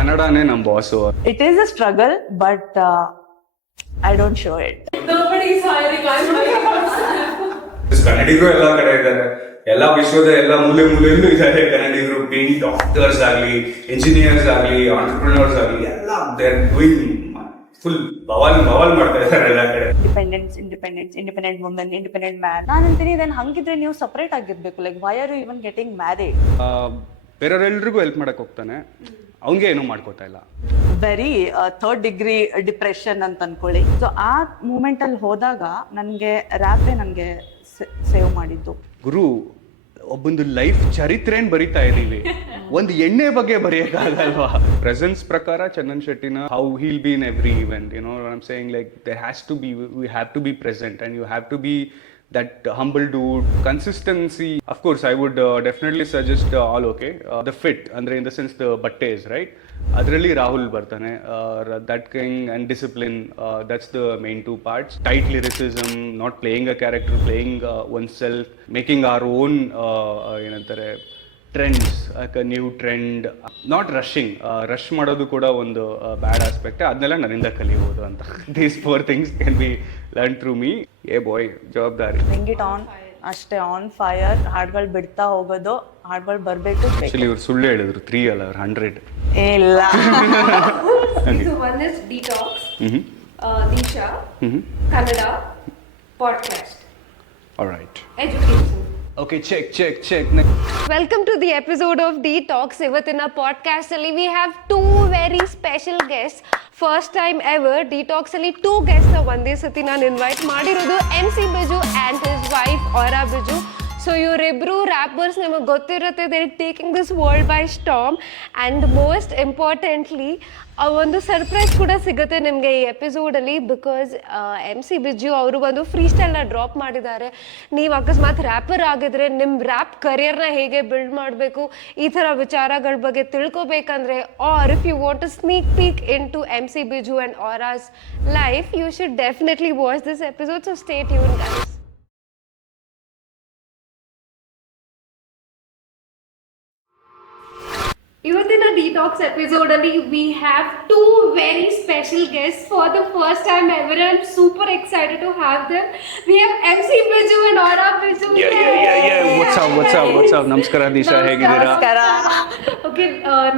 ಕನ್ನಡನೇ ನಮ್ಮ boss. It is a struggle, but I don't show it. Nobody is hiring. I'm hiring. ಕನ್ನಡಿಗರು ಎಲ್ಲ ಕಡೆ ಇದ್ದಾರೆ, ಎಲ್ಲ ವಿಶ್ವದ ಎಲ್ಲ ಮೂಲೆಯಲ್ಲೂ ಇದ್ದಾರೆ ಕನ್ನಡಿಗರು. ಬೀಯಿಂಗ್ ಡಾಕ್ಟರ್ಸ್ ಆಗಲಿ, ಎಂಜಿನಿಯರ್ಸ್ ಆಗಲಿ, ಆಂಟರ್ಪ್ರಿನರ್ಸ್ ಆಗಲಿ, ಎಲ್ಲ ದೇ ಆರ್ ಡೂಯಿಂಗ್ ಫುಲ್ ಬವಾಲ್ ಮಾಡ್ತಾ ಇದ್ದಾರೆ ಎಲ್ಲ ಕಡೆ. Independent women, independent man. ನಾನು ಅಂತೀನಿ ಇದನ್ನು ಹಂಗಿದ್ರೆ ನೀವು ಸಪರೇಟ್ ಆಗಿರ್ಬೇಕು. Like why are you even getting married? ಬೇರೆಯವರೆಲ್ರಿಗೂ ಹೆಲ್ಪ್ ಮಾಡಕ್ ಹೋಗ್ತಾನೆ, ಅವನಿಗೆ ಏನೂ ಮಾಡ್ಕೋತಾ ಇಲ್ಲ. ವೆರಿ ಥರ್ಡ್ ಡಿಗ್ರಿ ಡಿಪ್ರೆಷನ್ ಅಂತ ಅನ್ಕೊಳ್ಳಿ. ಸೊ ಆ ಮೂಮೆಂಟ್ ಅಲ್ಲಿ ಹೋದಾಗ ನನಗೆ ರ್ಯಾಪೇ ನನಗೆ ಸೇವ್ ಮಾಡಿದ್ದು. ಗುರು, ಒಬ್ಬೊಂದು ಲೈಫ್ ಚರಿತ್ರೆನ್ ಬರಿತಾ ಇದೀವಿ, ಒಂದು ಎಣ್ಣೆ ಬಗ್ಗೆ ಬರೆಯಕ್ಕಾಗಲ್ವಾ? ಪ್ರೆಸೆನ್ಸ್ ಪ್ರಕಾರ ಚಂದನ್ ಶೆಟ್ಟಿನ how he'll be in every event, you know I am saying, like there has to be, we have to be present and you have to be that humble dude. Consistency, of course I would definitely suggest all okay. The fit andre in the sense the battes, right? Adralli Rahul bartane, that kind, and discipline, that's the main two parts. Tight lyricism, not playing a character, playing oneself, making our own ಏನಂತಾರೆ trends, a new trend, not rushing. Rush ಮಾಡೋದು ಕೂಡ ಒಂದು ಬ್ಯಾಡ್ aspect. ಅದನ್ನೆಲ್ಲ ನನ್ನಿಂದ ಕಲಿಬಹುದು ಅಂತ. These 4 things can be learned through me. ಬಾಯ್, ಜವಾಬ್ದಾರಿ. Bring it on, ಅಷ್ಟೇ, on fire. ಹಾಡ್ಗಳು ಬಿಡ್ತಾ ಹೋಗೋದು, ಹಾಡ್ಗಳು ಬರಬೇಕು. ಆಕ್ಚುಲಿ ಇವ್ರು ಸುಳ್ಳು ಹೇಳಿದ್ರು, 3 ಅಲ್ಲ 100. ಇಲ್ಲ. So one is Deetalkss, Disha, Kannada Podcast. All right. Education. Okay, check. Welcome to the episode of Deetalkss. ಇವತ್ತಿನ ಪಾಡ್ಕಾಸ್ಟ್ ಅಲ್ಲಿ we have 2 very special guests. First time ever Deetalkss ಅಲ್ಲಿ 2 ಗೆಸ್ಟ್ ನ ಒಂದೇ ಸತಿ ನಾನು ಇನ್ವೈಟ್ ಮಾಡಿರೋದು. MC Bijju and his wife Aura Bijju. So ಇವರಿಬ್ರು wrappers, ನಿಮಗೆ ಗೊತ್ತಿರುತ್ತೆ, they are taking this world by storm. And most importantly ಒಂದು ಸರ್ಪ್ರೈಸ್ ಕೂಡ ಸಿಗುತ್ತೆ ನಿಮಗೆ ಈ ಎಪಿಸೋಡಲ್ಲಿ. ಬಿಕಾಸ್ MC Bijju ಅವರು ಒಂದು ಫ್ರೀ ಸ್ಟೈಲ್ನ ಡ್ರಾಪ್ ಮಾಡಿದ್ದಾರೆ. ನೀವು ಅಕಸ್ಮಾತ್ ರ್ಯಾಪರ್ ಆಗಿದ್ರೆ ನಿಮ್ಮ ರ್ಯಾಪ್ ಕರಿಯರ್ನ ಹೇಗೆ ಬಿಲ್ಡ್ ಮಾಡಬೇಕು, ಈ ಥರ ವಿಚಾರಗಳ ಬಗ್ಗೆ ತಿಳ್ಕೊಬೇಕಂದ್ರೆ, or if you want to sneak peek into MC Bijju and Aura's life, you should definitely watch this episode. So stay tuned, guys. ಇವತ್ತಿನ Deetalkss ಎಪಿಸೋಡ್ ಅಲ್ಲಿ we have 2 very special guest for the first time ever. I am super excited to have them. We have MC Bijju and Aura Bijju. What's up? ನಮಸ್ಕಾರ ದಿಶಾ, ಹೇಗಿದ್ದೀರಾ? Okay,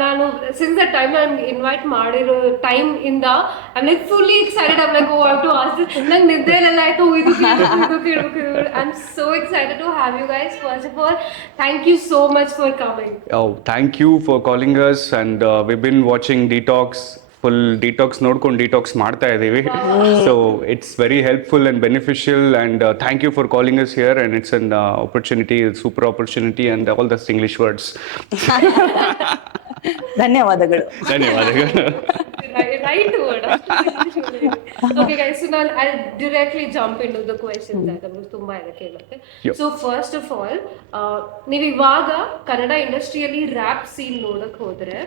ನಾನು since the time ನಾನು invite ಮಾಡಿರೋ time ಇಂದ I am like fully excited. I am like, oh I have to ask this. ನಂಗೆ ನಿದ್ರೆಲೆಲ್ಲ ಆಯ್ತು, ಇದು ಕೇಳಬೇಕು. I am so excited to have you guys. First of all, thank you so much for coming. Thank you for calling us, and we've been watching Deetalkss, full Deetalkss ನೋಡ್ಕೊಂಡು Deetalkss ಮಾಡ್ತಾ ಇದ್ದೀವಿ. So it's very helpful and beneficial, and thank you for calling us here, and it's an opportunity, super opportunity, and all the English words. ಧನ್ಯವಾದಗಳು. Right word. Okay guys, so now I'll directly jump into the questions that ನಮಗೆ ತುಂಬಾ ಇದೆ ಕೇಳಕ್ಕೆ. So first of all, ನೀವು ಇವಾಗ ಕನ್ನಡ ಇಂಡಸ್ಟ್ರಿಯಲ್ಲಿ rap scene ನೋಡಕ್ ಹೋದ್ರೆ,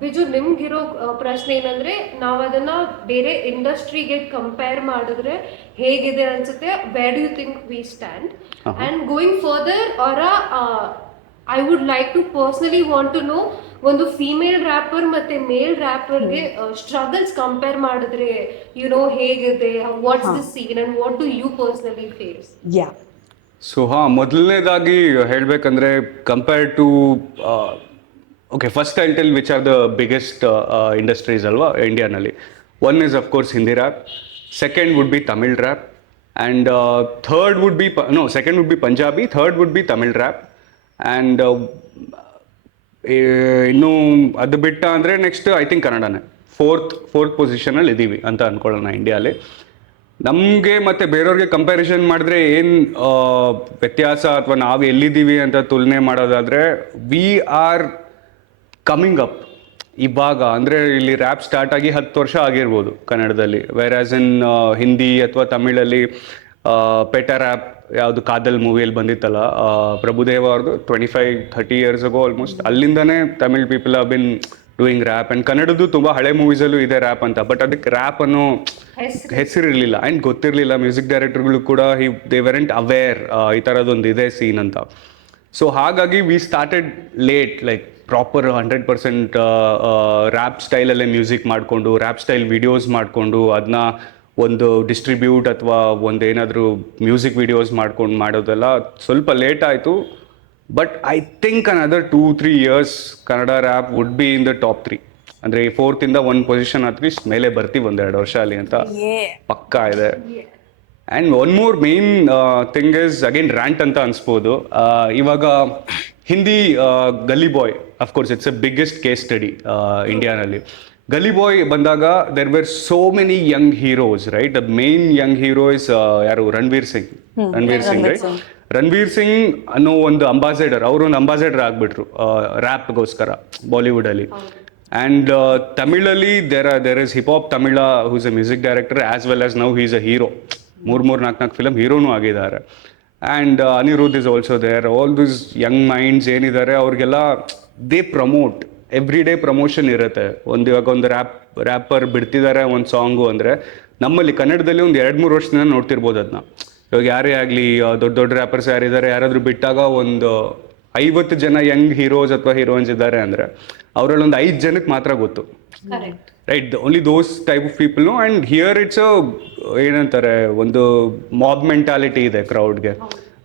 ಬಿಜು ನಿಮ್ಗಿರೋ ಪ್ರಶ್ನೆ ಏನಂದ್ರೆ, ನಾವು ಅದನ್ನ ಬೇರೆ ಇಂಡಸ್ಟ್ರಿಗೆ ಕಂಪೇರ್ ಮಾಡಿದ್ರೆ ಹೇಗಿದೆ ಅನ್ಸುತ್ತೆ? Where do you think we stand? And going further, or I would like to personally want to know, ಒಂದು ಫೀಮೇಲ್ ರ್ಯಾಪರ್ ಮತ್ತೆ ಮೇಲ್ ರ್ಯಾಪರ್ಗೆ ಸ್ಟ್ರಗಲ್ಸ್ ಕಂಪೇರ್ ಮಾಡಿದ್ರೆ ಹೇಗಿದೆ? What's the scene and what do you personally face? So ಮೊದಲನೇದಾಗಿ ಹೇಳ್ಬೇಕಂದ್ರೆ, compare to okay, first I'll tell which are the biggest industries ಅಲ್ವಾ ಇಂಡಿಯಾನಲ್ಲಿ. One is of course Hindi rap, second would be Tamil rap, and third would be second would be Punjabi, third would be Tamil rap, and ಇನ್ನು ಅದು ಬಿಟ್ಟ ಅಂದರೆ next I think ಕನ್ನಡನೇ fourth ಪೊಸಿಷನಲ್ಲಿ ಇದ್ದೀವಿ ಅಂತ ಅಂದ್ಕೊಳ್ಳೋಣ ಇಂಡಿಯಾಲಿ. ನಮಗೆ ಮತ್ತು ಬೇರೆಯವ್ರಿಗೆ ಕಂಪ್ಯಾರಿಸನ್ ಮಾಡಿದ್ರೆ ಏನು ವ್ಯತ್ಯಾಸ, ಅಥವಾ ನಾವು ಎಲ್ಲಿದ್ದೀವಿ ಅಂತ ತುಲನೆ ಮಾಡೋದಾದರೆ, ವಿ ಆರ್ ಕಮಿಂಗ್ ಅಪ್ ಇವಾಗ. ಅಂದರೆ ಇಲ್ಲಿ ರ್ಯಾಪ್ ಸ್ಟಾರ್ಟ್ ಆಗಿ 10 ವರ್ಷ ಆಗಿರ್ಬೋದು ಕನ್ನಡದಲ್ಲಿ, ವೇರ್ ಆ್ಯಸ್ ಇನ್ ಹಿಂದಿ ಅಥವಾ ತಮಿಳಲ್ಲಿ ಪೆಟ ರ್ಯಾಪ್ ಯಾವುದು ಕಾದಲ್ ಮೂವಿಯಲ್ಲಿ ಬಂದಿತ್ತಲ್ಲ ಪ್ರಭುದೇವ ಅವ್ರದ್ದು 25-30 years ago ಆಲ್ಮೋಸ್ಟ್, ಅಲ್ಲಿಂದನೇ Tamil people have been doing rap. And ಕನ್ನಡದ್ದು ತುಂಬ ಹಳೆ ಮೂವೀಸಲ್ಲೂ ಇದೆ ರ್ಯಾಪ್ ಅಂತ, ಬಟ್ ಅದಕ್ಕೆ ರ್ಯಾಪ್ ಅನ್ನೋ ಹೆಸರಿರಲಿಲ್ಲ ಆ್ಯಂಡ್ ಗೊತ್ತಿರಲಿಲ್ಲ. ಮ್ಯೂಸಿಕ್ ಡೈರೆಕ್ಟರ್ಗಳು ಕೂಡ ದೇ ವೆರೆಂಟ್ ಅವೇರ್ ಈ ಥರದೊಂದು ಇದೆ ಸೀನ್ ಅಂತ. ಸೊ ಹಾಗಾಗಿ we started late, like proper 100% rap ಸ್ಟೈಲಲ್ಲೇ ಮ್ಯೂಸಿಕ್ ಮಾಡಿಕೊಂಡು ರ್ಯಾಪ್ ಸ್ಟೈಲ್ ವಿಡಿಯೋಸ್ ಮಾಡಿಕೊಂಡು ಅದನ್ನ ಒಂದು ಡಿಸ್ಟ್ರಿಬ್ಯೂಟ್ ಅಥವಾ ಒಂದು ಏನಾದರೂ ಮ್ಯೂಸಿಕ್ ವಿಡಿಯೋಸ್ ಮಾಡ್ಕೊಂಡು ಮಾಡೋದೆಲ್ಲ ಸ್ವಲ್ಪ ಲೇಟ್ ಆಯಿತು. But I think another 2-3 years Kannada rap would be in the top 3. ಅಂದರೆ 4th ಇಂದ 1 ಪೊಸಿಷನ್ ಅಟ್ಲೀಸ್ಟ್ ಮೇಲೆ ಬರ್ತೀವಿ 1-2 ವರ್ಷ ಅಲ್ಲಿ ಅಂತ ಪಕ್ಕಾ ಇದೆ. And one more main thing is again rant ಅಂತ ಅನ್ಸ್ಬೋದು. ಇವಾಗ Hindi Gully Boy of course it's a biggest case study ಇಂಡಿಯಾನಲ್ಲಿ. ಗಲ್ಲಿ ಬಾಯ್ ಬಂದಾಗ there were so many young heroes right. The main young hero is ಯಾರು ರಣವೀರ್ ಸಿಂಗ್ ರೈಟ್. ರಣವೀರ್ ಸಿಂಗ್ ಅನ್ನೋ ಒಂದು ಅಂಬಾಸೆಡರ್, ಅವರು ಒಂದು ಅಂಬಾಸೆಡರ್ ಆಗ್ಬಿಟ್ರು ರ್ಯಾಪ್ಗೋಸ್ಕರ ಬಾಲಿವುಡಲ್ಲಿ. ಆ್ಯಂಡ್ ತಮಿಳಲ್ಲಿ there is hip hop Tamizha who's a music director as well as now Hi is a hero. 3-4 film ಹೀರೋನೂ ಆಗಿದ್ದಾರೆ. And Anirudh is also there. All this young minds ಏನಿದ್ದಾರೆ ಅವ್ರಿಗೆಲ್ಲ they promote every day promotion ಇರುತ್ತೆ. ಇವಾಗ ಒಂದು wrapper ಬಿಡ್ತಿದ್ದಾರೆ ಒಂದು song ಅಂದರೆ ನಮ್ಮಲ್ಲಿ ಕನ್ನಡದಲ್ಲಿ ಒಂದು 2-3 ವರ್ಷದಿಂದ ನೋಡ್ತಿರ್ಬೋದು ಅದನ್ನ. ಇವಾಗ ಯಾರೇ ಆಗಲಿ ದೊಡ್ಡ ರ್ಯಾಪರ್ಸ್ ಯಾರಿದ್ದಾರೆ ಯಾರಾದರೂ ಬಿಟ್ಟಾಗ ಒಂದು 50 ಜನ ಯಂಗ್ ಹೀರೋಸ್ ಅಥವಾ ಹೀರೋಯಿನ್ಸ್ ಇದ್ದಾರೆ ಅಂದರೆ ಅವರಲ್ಲಿ ಒಂದು 5 ಜನಕ್ಕೆ ಮಾತ್ರ ಗೊತ್ತು right. Only those type of people know. And here it's ಏನಂತಾರೆ ಒಂದು ಮಾಬ್ ಮೆಂಟಾಲಿಟಿ ಇದೆ ಕ್ರೌಡ್ಗೆ.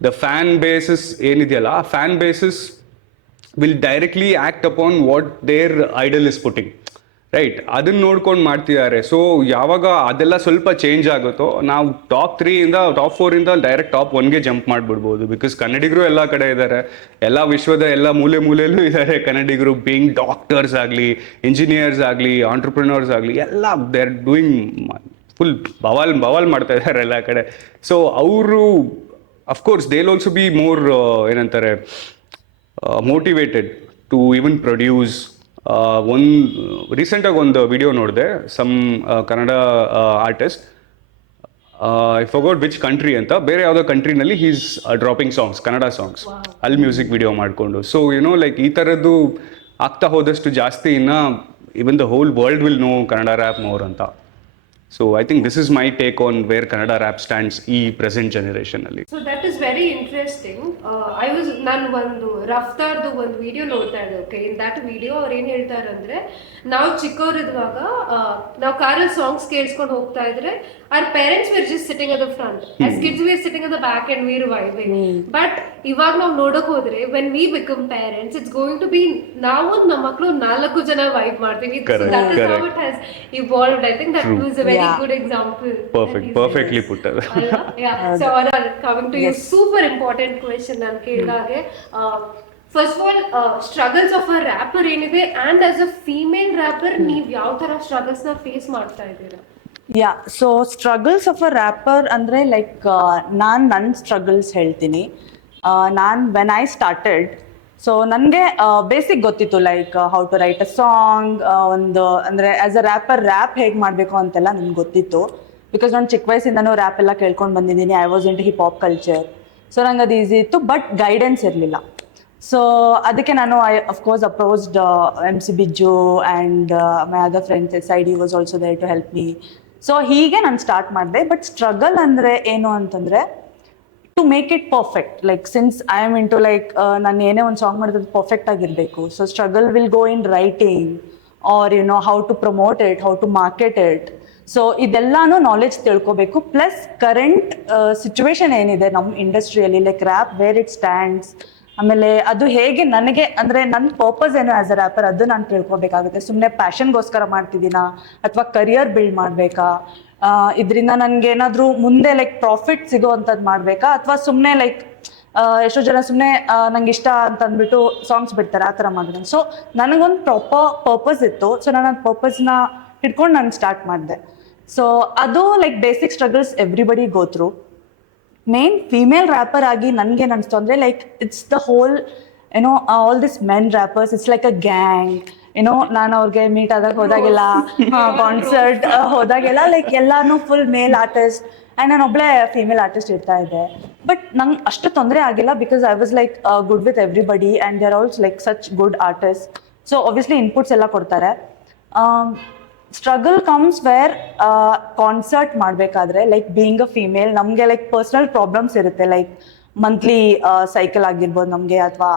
ದ ಫ್ಯಾನ್ ಬೇಸಸ್ ಏನಿದೆಯಲ್ಲ ಆ fan bases will directly act upon what their idol is putting right. ಅದನ್ನ ನೋಡ್ಕೊಂಡು ಮಾಡ್ತಿದ್ದಾರೆ. ಸೊ ಯಾವಾಗ ಅದೆಲ್ಲ ಸ್ವಲ್ಪ ಚೇಂಜ್ ಆಗುತ್ತೋ ನಾವು ಟಾಪ್ 4 ಡೈರೆಕ್ಟ್ ಟಾಪ್ 1ಗೆ ಜಂಪ್ ಮಾಡಿಬಿಡ್ಬೋದು. ಬಿಕಾಸ್ ಕನ್ನಡಿಗರು ಎಲ್ಲ ಕಡೆ ಇದ್ದಾರೆ, ಎಲ್ಲ ವಿಶ್ವದ ಎಲ್ಲ ಮೂಲೆಯಲ್ಲೂ ಇದ್ದಾರೆ ಕನ್ನಡಿಗರು. ಬೀಯಿಂಗ್ ಡಾಕ್ಟರ್ಸ್ ಆಗಲಿ, ಇಂಜಿನಿಯರ್ಸ್ ಆಗಲಿ, ಆಂಟ್ರಪ್ರಿನರ್ಸ್ ಆಗಲಿ, ಎಲ್ಲ ದೇ ಆರ್ ಡೂಯಿಂಗ್ ಫುಲ್ ಬವಾಲ್ ಮಾಡ್ತಾ ಇದ್ದಾರೆ ಎಲ್ಲ ಕಡೆ. ಸೊ ಅವರು of course they will also be more ಏನಂತಾರೆ ಮೋಟಿವೇಟೆಡ್ ಟು ಈವನ್ ಪ್ರೊಡ್ಯೂಸ್. ರೀಸೆಂಟಾಗಿ ಒಂದು ವಿಡಿಯೋ ನೋಡಿದೆ, some Kannada artist, I forgot which country ಅಂತ, ಬೇರೆ ಯಾವುದೋ ಕಂಟ್ರಿನಲ್ಲಿ he's dropping songs, Kannada songs ಅಲ್ಲಿ ಮ್ಯೂಸಿಕ್ ವಿಡಿಯೋ ಮಾಡಿಕೊಂಡು. ಸೊ ಲೈಕ್ ಈ ಥರದ್ದು ಆಗ್ತಾ ಹೋದಷ್ಟು ಜಾಸ್ತಿ ಇನ್ನು even the whole world will know Kannada rap more ಅಂತ. So I think this is my take on where Kannada rap stands ಈ ಪ್ರೆಸೆಂಟ್ ಜನರೇಷನಲ್ಲಿ. So that is very interesting. ನಾನು ಒಂದು ರಫ್ತಾರ್ದು ಒಂದು ವಿಡಿಯೋ ನೋಡ್ತಾ ಇದ್ದೆ. ಓಕೆ, ಇನ್ ದಟ್ ವಿಡಿಯೋ ಅವ್ರು ಏನು ಹೇಳ್ತಾರೆ ಅಂದರೆ, ನಾವು ಚಿಕ್ಕವರಿರುವಾಗ ನಾವು ಕಾರಲ್ಲಿ ಸಾಂಗ್ಸ್ ಕೇಳಿಸ್ಕೊಂಡು ಹೋಗ್ತಾ ಇದ್ರೆ our parents were just sitting at the front. As kids we were sitting at the back and we were vibing. But ಇವಾಗ ನಾವು ನೋಡಕ್ ಹೋದ್ರೆ when we become parents it's going to be ನಾವು ನಮ್ಮ ಮಕ್ಕಳು 4 ಜನ ವೈಬ್ ಮಾಡ್ತೀವಿ. So that is how it has evolved. I think that was a very good example. Perfectly put. Yeah. So Aura, coming to you, super important question ನಾನು ಕೇಳಿದಾಗೆ, first of all struggles of a rapper ಏನಿದೆ and as a female rapper ನೀವು ಯಾವ ಥರ ಸ್ಟ್ರಗಲ್ಸ್ನ face ಮಾಡ್ತಾ ಇದ್ದೀರಾ? Yeah, so struggles of a rapper ಅಂದರೆ ಲೈಕ್ ನಾನು ನನ್ನ ಸ್ಟ್ರಗಲ್ಸ್ ಹೇಳ್ತೀನಿ. ನಾನು ವೆನ್ ಐ ಸ್ಟಾರ್ಟೆಡ್, ಸೊ ನನಗೆ ಬೇಸಿಕ್ ಗೊತ್ತಿತ್ತು like how to write a song, ಒಂದು ಅಂದರೆ ಆ್ಯಸ್ ಅ ರ್ಯಾಪರ್ ರ್ಯಾಪ್ ಹೇಗೆ ಮಾಡಬೇಕು ಅಂತೆಲ್ಲ ನನಗೆ ಗೊತ್ತಿತ್ತು. ಬಿಕಾಸ್ ನಾನು ಚಿಕ್ಕ ವಯಸ್ಸಿಂದನೂ ರ್ಯಾಪ್ ಎಲ್ಲ ಕೇಳ್ಕೊಂಡು ಬಂದಿದ್ದೀನಿ. I was into hip hop culture. So ನಂಗೆ ಅದು ಈಸಿ ಇತ್ತು, ಬಟ್ ಗೈಡೆನ್ಸ್ ಇರಲಿಲ್ಲ. ಸೊ ಅದಕ್ಕೆ ನಾನು of course approached MC Bijju and my other friends SID was also there to help me. So ಹೀಗೆ ನಾನು ಸ್ಟಾರ್ಟ್ ಮಾಡಿದೆ. ಬಟ್ ಸ್ಟ್ರಗಲ್ ಅಂದರೆ ಏನು ಅಂತಂದರೆ to make it perfect. Like since I am in to like ನಾನು ಏನೇ ಒಂದು ಸಾಂಗ್ ಮಾಡಿದ್ರೆ ಪರ್ಫೆಕ್ಟ್ ಆಗಿರಬೇಕು. So struggle will go in writing or how to promote it, how to market it. So ಇದೆಲ್ಲಾನು knowledge ತಿಳ್ಕೊಬೇಕು. ಪ್ಲಸ್ ಕರೆಂಟ್ ಸಿಚುವೇಶನ್ ಏನಿದೆ ನಮ್ಮ ಇಂಡಸ್ಟ್ರಿಯಲ್ಲಿ, like rap where it stands, ಆಮೇಲೆ ಅದು ಹೇಗೆ ನನಗೆ ಅಂದರೆ ನನ್ನ ಪರ್ಪಸ್ ಏನು ಆ್ಯಸ್ ಅ ರ್ಯಾಪರ್ ಅದು ನಾನು ತಿಳ್ಕೊಬೇಕಾಗುತ್ತೆ. ಸುಮ್ಮನೆ ಪ್ಯಾಷನ್ಗೋಸ್ಕರ ಮಾಡ್ತಿದ್ದೀನಾ ಅಥವಾ ಕರಿಯರ್ ಬಿಲ್ಡ್ ಮಾಡಬೇಕಾ, ಇದರಿಂದ ನನಗೇನಾದರೂ ಮುಂದೆ ಲೈಕ್ ಪ್ರಾಫಿಟ್ ಸಿಗೋ ಅಂಥದ್ದು ಮಾಡಬೇಕಾ, ಅಥವಾ ಸುಮ್ಮನೆ ಲೈಕ್ ಎಷ್ಟೋ ಜನ ಸುಮ್ಮನೆ ನಂಗೆ ಇಷ್ಟ ಅಂತ ಅಂದ್ಬಿಟ್ಟು ಸಾಂಗ್ಸ್ ಬಿಡ್ತಾರೆ, ಆ ಥರ ಮಾಡಿದೆ. ಸೊ ನನಗೊಂದು ಪ್ರಾಪರ್ ಪರ್ಪಸ್ ಇತ್ತು. ಸೊ ನಾನು ಅದು ಪರ್ಪಸ್ನ ಹಿಡ್ಕೊಂಡು ನಾನು ಸ್ಟಾರ್ಟ್ ಮಾಡಿದೆ. ಸೊ ಅದು like basic struggles everybody go through. Main female wrapper ಆಗಿ ನನಗೇನು ಅನಿಸ್ತು ಅಂದರೆ like it's the whole all this men wrappers, it's like a gang. ನಾನು ಅವ್ರಿಗೆ ಮೀಟ್ ಆದಾಗ ಹೋದಾಗೆಲ್ಲ, ಕಾನ್ಸರ್ಟ್ ಹೋದಾಗೆಲ್ಲ ಲೈಕ್ ಎಲ್ಲಾನು ಫುಲ್ ಮೇಲ್ ಆರ್ಟಿಸ್ಟ್ ಆ್ಯಂಡ್ ನಾನು ಒಬ್ಬಳೇ ಫೀಮೇಲ್ ಆರ್ಟಿಸ್ಟ್ ಇರ್ತಾ ಇದ್ದೆ. ಬಟ್ ನಂಗೆ ಅಷ್ಟು ತೊಂದರೆ ಆಗಿಲ್ಲ because I was like good with everybody and they are also like such good artist. So obviously inputs ಎಲ್ಲ ಕೊಡ್ತಾರೆ. ಸ್ಟ್ರಗಲ್ ಕಮ್ಸ್ ವೇರ್ ಕಾನ್ಸರ್ಟ್ ಮಾಡಬೇಕಾದ್ರೆ ಲೈಕ್ ಬೀಯಿಂಗ್ ಅ ಫೀಮೇಲ್ ನಮಗೆ ಲೈಕ್ ಪರ್ಸ್ನಲ್ ಪ್ರಾಬ್ಲಮ್ಸ್ ಇರುತ್ತೆ. ಲೈಕ್ ಮಂತ್ಲಿ ಸೈಕಲ್ ಆಗಿರ್ಬೋದು ನಮಗೆ, ಅಥವಾ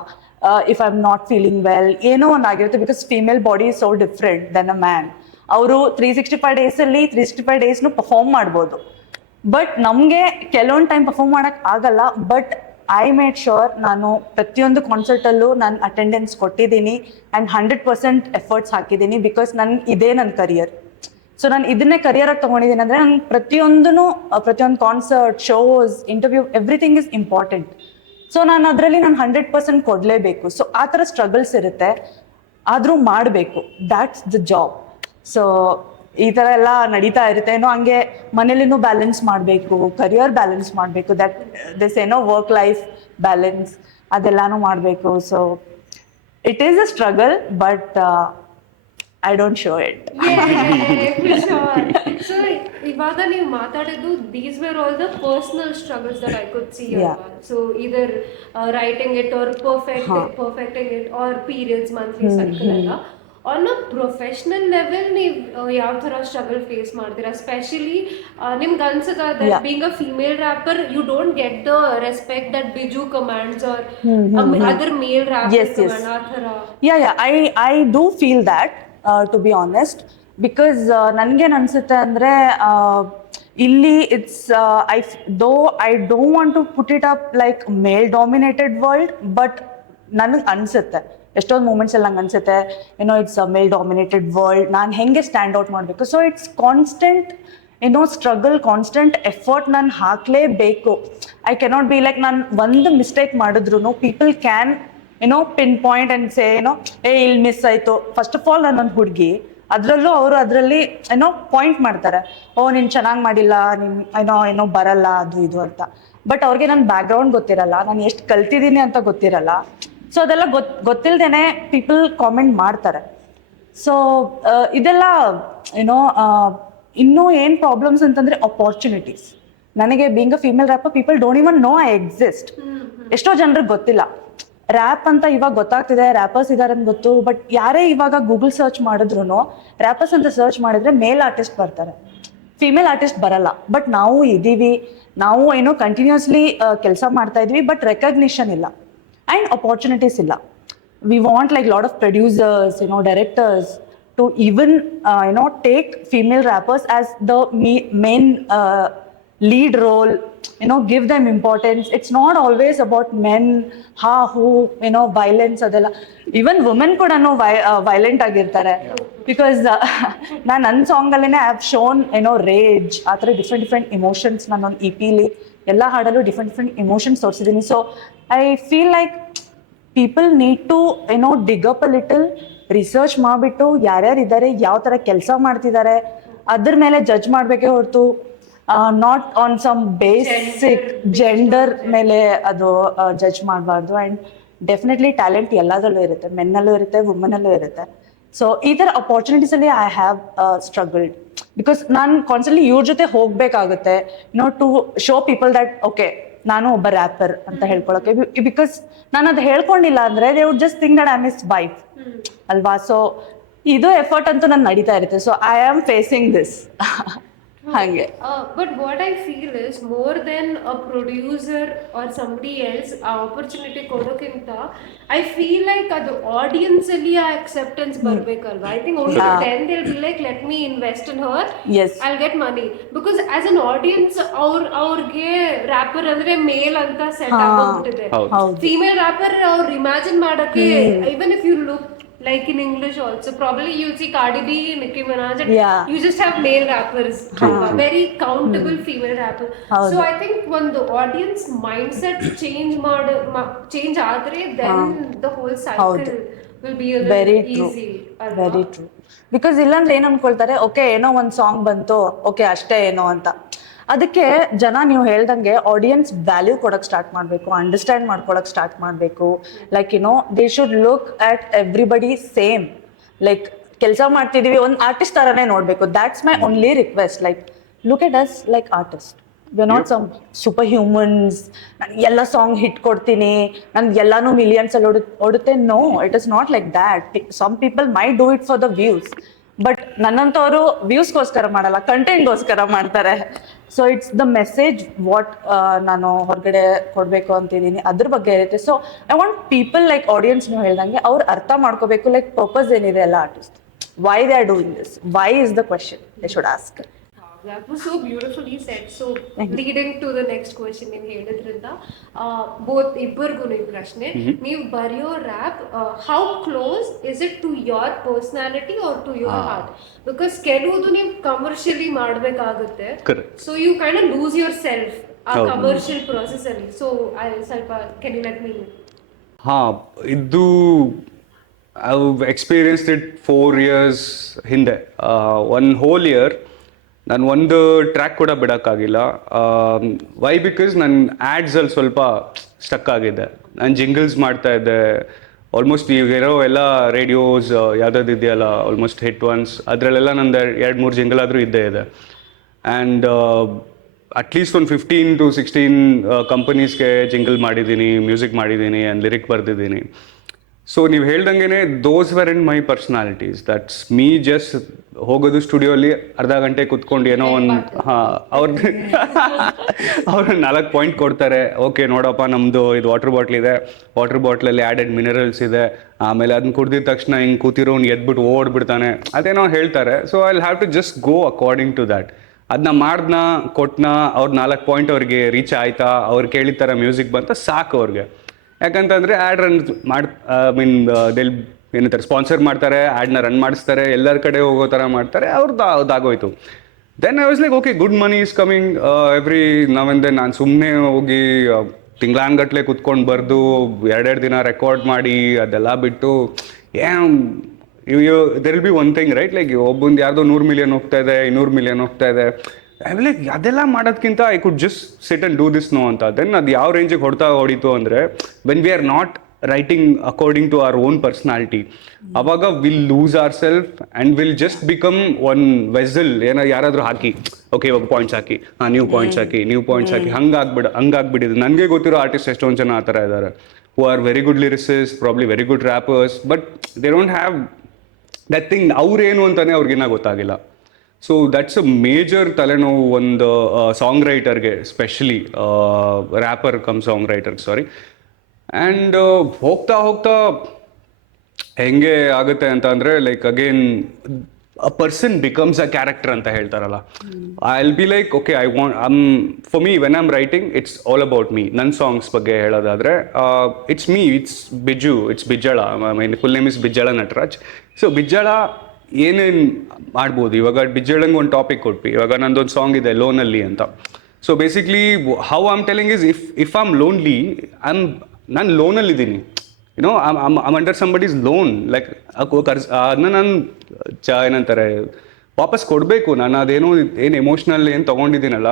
if I am not feeling well, ಏನೋ ಒಂದು ಆಗಿರುತ್ತೆ. Because female body is so different then a man. ಅವರು 365 ಡೇಸಲ್ಲಿ 365 ಡೇಸ್ನು ಪರ್ಫಾರ್ಮ್ ಮಾಡ್ಬೋದು. ಬಟ್ ನಮಗೆ ಕೆಲವೊಂದು ಟೈಮ್ ಪರ್ಫಾರ್ಮ್ ಮಾಡೋಕ್ಕೆ ಆಗಲ್ಲ. ಬಟ್ ಐ ಮೇಡ್ ಶೋರ್ ನಾನು ಪ್ರತಿಯೊಂದು ಕಾನ್ಸರ್ಟಲ್ಲೂ ನಾನು ಅಟೆಂಡೆನ್ಸ್ ಕೊಟ್ಟಿದ್ದೀನಿ ಆ್ಯಂಡ್ 100% ಎಫರ್ಟ್ಸ್ ಹಾಕಿದ್ದೀನಿ. ಬಿಕಾಸ್ ಇದೇ ನನ್ನ ಕರಿಯರ್. ಸೊ ನಾನು ಇದನ್ನೇ ಕರಿಯರಾಗಿ ತೊಗೊಂಡಿದ್ದೀನಿ. ಅಂದರೆ ನಾನು ಪ್ರತಿಯೊಂದು concert, shows, interview, everything is important. So ನಾನು ಅದರಲ್ಲಿ 100% ಕೊಡಲೇಬೇಕು. ಸೊ ಆ ಥರ ಸ್ಟ್ರಗಲ್ಸ್ ಇರುತ್ತೆ, ಆದರೂ ಮಾಡಬೇಕು. That's the job. ಸೊ ಈ ಥರ ಎಲ್ಲ ನಡೀತಾ ಇರುತ್ತೆ. ಏನೋ ಹಂಗೆ ಮನೇಲಿನೂ ಬ್ಯಾಲೆನ್ಸ್ ಮಾಡಬೇಕು, ಕರಿಯರ್ ಬ್ಯಾಲೆನ್ಸ್ ಮಾಡಬೇಕು. ದಿಸ್ ಏನೋ ವರ್ಕ್ ಲೈಫ್ ಬ್ಯಾಲೆನ್ಸ್ ಅದೆಲ್ಲಾನು ಮಾಡಬೇಕು. So it is a struggle, but I don't show it. So ಇವಾಗ ನೀವು ಮಾತಾಡಿದ್ದು these were all the personal struggles that I could see. So either writing it or perfecting it or periods, monthly cycle ಎಲ್ಲ. On a professional level ನೀವು ಯಾವ ಥರ struggle face ಮಾಡ್ತೀರಾ? Specially ನಿಮ್ಗೆ ಅನ್ಸುತ್ತಾ that being a female wrapper you don't get the respect that Bijju commands or other male rappers command ಆ ಥರ? I do feel that, to be honest. Because ನನ್ಗೇನು ಅನ್ಸುತ್ತೆ ಅಂದರೆ ಇಲ್ಲಿ it's I don't want to put it up like male dominated world. But ನನಗೆ ಅನ್ಸುತ್ತೆ ಎಷ್ಟೊಂದು moments ಎಲ್ಲ ನಂಗೆ ಅನ್ಸುತ್ತೆ ಏನೋ it's a male dominated world, ನಾನು ಹೆಂಗೆ ಸ್ಟ್ಯಾಂಡ್ ಔಟ್ ಮಾಡಬೇಕು. So it's constant struggle, constant effort ನಾನು ಹಾಕಲೇಬೇಕು. ಐ ಕೆನಾಟ್ ಬಿ ಲೈಕ್ ನಾನು ಒಂದು ಮಿಸ್ಟೇಕ್ ಮಾಡಿದ್ರು people can pin point and say ಇಲ್ಲಿ ಮಿಸ್ ಆಯಿತು. ಫಸ್ಟ್ ಆಫ್ ಆಲ್ ನಾನೊಂದು ಹುಡುಗಿ, ಅದರಲ್ಲೂ ಅವರು ಅದರಲ್ಲಿ ಪಾಯಿಂಟ್ ಮಾಡ್ತಾರೆ, ನೀನು ಚೆನ್ನಾಗಿ ಮಾಡಿಲ್ಲ, ನೀನು ಏನೋ ಬರಲ್ಲ, ಅದು ಇದು ಅಂತ. ಬಟ್ ಅವ್ರಿಗೆ ನನ್ನ ಬ್ಯಾಕ್ಗ್ರೌಂಡ್ ಗೊತ್ತಿರಲ್ಲ, ನಾನು ಎಷ್ಟು ಕಲ್ತಿದ್ದೀನಿ ಅಂತ ಗೊತ್ತಿರಲ್ಲ. ಸೊ ಅದೆಲ್ಲ ಗೊತ್ತಿಲ್ಲದೇನೆ ಪೀಪಲ್ ಕಾಮೆಂಟ್ ಮಾಡ್ತಾರೆ. ಸೊ ಇದೆಲ್ಲ ಇನ್ನೂ ಏನು ಪ್ರಾಬ್ಲಮ್ಸ್ ಅಂತಂದರೆ ಅಪಾರ್ಚುನಿಟೀಸ್. ನನಗೆ being a female wrapper people don't even no I exist. ಎಷ್ಟೋ ಜನರಿಗೆ ಗೊತ್ತಿಲ್ಲ ರ್ಯಾಪ್ ಅಂತ. ಇವಾಗ ಗೊತ್ತಾಗ್ತಿದೆ ರ್ಯಾಪರ್ಸ್ ಇದ್ದಾರೆ ಅಂತ ಗೊತ್ತು. ಬಟ್ ಯಾರೇ ಇವಾಗ ಗೂಗಲ್ ಸರ್ಚ್ ಮಾಡಿದ್ರು ರ್ಯಾಪರ್ಸ್ ಅಂತ ಸರ್ಚ್ ಮಾಡಿದ್ರೆ ಮೇಲ್ ಆರ್ಟಿಸ್ಟ್ ಬರ್ತಾರೆ, ಫೀಮೇಲ್ ಆರ್ಟಿಸ್ಟ್ ಬರಲ್ಲ. ಬಟ್ ನಾವು ಇದ್ದೀವಿ, ನಾವು ಕಂಟಿನ್ಯೂಸ್ಲಿ ಕೆಲಸ ಮಾಡ್ತಾ ಇದ್ವಿ. ಬಟ್ ರೆಕಗ್ನಿಷನ್ ಇಲ್ಲ and opportunities illa. We want like lot of producers, directors to even take female rappers as the main lead role, give them importance. It's not always about men who violence adella. Even women kuda violent agirtare. Because ನಾನು ನನ್ನ ಸಾಂಗಲ್ಲೇ I have shown rage, ಆ ಥರ different emotions ನಾನು ಒಂದು EP ಲಿ ಎಲ್ಲ ಹಾಡಲ್ಲೂ ಡಿಫ್ರೆಂಟ್ ಎಮೋಷನ್ಸ್ ತೋರಿಸಿದ್ದೀನಿ. So I feel like people need to dig up a little, research ಮಾಡಿಬಿಟ್ಟು ಯಾರ್ಯಾರು ಇದ್ದಾರೆ, ಯಾವ ಥರ ಕೆಲಸ ಮಾಡ್ತಿದ್ದಾರೆ, ಅದ್ರ ಮೇಲೆ ಜಡ್ಜ್ ಮಾಡಬೇಕೇ ಹೊರತು not on some basic gender ಮೇಲೆ ಅದು ಜಡ್ಜ್ ಮಾಡಬಾರ್ದು. ಆ್ಯಂಡ್ ಡೆಫಿನೆಟ್ಲಿ ಟ್ಯಾಲೆಂಟ್ ಎಲ್ಲದರಲ್ಲೂ ಇರುತ್ತೆ, ಮೆನ್ನಲ್ಲೂ ಇರುತ್ತೆ, ವುಮನಲ್ಲೂ ಇರುತ್ತೆ. ಸೊ ಈ ಥರ ಅಪಾರ್ಚುನಿಟೀಸಲ್ಲಿ ಐ ಹ್ಯಾವ್ ಸ್ಟ್ರಗಲ್ಡ್. ಬಿಕಾಸ್ ನಾನು ಕಾನ್ಸ್ಟೆಂಟ್ಲಿ ಇವ್ರ ಜೊತೆ ಹೋಗಬೇಕಾಗುತ್ತೆ to show people that okay ನಾನು ಒಬ್ಬ ರ್ಯಾಪರ್ ಅಂತ ಹೇಳ್ಕೊಳಕ್ಕೆ. ಬಿಕಾಸ್ ನಾನು ಅದು ಹೇಳ್ಕೊಂಡಿಲ್ಲ ಅಂದರೆ they would just think that I am his wife ಅಲ್ವಾ. ಸೊ ಇದು ಎಫರ್ಟ್ ಅಂತೂ ನಾನು ನಡೀತಾ ಇರುತ್ತೆ. So I am facing this ಹಾಗೆ. But what I feel is more than a producer or somebody else ಆ ಆಪರ್ಚುನಿಟಿ ಕೊಡೋಕ್ಕಿಂತ ಐ ಫೀಲ್ ಲೈಕ್ ಅದು ಆಡಿಯನ್ಸ್ ಅಲ್ಲಿ ಆ ಅಕ್ಸೆಪ್ಟೆನ್ಸ್ ಬರ್ಬೇಕಲ್ವಾ. I think only then they will be like let me invest in her, I will get money. Because as an audience ಅವ್ರಿಗೆ rapper ಅಂದ್ರೆ male ಅಂತ set ಆಗೋಗ್ಬಿಟ್ಟಿದೆ. ಫೀಮೇಲ್ ರ್ಯಾಪರ್ ಅವ್ರು imagine ಮಾಡಕ್ಕೆ, even if you look like in English also, probably you'll see Cardi B, Nicki Minaj, and you just have male rappers, very countable female rappers. So I think when the audience mindset change aadre, then the whole cycle will be a little easy. Very true. Because illandre ಏನು ಅನ್ಕೊಳ್ತಾರೆ, okay ಏನೋ ಒಂದು song ಬಂತು, okay ಅಷ್ಟೇ ಏನೋ ಅಂತ. ಅದಕ್ಕೆ ಜನ ನೀವು ಹೇಳ್ದಂಗೆ ಆಡಿಯನ್ಸ್ ವ್ಯಾಲ್ಯೂ ಕೊಡೋಕೆ ಸ್ಟಾರ್ಟ್ ಮಾಡಬೇಕು, ಅಂಡರ್ಸ್ಟ್ಯಾಂಡ್ ಮಾಡ್ಕೊಳಕ್ಕೆ ಸ್ಟಾರ್ಟ್ ಮಾಡಬೇಕು. Like they should look at everybody same. Like ಕೆಲಸ ಮಾಡ್ತಿದ್ದೀವಿ ಒಂದು ಆರ್ಟಿಸ್ಟ್ ಥರನೇ ನೋಡಬೇಕು. That's my only request. Like look at us like artist. We are not some super humans. ನಾನು ಎಲ್ಲ ಸಾಂಗ್ ಹಿಟ್ ಕೊಡ್ತೀನಿ, ನನ್ಗೆ ಎಲ್ಲಾನು ಮಿಲಿಯನ್ಸಲ್ಲಿ ಓಡುತ್ತೆ. No, it is not like that. Some people might do it for the views. But ನನ್ನಂಥವರು ವ್ಯೂಸ್ಗೋಸ್ಕರ ಮಾಡಲ್ಲ, ಕಂಟೆಂಟ್ಗೋಸ್ಕರ ಮಾಡ್ತಾರೆ. So it's the message what ನಾನು ಹೊರಗಡೆ ಕೊಡಬೇಕು ಅಂತಿದ್ದೀನಿ ಅದ್ರ ಬಗ್ಗೆ ಇರುತ್ತೆ. So I want people like audience ನೀವು ಹೇಳ್ದಂಗೆ ಅವ್ರು ಅರ್ಥ ಮಾಡ್ಕೋಬೇಕು ಲೈಕ್ ಪರ್ಪಸ್ ಏನಿದೆ ಎಲ್ಲ artist, why they are doing this, why is the question they should ask. That was so beautifully said. So leading to the next question ನೀವು ಹೇಳಿದ್ರಿಂದ both ಇಬ್ಬರಿಗೂ ಈ ಪ್ರಶ್ನೆ, ನೀವು ಬರೆಯೋ rap how close is it to your personality or to your heart? Because ಕೆಲವುದು ನೀವು commercially ಮಾಡಬೇಕಾಗುತ್ತೆ, so you kind of lose yourself ಆ ಕಮರ್ಷಿಯಲ್ ಪ್ರಾಸೆಸ್ ಅಲ್ಲಿ. ಸೊ ಸ್ವಲ್ಪ can you let me know? ಇದು I've experienced it 4 years ಹಿಂದೆ. 1 whole year ನಾನು ಒಂದು ಟ್ರ್ಯಾಕ್ ಕೂಡ ಬಿಡೋಕ್ಕಾಗಿಲ್ಲ. ವೈ? ಬಿಕಾಸ್ ನನ್ನ ಆ್ಯಡ್ಸಲ್ಲಿ ಸ್ವಲ್ಪ ಸ್ಟಕ್ ಆಗಿದೆ. ನಾನು ಜಿಂಗಲ್ಸ್ ಮಾಡ್ತಾ ಇದ್ದೆ, ಆಲ್ಮೋಸ್ಟ್ ಈಗಿರೋ ಎಲ್ಲ ರೇಡಿಯೋಸ್ ಯಾವುದಾದ್ರು ಇದೆಯಲ್ಲ ಆಲ್ಮೋಸ್ಟ್ ಹಿಟ್ ಒನ್ಸ್, ಅದರಲ್ಲೆಲ್ಲ ನಂದು 2-3 ಜಿಂಗಲ್ ಆದರೂ ಇದ್ದೇ ಇದೆ. ಆ್ಯಂಡ್ ಅಟ್ಲೀಸ್ಟ್ ಒಂದು 15 to 16 ಕಂಪನೀಸ್ಗೆ ಜಿಂಗಲ್ ಮಾಡಿದ್ದೀನಿ, ಮ್ಯೂಸಿಕ್ ಮಾಡಿದ್ದೀನಿ ಆ್ಯಂಡ್ ಲಿರಿಕ್ ಬರೆದಿದ್ದೀನಿ. ಸೊ ನೀವು ಹೇಳ್ದಂಗೆ those were in my personalities. That's me just ಹೋಗೋದು ಸ್ಟುಡಿಯೋಲಿ ಅರ್ಧ ಗಂಟೆ ಕುತ್ಕೊಂಡು ಏನೋ ಒಂದು ಅವ್ರು 4 ಪಾಯಿಂಟ್ ಕೊಡ್ತಾರೆ. ಓಕೆ ನೋಡಪ್ಪ, ನಮ್ಮದು ಇದು ವಾಟರ್ ಬಾಟ್ಲ್ ಇದೆ, ವಾಟರ್ ಬಾಟ್ಲಲ್ಲಿ ಆ್ಯಡೆಡ್ ಮಿನರಲ್ಸ್ ಇದೆ, ಆಮೇಲೆ ಅದನ್ನ ಕುಡ್ದಿದ ತಕ್ಷಣ ಹಿಂಗೆ ಕೂತಿರೋನು ಎದ್ಬಿಟ್ಟು ಓಡ್ಬಿಡ್ತಾನೆ, ಅದೇನೋ ಹೇಳ್ತಾರೆ. So I will have to just go according to that. ಅದನ್ನ ಮಾಡ್ದನ ಕೊಟ್ಟನ, ಅವ್ರು 4 ಪಾಯಿಂಟ್ ಅವ್ರಿಗೆ ರೀಚ್ ಆಯ್ತಾ, ಅವ್ರು ಕೇಳಿದ ಥರ ಮ್ಯೂಸಿಕ್ ಬಂತ ಸಾಕು ಅವ್ರಿಗೆ. ಯಾಕಂತಂದರೆ ಆ್ಯಡ್ ರನ್ ದೆಲ್ ಏನಂತಾರೆ ಸ್ಪಾನ್ಸರ್ ಮಾಡ್ತಾರೆ, ಆ್ಯಡ್ನ ರನ್ ಮಾಡಿಸ್ತಾರೆ, ಎಲ್ಲರ ಕಡೆ ಹೋಗೋ ಥರ ಮಾಡ್ತಾರೆ, ಅವ್ರದ್ದು ಅದಾಗೋಯ್ತು. Then I was like okay, good money is coming every now and then. ನಾನು ಸುಮ್ಮನೆ ಹೋಗಿ ತಿಂಗಳಾನ್ಗಟ್ಲೆ ಕುತ್ಕೊಂಡು ಬರೆದು 2 ದಿನ ರೆಕಾರ್ಡ್ ಮಾಡಿ ಅದೆಲ್ಲ ಬಿಟ್ಟು there will be one thing right, like ಒಬ್ಬಂದು ಯಾರ್ದೋ 100 ಮಿಲಿಯನ್ ಹೋಗ್ತಾ ಇದೆ, 200 ಮಿಲಿಯನ್ ಹೋಗ್ತಾ ಇದೆ. ಐ ವಿಲ್ ಲೈಕ್ ಅದೆಲ್ಲ ಮಾಡೋದಕ್ಕಿಂತ I could just sit and do this no ಅಂತ. ದೆನ್ ಅದು ಯಾವ ರೇಂಜಿಗೆ ಹೊಡಿತು ಅಂದರೆ when we are not writing according to our own personality, ಅವಾಗ will lose our self and will just become one vessel. ಏನೋ ಯಾರಾದರೂ ಹಾಕಿ ಓಕೆ ಇವಾಗ ಪಾಯಿಂಟ್ಸ್ ಹಾಕಿ, ನೀವು ಪಾಯಿಂಟ್ಸ್ ಹಾಕಿ, ನೀವು ಪಾಯಿಂಟ್ಸ್ ಹಾಕಿ, ಹಂಗಾಗ್ಬಿಟ್ಟಿದೆ. ನನಗೆ ಗೊತ್ತಿರೋ ಆರ್ಟಿಸ್ಟ್ ಎಷ್ಟೊಂದು ಜನ ಆ ಥರ ಇದ್ದಾರೆ, who are very good lyricist, probably very good wrappers, but they don't have that thing. ಅವ್ರೇನು ಅಂತಲೇ ಅವ್ರಿಗಿನ್ನ ಗೊತ್ತಾಗಿಲ್ಲ. ಸೊ ದಟ್ಸ್ ಅ ಮೇಜರ್ ತಲೆನೋವು ಒಂದು ಸಾಂಗ್ ರೈಟರ್ಗೆ, specially rapper cum song writer, sorry. And ಹೋಗ್ತಾ ಹೆಂಗೆ ಆಗುತ್ತೆ ಅಂತ ಅಂದರೆ, like again a person becomes a character ಅಂತ ಹೇಳ್ತಾರಲ್ಲ. I will be like okay, I want for me when I am writing it's all about me. ನನ್ನ songs ಬಗ್ಗೆ ಹೇಳೋದಾದರೆ it's me, it's Bijju, it's Bijjala. My full name is Bijjala Nataraj. So Bijjala ಏನೇನು ಮಾಡ್ಬೋದು, ಇವಾಗ ಬಿಜ್ಜಳಂಗೆ ಒಂದು topic ಕೊಟ್ವಿ, ಇವಾಗ ನಂದೊಂದು ಸಾಂಗ್ ಇದೆ ಲೋನಲ್ಲಿ ಅಂತ. So basically how I am telling is if I am lonely, ನಾನು ಲೋನಲ್ಲಿದ್ದೀನಿ, you know I'm under somebody's loan. Like ಅದನ್ನ ನಾನು ಏನಂತಾರೆ ವಾಪಸ್ ಕೊಡಬೇಕು. ನಾನು ಅದೇನೋ ಏನು ಎಮೋಷ್ನಲ್ ಏನು ತೊಗೊಂಡಿದ್ದೀನಲ್ಲ,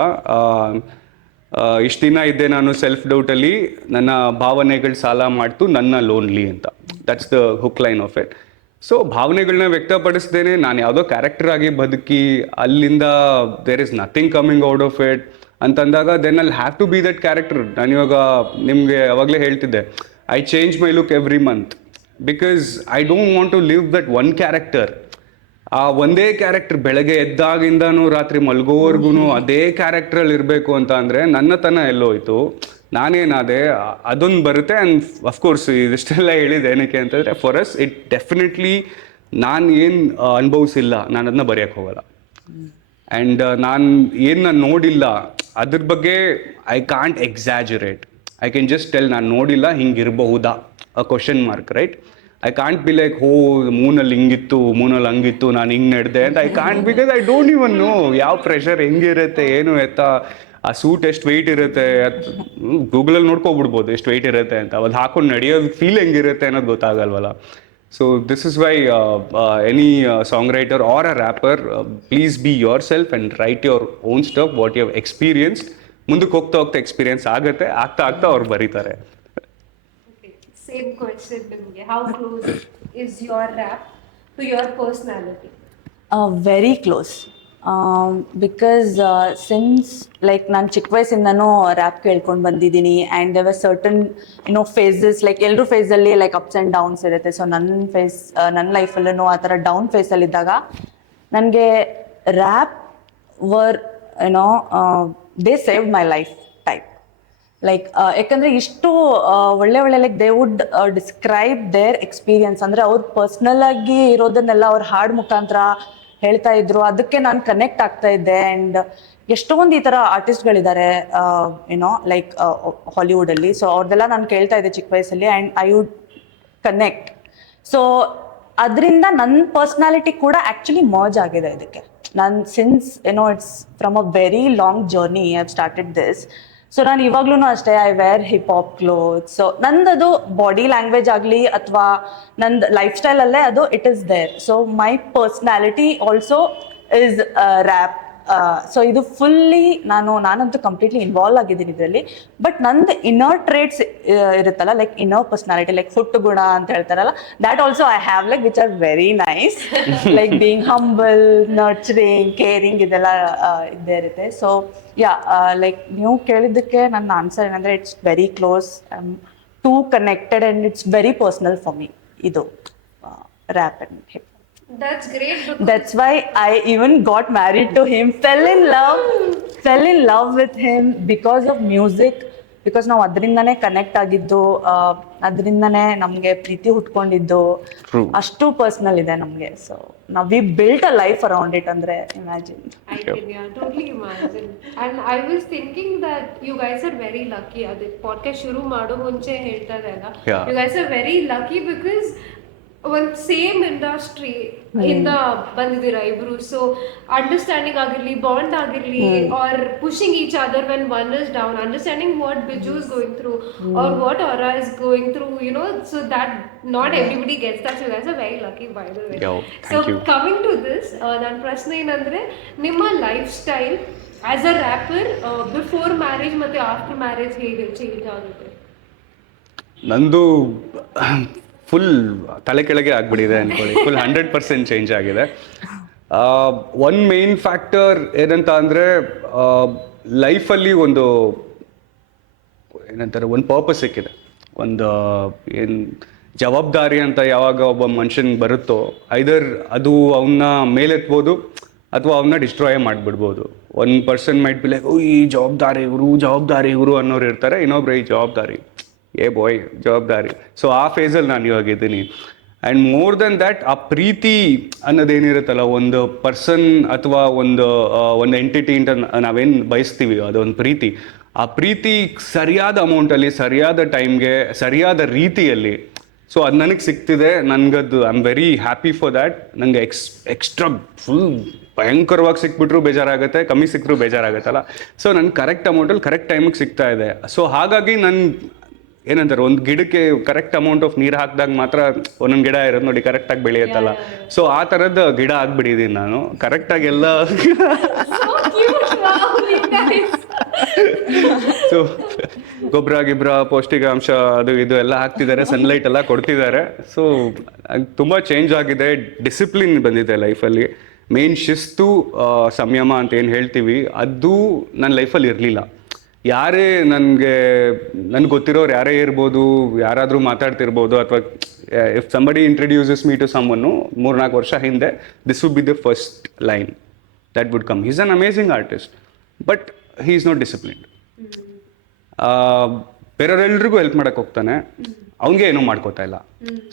ಇಷ್ಟು ದಿನ ಇದ್ದೆ ನಾನು ಸೆಲ್ಫ್ ಡೌಟಲ್ಲಿ, ನನ್ನ ಭಾವನೆಗಳು ಸಾಲ ಮಾಡ್ತು ನನ್ನ ಲೋನ್ಲಿ ಅಂತ. That's the hook line of it. So ಭಾವನೆಗಳನ್ನ ವ್ಯಕ್ತಪಡಿಸ್ದೇನೆ ನಾನು ಯಾವುದೋ ಕ್ಯಾರೆಕ್ಟರ್ ಆಗಿ ಬದುಕಿ ಅಲ್ಲಿಂದ there is nothing coming out of it ಅಂತಂದಾಗ then I'll have to be that character. ನಾನಿವಾಗ ನಿಮಗೆ ಅವಾಗಲೇ ಹೇಳ್ತಿದ್ದೆ, I change my look every month because I don't want to live that one character. ಆ ಒಂದೇ ಕ್ಯಾರೆಕ್ಟರ್ ಬೆಳಗ್ಗೆ ಎದ್ದಾಗಿಂದನೂ ರಾತ್ರಿ ಮಲ್ಗೋವರೆಗೂ ಅದೇ ಕ್ಯಾರೆಕ್ಟ್ರಲ್ಲಿ ಇರಬೇಕು ಅಂತ ಅಂದರೆ ನನ್ನತನ ಎಲ್ಲೋಯ್ತು, ನಾನೇನಾದೆ, ಅದೊಂದು ಬರುತ್ತೆ. ಆ್ಯಂಡ್ ಅಫ್ಕೋರ್ಸ್ ಇದಿಷ್ಟೆಲ್ಲ ಹೇಳಿದೆ ಏನಕ್ಕೆ ಅಂತಂದರೆ, ಫಾರ್ ಅಸ್ ಇಟ್ ಡೆಫಿನೆಟ್ಲಿ ನಾನು ಏನು ಅನುಭವಿಸಿಲ್ಲ ನಾನು ಅದನ್ನ ಬರೆಯೋಕ್ಕೆ ಹೋಗಲ್ಲ. ಆ್ಯಂಡ್ ನಾನು ನೋಡಿಲ್ಲ ಅದ್ರ ಬಗ್ಗೆ I can't exaggerate. I can just tell ನಾನು ನೋಡಿಲ್ಲ, ಹಿಂಗಿರಬಹುದಾ, a question mark, right? I can't be like ಮೂನಲ್ಲಿ ಹಿಂಗಿತ್ತು, ಮೂನಲ್ಲಿ ಹಂಗಿತ್ತು, ನಾನು ಹಿಂಗೆ ನಡೆದೆ ಅಂತ. I can't, because I don't even know ಯಾವ ಪ್ರೆಷರ್ ಹೆಂಗಿರುತ್ತೆ, ಏನು ಎತ್ತ, ಆ ಸೂಟ್ ಎಷ್ಟು ವೆಯ್ಟ್ ಇರುತ್ತೆ, ಗೂಗಲಲ್ಲಿ ನೋಡ್ಕೊಬಿಡ್ಬೋದು ಎಷ್ಟು ವೆಯ್ಟ್ ಇರುತ್ತೆ ಅಂತ. ಅದು ಹಾಕೊಂಡು ನಡೆಯೋದು ಫೀಲ್ ಹೆಂಗಿರುತ್ತೆ ಅನ್ನೋದು ಗೊತ್ತಾಗಲ್ವಲ್ಲ. So this is why any song writer or a rapper, please be yourself and write your own stuff, what you have experienced. ಮುಂದಕ್ಕೆ ಹೋಗ್ತಾ ಎಕ್ಸ್ಪೀರಿಯನ್ಸ್ ಆಗುತ್ತೆ, ಆಗ್ತಾ ಅವ್ರು ಬರೀತಾರೆ. Same question ನಿಮಗೆ, how close is your rap to your personality? Very close. Because since like ನಾನು ಚಿಕ್ಕ ವಯಸ್ಸಿಂದನೂ ರ್ಯಾಪ್ ಕೇಳ್ಕೊಂಡು ಬಂದಿದ್ದೀನಿ. And there were certain phases, like ಎಲ್ಲರೂ ಫೇಸಲ್ಲಿ ಲೈಕ್ ಅಪ್ಸ್ ಆ್ಯಂಡ್ ಡೌನ್ಸ್ ಇರುತ್ತೆ. ಸೊ ನನ್ನ ಲೈಫಲ್ಲೂ ಆ ಥರ ಡೌನ್ ಫೇಸಲ್ಲಿದ್ದಾಗ ನನಗೆ rap were you know they save my life type. Like ಯಾಕಂದ್ರೆ ಇಷ್ಟು ಒಳ್ಳೆ ಒಳ್ಳೆ like they would describe their experience, ಅಂದ್ರೆ ಅವ್ರು ಪರ್ಸ್ನಲ್ ಆಗಿ ಇರೋದನ್ನೆಲ್ಲ ಅವ್ರ ಹಾಡ್ ಮುಖಾಂತರ ಹೇಳ್ತಾ ಇದ್ರು, ಅದಕ್ಕೆ ನಾನು ಕನೆಕ್ಟ್ ಆಗ್ತಾ ಇದ್ದೆ. ಆ್ಯಂಡ್ ಎಷ್ಟೊಂದು ಈ ಥರ ಆರ್ಟಿಸ್ಟ್ಗಳಿದ್ದಾರೆ ಯುನೋ ಲೈಕ್ ಹಾಲಿವುಡಲ್ಲಿ. ಸೊ ಅವ್ರದ್ದೆಲ್ಲ ನಾನು ಕೇಳ್ತಾ ಇದ್ದೆ ಚಿಕ್ಕ ವಯಸ್ಸಲ್ಲಿ, and I would connect. So ಅದರಿಂದ ನನ್ನ ಪರ್ಸ್ನಾಲಿಟಿ ಕೂಡ ಆ್ಯಕ್ಚುಲಿ ಮರ್ಜ್ ಆಗಿದೆ ಇದಕ್ಕೆ. ನಾನು since it's from a very long journey I have started this. So ನಾನು ಇವಾಗ್ಲೂ ಅಷ್ಟೇ I wear hip hop clothes. So ನಂದದು ಬಾಡಿ ಲ್ಯಾಂಗ್ವೇಜ್ ಆಗಲಿ ಅಥವಾ ನಂದು ಲೈಫ್ ಸ್ಟೈಲಲ್ಲೇ ಅದು it is there. So my personality also is rap. So ಇದು ಫುಲ್ಲಿ ನಾನಂತೂ ಕಂಪ್ಲೀಟ್ಲಿ ಇನ್ವಾಲ್ವ್ ಆಗಿದ್ದೀನಿ ಇದರಲ್ಲಿ. ಬಟ್ ನಂದು ಇನ್ನರ್ ಟ್ರೇಟ್ಸ್ ಇರುತ್ತಲ್ಲ, ಲೈಕ್ ಇನ್ನರ್ ಪರ್ಸ್ನಾಲಿಟಿ, ಲೈಕ್ ಹುಟ್ಟು ಗುಣ ಅಂತ ಹೇಳ್ತಾರಲ್ಲ, that also I have like which are very nice. Like being humble, nurturing, caring, ಇದೆಲ್ಲ ಇದ್ದೇ ಇರುತ್ತೆ. ಸೊ ಯಾ, ಲೈಕ್ ನೀವು ಕೇಳಿದ್ದಕ್ಕೆ ನನ್ನ ಆನ್ಸರ್ ಏನಂದರೆ it's very close, too connected and it's very personal for me, ಇದು rap and hip. That's great. That's why I even got married to him, fell in love with him because of music, because ನಾವು ಅದರಿಂದನೇ connect ಆಗಿದ್ದು, ಅದರಿಂದನೇ ನಮಗೆ ಪ್ರೀತಿ ಹುಟ್ಕೊಂಡಿದ್ದು. ಅಷ್ಟು personal ಇದೆ ನಮಗೆ. So ನಾವು we built a life around it, ಅಂದ್ರೆ imagine. I can, yeah, totally imagine. And I was thinking that you guys are very lucky. Adi podcast shuru ಮಾಡು ಮುಂಚೆ ಹೇಳ್ತಾ ಇದ್ರಲ್ಲ, you guys are very lucky because ಒಂದು same industry ಇಂದ ಬಂದಿದ್ದೀರಾ ಇಬ್ರು. So understanding ಆಗಿರ್ಲಿ, ಬಾಂಡ್ ಆಗಿರ್ಲಿ, or pushing each other when one is down, understanding what Bijju is going through or what Aura is going through, so that not everybody gets that. So you guys are very lucky, by the way. So coming to this, ನನ್ನ ಪ್ರಶ್ನೆ ಏನಂದ್ರೆ, ನಿಮ್ಮ life style as a wrapper before marriage ಮತ್ತೆ after marriage ಹೇಗೆ change ಆಗುತ್ತೆ? ನಂದು full ತಲೆ ಕೆಳಗೆ ಆಗ್ಬಿಟ್ಟಿದೆ ಅನ್ಕೊಳ್ಳಿ. ಫುಲ್ 100% ಚೇಂಜ್ ಆಗಿದೆ. ಒನ್ ಮೇನ್ ಫ್ಯಾಕ್ಟರ್ ಏನಂತ ಅಂದರೆ, ಲೈಫಲ್ಲಿ ಒಂದು ಏನಂತಾರೆ, ಒಂದು ಪರ್ಪಸ್ ಸಿಕ್ಕಿದೆ. ಒಂದು ಏನು ಜವಾಬ್ದಾರಿ ಅಂತ ಯಾವಾಗ ಒಬ್ಬ ಮನುಷ್ಯನಿಗೆ ಬರುತ್ತೋ, ಐದರ್ ಅದು ಅವನ್ನ ಮೇಲೆತ್ಬೋದು ಅಥವಾ ಅವನ್ನ ಡಿಸ್ಟ್ರಾಯೇ ಮಾಡಿಬಿಡ್ಬೋದು. One person might be like, ಈ ಜವಾಬ್ದಾರಿ ಇವರು ಅನ್ನೋರು ಇರ್ತಾರೆ. ಇನ್ನೊಬ್ರು ಈ ಜವಾಬ್ದಾರಿ ಬಾಯ್ ಜವಾಬ್ದಾರಿ. ಸೊ ಆ ಫೇಸಲ್ಲಿ ನಾನು ಇವಾಗಿದ್ದೀನಿ. ಆ್ಯಂಡ್ ಮೋರ್ ದೆನ್ ದ್ಯಾಟ್, ಆ ಪ್ರೀತಿ ಅನ್ನೋದೇನಿರುತ್ತಲ್ಲ, ಒಂದು ಪರ್ಸನ್ ಅಥವಾ ಒಂದು ಎಂಟಿಟಿ ಅಂತ ನಾವೇನು ಬಯಸ್ತೀವಿ, ಅದೊಂದು ಪ್ರೀತಿ. ಆ ಪ್ರೀತಿ ಸರಿಯಾದ ಅಮೌಂಟಲ್ಲಿ, ಸರಿಯಾದ ಟೈಮ್ಗೆ, ಸರಿಯಾದ ರೀತಿಯಲ್ಲಿ, ಸೊ ಅದು ನನಗೆ ಸಿಗ್ತಿದೆ. ನನಗದು I am very happy for that. ನನಗೆ ಎಕ್ಸ್ಟ್ರಾ ಫುಲ್ ಭಯಂಕರವಾಗಿ ಸಿಕ್ಬಿಟ್ರು ಬೇಜಾರಾಗುತ್ತೆ, ಕಮ್ಮಿ ಸಿಕ್ಕರೂ ಬೇಜಾರಾಗುತ್ತಲ್ಲ. ಸೊ ನನ್ನ ಕರೆಕ್ಟ್ ಅಮೌಂಟಲ್ಲಿ ಕರೆಕ್ಟ್ ಟೈಮಿಗೆ ಸಿಗ್ತಾ ಇದೆ. ಸೊ ಹಾಗಾಗಿ ಏನಂತಾರೆ, ಒಂದು ಗಿಡಕ್ಕೆ ಕರೆಕ್ಟ್ ಅಮೌಂಟ್ ಆಫ್ ನೀರು ಹಾಕಿದಾಗ ಮಾತ್ರ ಒಂದೊಂದು ಗಿಡ ಇರೋದು ನೋಡಿ ಕರೆಕ್ಟಾಗಿ ಬೆಳೆಯುತ್ತಲ್ಲ. ಸೊ ಆ ಥರದ ಗಿಡ ಆಗ್ಬಿಟ್ಟಿದ್ದೀನಿ ನಾನು. ಕರೆಕ್ಟಾಗಿ ಎಲ್ಲ ಸೊ ಗೊಬ್ಬರ ಪೌಷ್ಟಿಕಾಂಶ ಅದು ಇದು ಎಲ್ಲ ಹಾಕ್ತಿದ್ದಾರೆ, ಸನ್ಲೈಟ್ ಎಲ್ಲ ಕೊಡ್ತಿದ್ದಾರೆ. ಸೊ ತುಂಬ ಚೇಂಜ್ ಆಗಿದೆ. ಡಿಸಿಪ್ಲಿನ್ ಬಂದಿದೆ ಲೈಫಲ್ಲಿ. ಮೇನ್ ಶಿಸ್ತು, ಸಂಯಮ ಅಂತ ಏನು ಹೇಳ್ತೀವಿ, ಅದು ನನ್ನ ಲೈಫಲ್ಲಿ ಇರಲಿಲ್ಲ. ಯಾರೇ ನನಗೆ ಗೊತ್ತಿರೋರು ಯಾರೇ ಇರ್ಬೋದು, ಯಾರಾದರೂ ಮಾತಾಡ್ತಿರ್ಬೋದು, ಅಥವಾ if somebody introduces me to ಸಮ್ವನ್ನು 3-4 ವರ್ಷ ಹಿಂದೆ, this would be the first line that would come. Is an amazing artist, but he is not disciplined. ಬೇರೆಯವರೆಲ್ರಿಗೂ ಹೆಲ್ಪ್ ಮಾಡೋಕ್ಕೆ ಹೋಗ್ತಾನೆ, ಅವನಿಗೆ ಏನೂ ಮಾಡ್ಕೋತಾ ಇಲ್ಲ.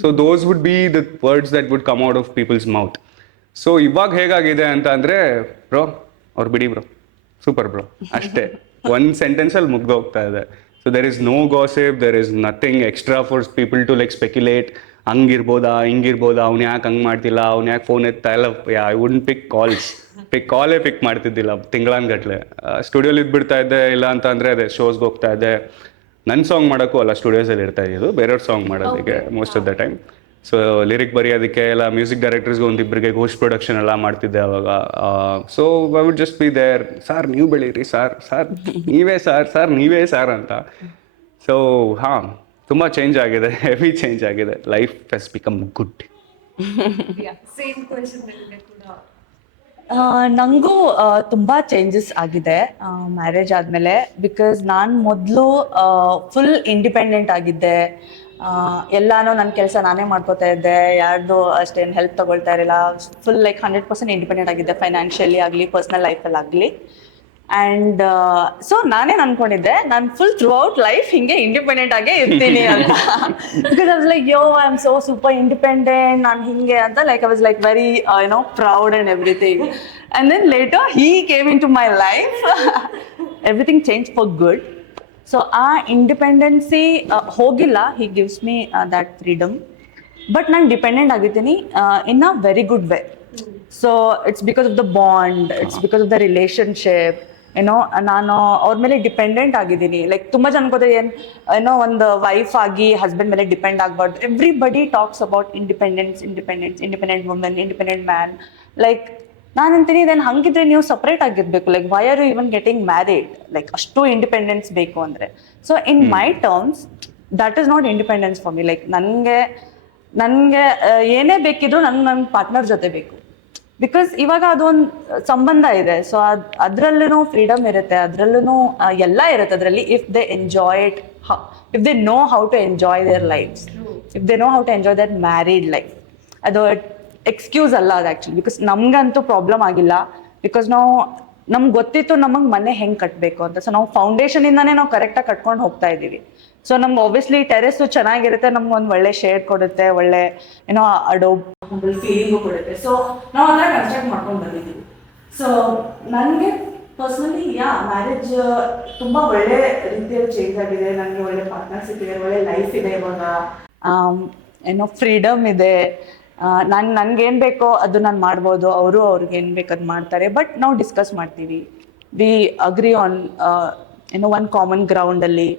So those would be the words that would come out of people's mouth. So ಇವಾಗ ಹೇಗಾಗಿದೆ ಅಂತ ಅಂದರೆ, ಬ್ರೋ ಅವ್ರು ಬಿಡಿ ಬ್ರೋ, ಸೂಪರ್ ಬ್ರೋ, ಅಷ್ಟೇ ಒಂದು ಸೆಂಟೆನ್ಸಲ್ಲಿ ಮುಗ್ದು ಹೋಗ್ತಾ ಇದೆ. So there is no gossip, there is nothing extra for people to like speculate. ಹಂಗಿರ್ಬೋದಾ, ಹಿಂಗಿರ್ಬೋದಾ, ಅವ್ನು ಯಾಕೆ ಹಂಗೆ ಮಾಡ್ತಿಲ್ಲ, ಅವ್ನು ಯಾಕೆ ಫೋನ್ ಎತ್ತಾ ಇಲ್ಲ. ಐ ವುಡ್ಂಟ್ ಕಾಲೇ ಪಿಕ್ ಮಾಡ್ತಿದ್ದಿಲ್ಲ ತಿಂಗಳಾನ್ಗಟ್ಲೆ. ಸ್ಟುಡಿಯೋಲಿ ಇದ್ಬಿಡ್ತಾ ಇದ್ದೆ. ಇಲ್ಲ ಅಂತ ಅಂದರೆ ಅದೇ ಶೋಸ್ಗೆ ಹೋಗ್ತಾ ಇದ್ದೆ. ನನ್ನ ಸಾಂಗ್ ಮಾಡೋಕ್ಕೂ ಅಲ್ಲ, ಸ್ಟುಡಿಯೋಸಲ್ಲಿ ಇರ್ತಾ ಇದ್ದು, ಬೇರೆಯವ್ರ ಸಾಂಗ್ ಮಾಡೋದಕ್ಕೆ most of the time. So lyric ಬರೆಯೋದಕ್ಕೆ ಎಲ್ಲ ಮ್ಯೂಸಿಕ್ ಡೈರೆಕ್ಟರ್ಸ್ಗೆ ಒಂದಿಬ್ಬರಿಗೆ ಗೋಸ್ಟ್ ಪ್ರೊಡಕ್ಷನ್ ಎಲ್ಲ ಮಾಡ್ತಿದ್ದೆ ಅವಾಗ. So I would just be there, sir ನೀವು ಬೆಳೀರಿ, ಸಾರ್ ನೀವೇ ಸಾರ್ ನೀವೇ ಸಾರ್ ಅಂತ. ಸೊ ಹಾಂ, ತುಂಬ ಚೇಂಜ್ ಆಗಿದೆ, ಹೆವಿ ಚೇಂಜ್ ಆಗಿದೆ. Life has become good. ನನಗೂ ತುಂಬ ಚೇಂಜಸ್ ಆಗಿದೆ ಮ್ಯಾರೇಜ್ ಆದಮೇಲೆ. ಬಿಕಾಸ್ ನಾನು ಮೊದಲು ಫುಲ್ ಇಂಡಿಪೆಂಡೆಂಟ್ ಆಗಿದ್ದೆ. ಎಲ್ಲಾನು ನನ್ನ ಕೆಲಸ ನಾನೇ ಮಾಡ್ಕೋತಾ ಇದ್ದೆ, ಯಾರ್ದು ಅಷ್ಟೇನು ಹೆಲ್ಪ್ ತಗೊಳ್ತಾ ಇರಲಿಲ್ಲ. ಫುಲ್ ಲೈಕ್ 100% ಇಂಡಿಪೆಂಡೆಂಟ್ ಆಗಿದ್ದೆ, ಫೈನಾನ್ಷಿಯಲಿ ಆಗಲಿ, ಪರ್ಸ್ನಲ್ ಲೈಫಲ್ಲಿ ಆಗಲಿ. ಆ್ಯಂಡ್ ಸೊ ನಾನೇನು ಅನ್ಕೊಂಡಿದ್ದೆ ನಾನು ಫುಲ್ ಥ್ರೂ ಔಟ್ ಲೈಫ್ ಹಿಂಗೆ ಇಂಡಿಪೆಂಡೆಂಟ್ ಆಗೇ ಇರ್ತೀನಿ ಅಂತ. Because I was like yo I am so super independent, ನಾನು ಹಿಂಗೆ ಅಂತ like I was like very proud and everything. And then later he came into my life, everything change for good. So ಆ independency ಹೋಗಿಲ್ಲ, he gives me that freedom. But ನಾನು dependent ಆಗಿದ್ದೀನಿ in a very good way. So it's because of the bond, it's because of the relationship. ನಾನು ಅವ್ರ ಮೇಲೆ dependent ಆಗಿದ್ದೀನಿ. Like ತುಂಬ ಜನ ಅನ್ಕೋತಾರೆ ಒಂದು ವೈಫ್ ಆಗಿ ಹಸ್ಬೆಂಡ್ ಮೇಲೆ ಡಿಪೆಂಡ್ ಆಗಬಾರ್ದು. Everybody talks about independent women, independent man. Like ನಾನು ಅಂತೀನಿ ಇದನ್ನು ಹಂಗಿದ್ರೆ ನೀವು ಸಪ್ರೇಟ್ ಆಗಿರ್ಬೇಕು. Like why are you even getting married? Like ಅಷ್ಟು ಇಂಡಿಪೆಂಡೆನ್ಸ್ ಬೇಕು ಅಂದರೆ. So in my terms that is not independence for me. Like ನನಗೆ ಏನೇ ಬೇಕಿದ್ರು ನನ್ನ ಪಾರ್ಟ್ನರ್ ಜೊತೆ ಬೇಕು. ಬಿಕಾಸ್ ಇವಾಗ ಅದೊಂದು ಸಂಬಂಧ ಇದೆ. ಸೊ ಅದರಲ್ಲೂ ಫ್ರೀಡಮ್ ಇರುತ್ತೆ, ಅದರಲ್ಲೂ ಎಲ್ಲ ಇರುತ್ತೆ ಅದರಲ್ಲಿ. If they enjoy it, if they know how to enjoy their lives, if they know how to enjoy their married life. ಅದು ಎಕ್ಸ್ಕ್ಯೂಸ್ ಅಲ್ಲ ಅದು ಆ್ಯಕ್ಚುಲಿ. ಬಿಕಾಸ್ ನಮ್ಗಂತೂ ಪ್ರಾಬ್ಲಮ್ ಆಗಿಲ್ಲ. ಬಿಕಾಸ್ ನಮ್ಗೆ ಗೊತ್ತಿತ್ತು ನಮಗೆ ಮನೆ ಹೆಂಗೆ ಕಟ್ಟಬೇಕು ಅಂತ. ಸೊ ನಾವು ಫೌಂಡೇಶನಿಂದಾನೇ ನಾವು ಕರೆಕ್ಟಾಗಿ ಕಟ್ಕೊಂಡು ಹೋಗ್ತಾ ಇದ್ದೀವಿ. ಸೊ ನಮ್ಗೆ ಆಬ್ವಿಯಸ್ಲಿ ಟೆರೆಸ್ಸು ಚೆನ್ನಾಗಿರುತ್ತೆ, ನಮ್ಗೆ ಒಂದು ಒಳ್ಳೆ ಶೇಡ್ ಕೊಡುತ್ತೆ, ಒಳ್ಳೆ ಅಡೋಬ್ ಫೀಲಿಂಗು ಕೊಡುತ್ತೆ. ಸೊ ನಾವು ಅದನ್ನ ಕನ್ಸ್ಟ್ರಕ್ಟ್ ಮಾಡ್ಕೊಂಡು ಬಂದಿದ್ದೀವಿ. ಸೊ ನನಗೆ ಪರ್ಸ್ನಲಿ ಮ್ಯಾರೇಜ್ ತುಂಬ ಒಳ್ಳೆ ರೀತಿಯಲ್ಲಿ ಚೇಂಜ್ ಆಗಿದೆ. ನನಗೆ ಒಳ್ಳೆ ಪಾರ್ಟ್ನರ್ ಸಿಕ್ಕಿದೆ, ಒಳ್ಳೆ ಲೈಫ್ ಇದೆ ಇವಾಗ, ಫ್ರೀಡಮ್ ಇದೆ. ನನ್ಗೇನು ಬೇಕೋ ಅದು ನಾನು ಮಾಡ್ಬೋದು, ಅವರು ಅವ್ರಿಗೆ ಏನು ಬೇಕು ಅದು ಮಾಡ್ತಾರೆ. ಬಟ್ ನಾವು ಡಿಸ್ಕಸ್ ಮಾಡ್ತೀವಿ, we agree on one common ಗ್ರೌಂಡಲ್ಲಿ.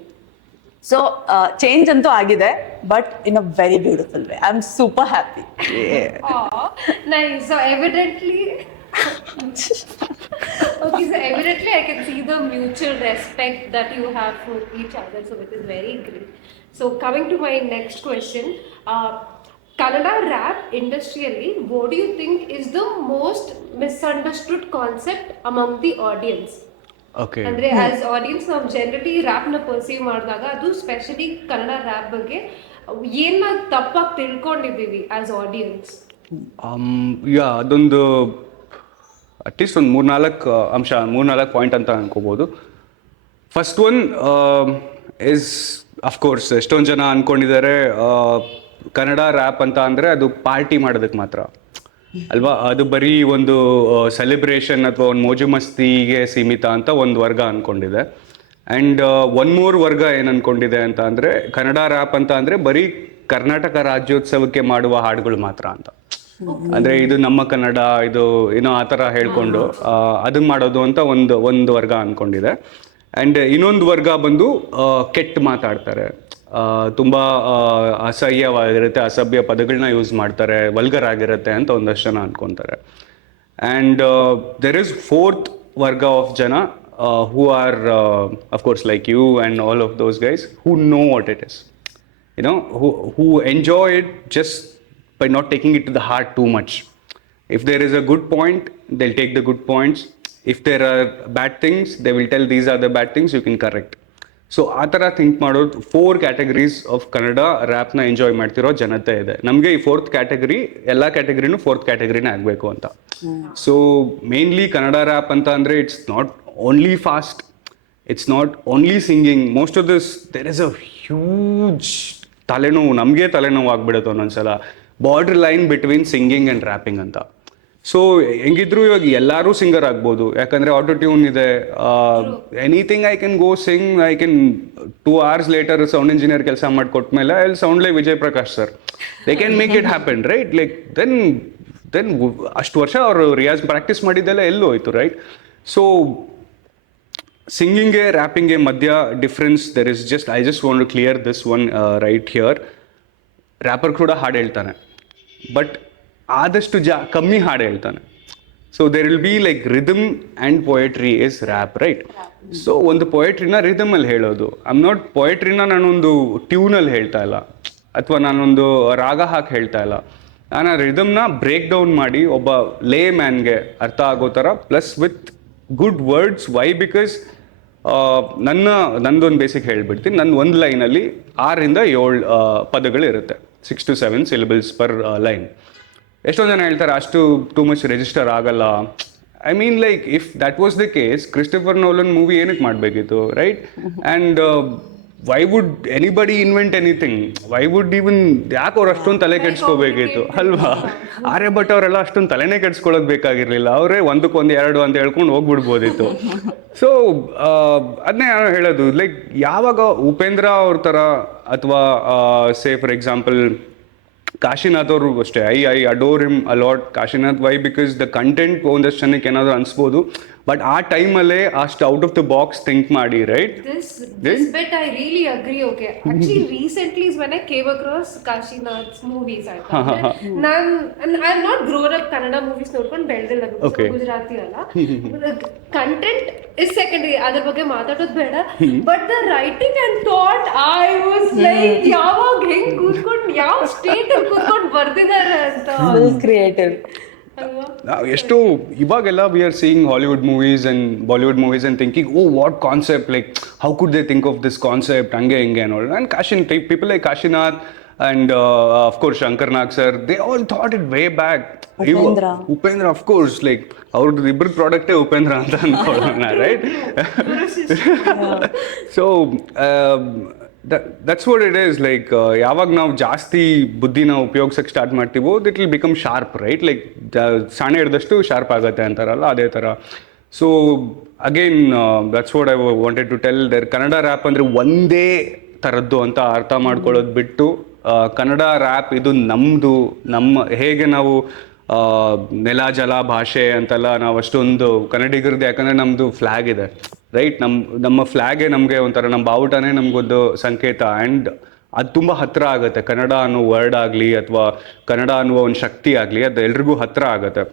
ಸೊ ಚೇಂಜ್ ಅಂತೂ ಆಗಿದೆ, but in a very beautiful way. I am super happy. Nice. So evidently, okay. So evidently, I can see the mutual respect that you have for each other. So it is very great. So coming to my next question, Kannada rap industry, what do you think is the most misunderstood concept among the audience? Okay, ಅಂದ್ರೆ as audience ನಾವು generally rap ನ perceive ಮಾಡಿದಾಗ, ಅದು specially Kannada rap ಬಗ್ಗೆ ಏನ್ ತಪ್ಪಾಗಿ ತಿಳ್ಕೊಂಡಿದ್ದೀವಿ as audience? ಅದೊಂದು at least ಒಂದು 3-4 ಅಂಶ, 3-4 ಪಾಯಿಂಟ್ ಅಂತ ಅನ್ಕೋಬೋದು. ಫಸ್ಟ್ ಒನ್ ಇಸ್ ಅಫ್ಕೋರ್ಸ್ ಎಷ್ಟೊಂದು ಜನ ಅಂದ್ಕೊಂಡಿದ್ದಾರೆ ಕನ್ನಡ ರ್ಯಾಪ್ ಅಂತ ಅಂದರೆ ಅದು ಪಾರ್ಟಿ ಮಾಡೋದಕ್ಕೆ ಮಾತ್ರ ಅಲ್ವಾ, ಅದು ಬರೀ ಒಂದು ಸೆಲೆಬ್ರೇಷನ್ ಅಥವಾ ಒಂದು ಮೋಜು ಮಸ್ತಿಗೆ ಸೀಮಿತ ಅಂತ ಒಂದು ವರ್ಗ ಅಂದ್ಕೊಂಡಿದೆ. ಆ್ಯಂಡ್ ಒನ್ ಮೋರ್ ವರ್ಗ ಏನು ಅಂದ್ಕೊಂಡಿದೆ ಅಂತ ಅಂದರೆ ಕನ್ನಡ ರ್ಯಾಪ್ ಅಂತ ಅಂದರೆ ಬರೀ ಕರ್ನಾಟಕ ರಾಜ್ಯೋತ್ಸವಕ್ಕೆ ಮಾಡುವ ಹಾಡುಗಳು ಮಾತ್ರ ಅಂತ. ಅಂದರೆ ಇದು ನಮ್ಮ ಕನ್ನಡ, ಇದು ಆ ಥರ ಹೇಳ್ಕೊಂಡು ಅದನ್ನು ಮಾಡೋದು ಅಂತ ಒಂದು ವರ್ಗ ಅಂದ್ಕೊಂಡಿದೆ. ಆ್ಯಂಡ್ ಇನ್ನೊಂದು ವರ್ಗ ಬಂದು ಕೆಟ್ಟ ಮಾತಾಡ್ತಾರೆ, ತುಂಬ ಅಸಹ್ಯವಾಗಿರುತ್ತೆ, ಅಸಭ್ಯ ಪದಗಳನ್ನ ಯೂಸ್ ಮಾಡ್ತಾರೆ, ವಲ್ಗರ್ ಆಗಿರುತ್ತೆ ಅಂತ ಒಂದಷ್ಟು ಜನ ಅಂದ್ಕೊತಾರೆ. ಆ್ಯಂಡ್ ದೆರ್ ಇಸ್ ಫೋರ್ತ್ ವರ್ಗ ಆಫ್ ಜನ who are of course like you and all of those guys who know what it is, who enjoy it just by not taking it to the heart too much. If there is a good point, they'll take the good points. If there are bad things, they will tell these are the bad things, you can correct. So ಆ ಥರ think ಮಾಡೋದು 4 categories of Kannada ರ್ಯಾಪ್ನ enjoy ಮಾಡ್ತಿರೋ ಜನತೆ ಇದೆ. ನಮಗೆ ಈ 4th category, ಎಲ್ಲ ಕ್ಯಾಟಗರಿನೂ 4th ಕ್ಯಾಟಗರಿನೇ ಆಗಬೇಕು ಅಂತ. ಸೊ ಮೇನ್ಲಿ ಕನ್ನಡ ರ್ಯಾಪ್ ಅಂತ ಅಂದರೆ it's not only fast, it's not only singing. Most of this there is a huge ತಲೆನೋವು, ನಮಗೆ ತಲೆನೋವು ಆಗ್ಬಿಡುತ್ತೆ ಒಂದೊಂದ್ಸಲ, border line between singing and rapping ಅಂತ. ಸೊ ಹೆಂಗಿದ್ರು ಇವಾಗ ಎಲ್ಲರೂ ಸಿಂಗರ್ ಆಗ್ಬೋದು, ಯಾಕಂದರೆ ಆಟೋ ಟ್ಯೂನ್ ಇದೆ. Anything I can go sing, I can 2 hours later sound engineer ಕೆಲಸ ಮಾಡಿಕೊಟ್ಮೇಲೆ I will sound like Vijay Prakash sir. They can make it happen, right? Like then ಅಷ್ಟು ವರ್ಷ ಅವರು ರಿಯಾಜ್ ಪ್ರಾಕ್ಟೀಸ್ ಮಾಡಿದ್ದೆಲ್ಲ ಎಲ್ಲೂ ಹೋಯ್ತು, ರೈಟ್? ಸೊ ಸಿಂಗಿಂಗ್ಗೆ ರ್ಯಾಪಿಂಗ್ಗೆ ಮಧ್ಯ difference there is just, I just want to clear this one right here. Rapper ಕೂಡ ಹಾಡು ಹೇಳ್ತಾನೆ, ಬಟ್ ಆದಷ್ಟು ಕಮ್ಮಿ ಹಾಡು ಹೇಳ್ತಾನೆ. So there will be like rhythm and poetry is rap, right? So ಒಂದು ಪೊಯೆಟ್ರಿನ ರಿದಮಲ್ಲಿ ಹೇಳೋದು, ಐಮ್ ನಾಟ್ ಪೊಯೆಟ್ರಿನ ನಾನೊಂದು ಟ್ಯೂನಲ್ಲಿ ಹೇಳ್ತಾ ಇಲ್ಲ, ಅಥವಾ ನಾನೊಂದು ರಾಗ ಹಾಕಿ ಹೇಳ್ತಾ ಇಲ್ಲ. ನಾನು ಆ ರಿದಮ್ನ ಬ್ರೇಕ್ ಡೌನ್ ಮಾಡಿ ಒಬ್ಬ ಲೇ ಮ್ಯಾನ್ಗೆ ಅರ್ಥ ಆಗೋ ಥರ, plus with good words. Why? Because ನಂದೊಂದು ಬೇಸಿಕ್ ಹೇಳ್ಬಿಡ್ತೀನಿ. ನನ್ನ ಒಂದು ಲೈನಲ್ಲಿ 6 to 7 ಪದಗಳಿರುತ್ತೆ, 6 to 7 syllables ಪರ್ ಲೈನ್. ಎಷ್ಟೊಂದು ಜನ ಹೇಳ್ತಾರೆ ಅಷ್ಟು ಟೂ ಮಚ್ ರಿಜಿಸ್ಟರ್ ಆಗಲ್ಲ. I mean, like, if that was the case, Christopher Nolan movie ಏನಕ್ಕೆ ಮಾಡಬೇಕಿತ್ತು, right? And why would anybody invent anything? Why would even ಯಾಕೆ ಅವ್ರು ಅಷ್ಟೊಂದು ತಲೆ ಕೆಡ್ಸ್ಕೋಬೇಕಿತ್ತು ಅಲ್ವಾ? ಆರ್ಯಭಟ್ ಅವರೆಲ್ಲ ಅಷ್ಟೊಂದು ತಲೆನೇ ಕೆಡ್ಸ್ಕೊಳ್ಳೋದು ಬೇಕಾಗಿರ್ಲಿಲ್ಲ. ಅವರೇ ಒಂದಕ್ಕೊಂದು ಎರಡು ಅಂತ ಹೇಳ್ಕೊಂಡು ಹೋಗ್ಬಿಡ್ಬೋದಿತ್ತು. ಸೊ ಅದನ್ನೇ ನಾನು ಹೇಳೋದು, ಲೈಕ್ ಯಾವಾಗ ಉಪೇಂದ್ರ ಅವ್ರ ಥರ ಅಥವಾ ಸೇ ಫಾರ್ ಎಕ್ಸಾಂಪಲ್ ಕಾಶಿನಾಥ್ ಅವರು ಅಷ್ಟೇ, I adore him a lot Kashinath. Why? Because the content ಒಂದಷ್ಟು ಜನಕ್ಕೆ ಏನಾದರೂ ಅನ್ಸ್ಬೋದು, ಬಟ್ ಆ ಟೈಮಲ್ಲೇ ಅಷ್ಟು out of the box think ಮಾಡಿ, right? This bit I really agree. Okay, actually recently is when I came across Kashinath's movies. And I'm not grown up Kannada movies ನೋಡ್ಕೊಂಡು ಬೆಳೆದಿಲ್ಲ, ಗುಜರಾತಿ ಅಲ್ಲ. ಕಂಟೆಂಟ್ ಇಸ್ ಸೆಕೆಂಡರಿ, ಅದ್ರ ಬಗ್ಗೆ ಮಾತಾಡೋದು ಬೇಡ. But the writing and thought, I was like ಯಾವಾಗ ಹೆಂಗ್ ಕೂತ್ಕೊಂಡು ಯಾವ ಸ್ಟೇಟ್ ಅಲ್ಲಿ ಕೂತ್ಕೊಂಡು ಬರ್ದಿದ್ದಾರೆ ಅಂತ. ಕ್ರಿಯೇಟಿವ್. ಎಷ್ಟು ಇವಾಗೆಲ್ಲ we are seeing Hollywood movies and Bollywood movies and thinking, oh what concept, like how could they think of this concept, ಹಂಗೆ ಹಿಂಗೆ ನೋಡಿ. And people like Kashinath and of course Shankar Nag sir, they all thought it way back. Upendra of course, like ಅವ್ರದ್ದು ಇಬ್ಬರ ಪ್ರಾಡಕ್ಟೇ ಉಪೇಂದ್ರ ಅಂತ ಅನ್ಕೊಳ್ಳೋಣ, right? So that's what it is. Like ಯಾವಾಗ ನಾವು ಜಾಸ್ತಿ ಬುದ್ಧಿನ ಉಪಯೋಗಿಸಕ್ಕೆ ಸ್ಟಾರ್ಟ್ ಮಾಡ್ತೀವೋ it will become sharp, right? Like ಸಾಣೆ ಹಿಡಿದಷ್ಟು ಶಾರ್ಪ್ ಆಗುತ್ತೆ ಅಂತಾರಲ್ಲ, ಅದೇ ಥರ. So again that's what I wanted to tell. ದರ್ ಕನ್ನಡ ರ್ಯಾಪ್ ಅಂದರೆ ಒಂದೇ ಥರದ್ದು ಅಂತ ಅರ್ಥ ಮಾಡ್ಕೊಳ್ಳೋದು ಬಿಟ್ಟು, ಕನ್ನಡ ರ್ಯಾಪ್ ಇದು ನಮ್ಮದು, ಹೇಗೆ ನಾವು ನೆಲ ಜಲ ಭಾಷೆ ಅಂತೆಲ್ಲ ನಾವು ಅಷ್ಟೊಂದು ಕನ್ನಡಿಗರದ್ದು, ಯಾಕಂದರೆ ನಮ್ಮದು ಫ್ಲ್ಯಾಗ್ ಇದೆ, ರೈಟ್? ನಮ್ಮ ಫ್ಲ್ಯಾಗೇ ನಮಗೆ ಒಂಥರ, ನಮ್ಮ ಬಾವುಟನೇ ನಮಗೊಂದು ಸಂಕೇತ. ಆ್ಯಂಡ್ ಅದು ತುಂಬ ಹತ್ತಿರ ಆಗುತ್ತೆ. ಕನ್ನಡ ಅನ್ನೋ ವರ್ಡ್ ಆಗಲಿ ಅಥವಾ ಕನ್ನಡ ಅನ್ನುವ ಒಂದು ಶಕ್ತಿ ಆಗಲಿ, ಅದು ಎಲ್ರಿಗೂ ಹತ್ತಿರ ಆಗುತ್ತೆ.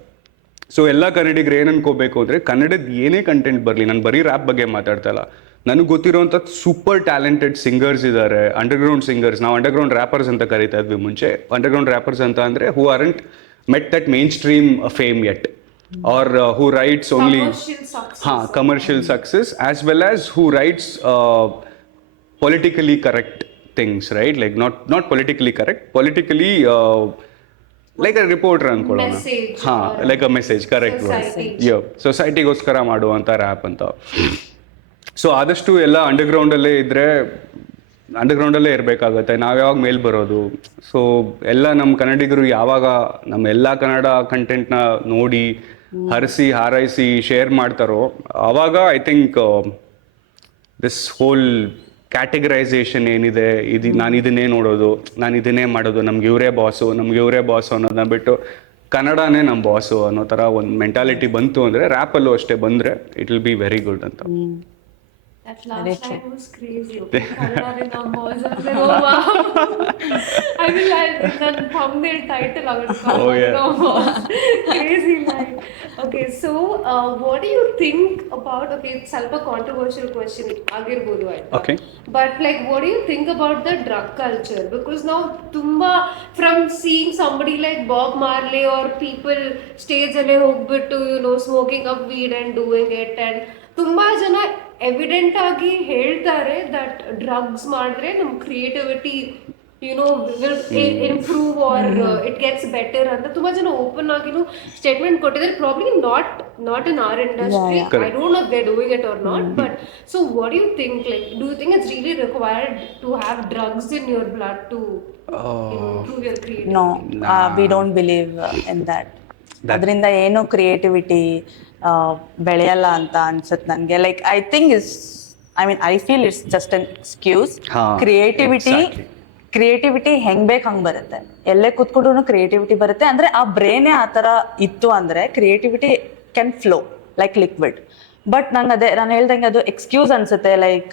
ಸೊ ಎಲ್ಲ ಕನ್ನಡಿಗರು ಏನು ಅನ್ಕೋಬೇಕು ಅಂದರೆ, ಕನ್ನಡದ ಏನೇ ಕಂಟೆಂಟ್ ಬರಲಿ, ನಾನು ಬರೀ ರ್ಯಾಪ್ ಬಗ್ಗೆ ಮಾತಾಡ್ತಾ ಇಲ್ಲ, ನನಗೆ ಗೊತ್ತಿರೋಂಥ ಸೂಪರ್ ಟ್ಯಾಲೆಂಟೆಡ್ ಸಿಂಗರ್ಸ್ ಇದ್ದಾರೆ, ಅಂಡರ್ಗ್ರೌಂಡ್ ಸಿಂಗರ್ಸ್. ನಾವು ಅಂಡರ್ಗ್ರೌಂಡ್ ರ್ಯಾಪರ್ಸ್ ಅಂತ ಕರಿತಾ ಇದ್ವಿ ಮುಂಚೆ. ಅಂಡರ್ಗ್ರೌಂಡ್ ರ್ಯಾಪರ್ಸ್ ಅಂತ ಅಂದರೆ who aren't met that mainstream fame yet, or who writes only commercial success, as well as who writes politically correct things, right? Like not politically correct, politically like a reporter ಅನ್ಕೊಳ್ಳೋಣ, like a message, correct word. Yeah, ಸೊಸೈಟಿಗೋಸ್ಕರ ಮಾಡುವಂಥ rap ಅಂತ. So ಆದಷ್ಟು ಎಲ್ಲ ಅಂಡರ್ಗ್ರೌಂಡಲ್ಲೇ ಇದ್ದರೆ, ಅಂಡರ್ಗ್ರೌಂಡಲ್ಲೇ ಇರಬೇಕಾಗತ್ತೆ. ನಾವು ಯಾವಾಗ ಮೇಲೆ ಬರೋದು? ಸೊ ಎಲ್ಲ ನಮ್ಮ ಕನ್ನಡಿಗರು ಯಾವಾಗ ನಮ್ಮ ಎಲ್ಲ ಕನ್ನಡ ಕಂಟೆಂಟ್ನ ನೋಡಿ ಹರಿಸಿ ಹಾರೈಸಿ ಶೇರ್ ಮಾಡ್ತಾರೋ, ಆವಾಗ I think this whole categorisation ಏನಿದೆ, ನಾನು ಇದನ್ನೇ ನೋಡೋದು, ನಾನು ಇದನ್ನೇ ಮಾಡೋದು, ನಮ್ಗೆ ಇವರೇ ಬಾಸು ಅನ್ನೋದನ್ನ ಬಿಟ್ಟು ಕನ್ನಡನೇ ನಮ್ಮ ಬಾಸು ಅನ್ನೋ ಥರ ಒಂದು ಮೆಂಟಾಲಿಟಿ ಬಂತು ಅಂದರೆ, ರ್ಯಾಪಲ್ಲೂ ಅಷ್ಟೇ ಬಂದರೆ it will be very good ಅಂತ. That last line was crazy. Okay, Kannada in our balls. Oh wow! I mean, like the thumbnail title of it. Oh yeah. Crazy line. Okay, so what do you think about? Okay, it's a controversial question. Agirbodu aita. Okay. But like, what do you think about the drug culture? Because now, tumba from seeing somebody like Bob Marley or people stage alle hogbittu, smoking up weed and doing it, and ತುಂಬಾ ಜನ evident ಆಗಿ ಹೇಳ್ತಾರೆ that drugs ಮಾಡಿದ್ರೆ ನಮ್ಮ creativity will improve or it gets better ಅಂತ ತುಂಬಾ ಜನ open ಆಗಿನೂ ಸ್ಟೇಟ್ಮೆಂಟ್ ಕೊಟ್ಟಿದ್ದಾರೆ. Probably not in our industry. I don't know they doing it or not, but so what you think? Like do you think it's really required to have drugs in your blood to improve your creativity? No, we don't believe in that. ಅದರಿಂದ ಏನು creativity ಬೆಳೆಯಲ್ಲ ಅಂತ ಅನ್ಸುತ್ತೆ ನನಗೆ. Like I feel it's just an excuse. Creativity ಹೆಂಗ್ ಬೇಕು ಹಂಗೆ ಬರುತ್ತೆ, ಎಲ್ಲೇ ಕೂತ್ಕೊಂಡ್ರು ಕ್ರಿಯೇಟಿವಿಟಿ ಬರುತ್ತೆ. ಅಂದ್ರೆ ಆ ಬ್ರೇನೇ ಆ ಥರ ಇತ್ತು ಅಂದ್ರೆ creativity can flow like liquid. But ನಾನು ಹೇಳ್ದಂಗೆ ಅದು ಎಕ್ಸ್ಕ್ಯೂಸ್ ಅನ್ಸುತ್ತೆ. ಲೈಕ್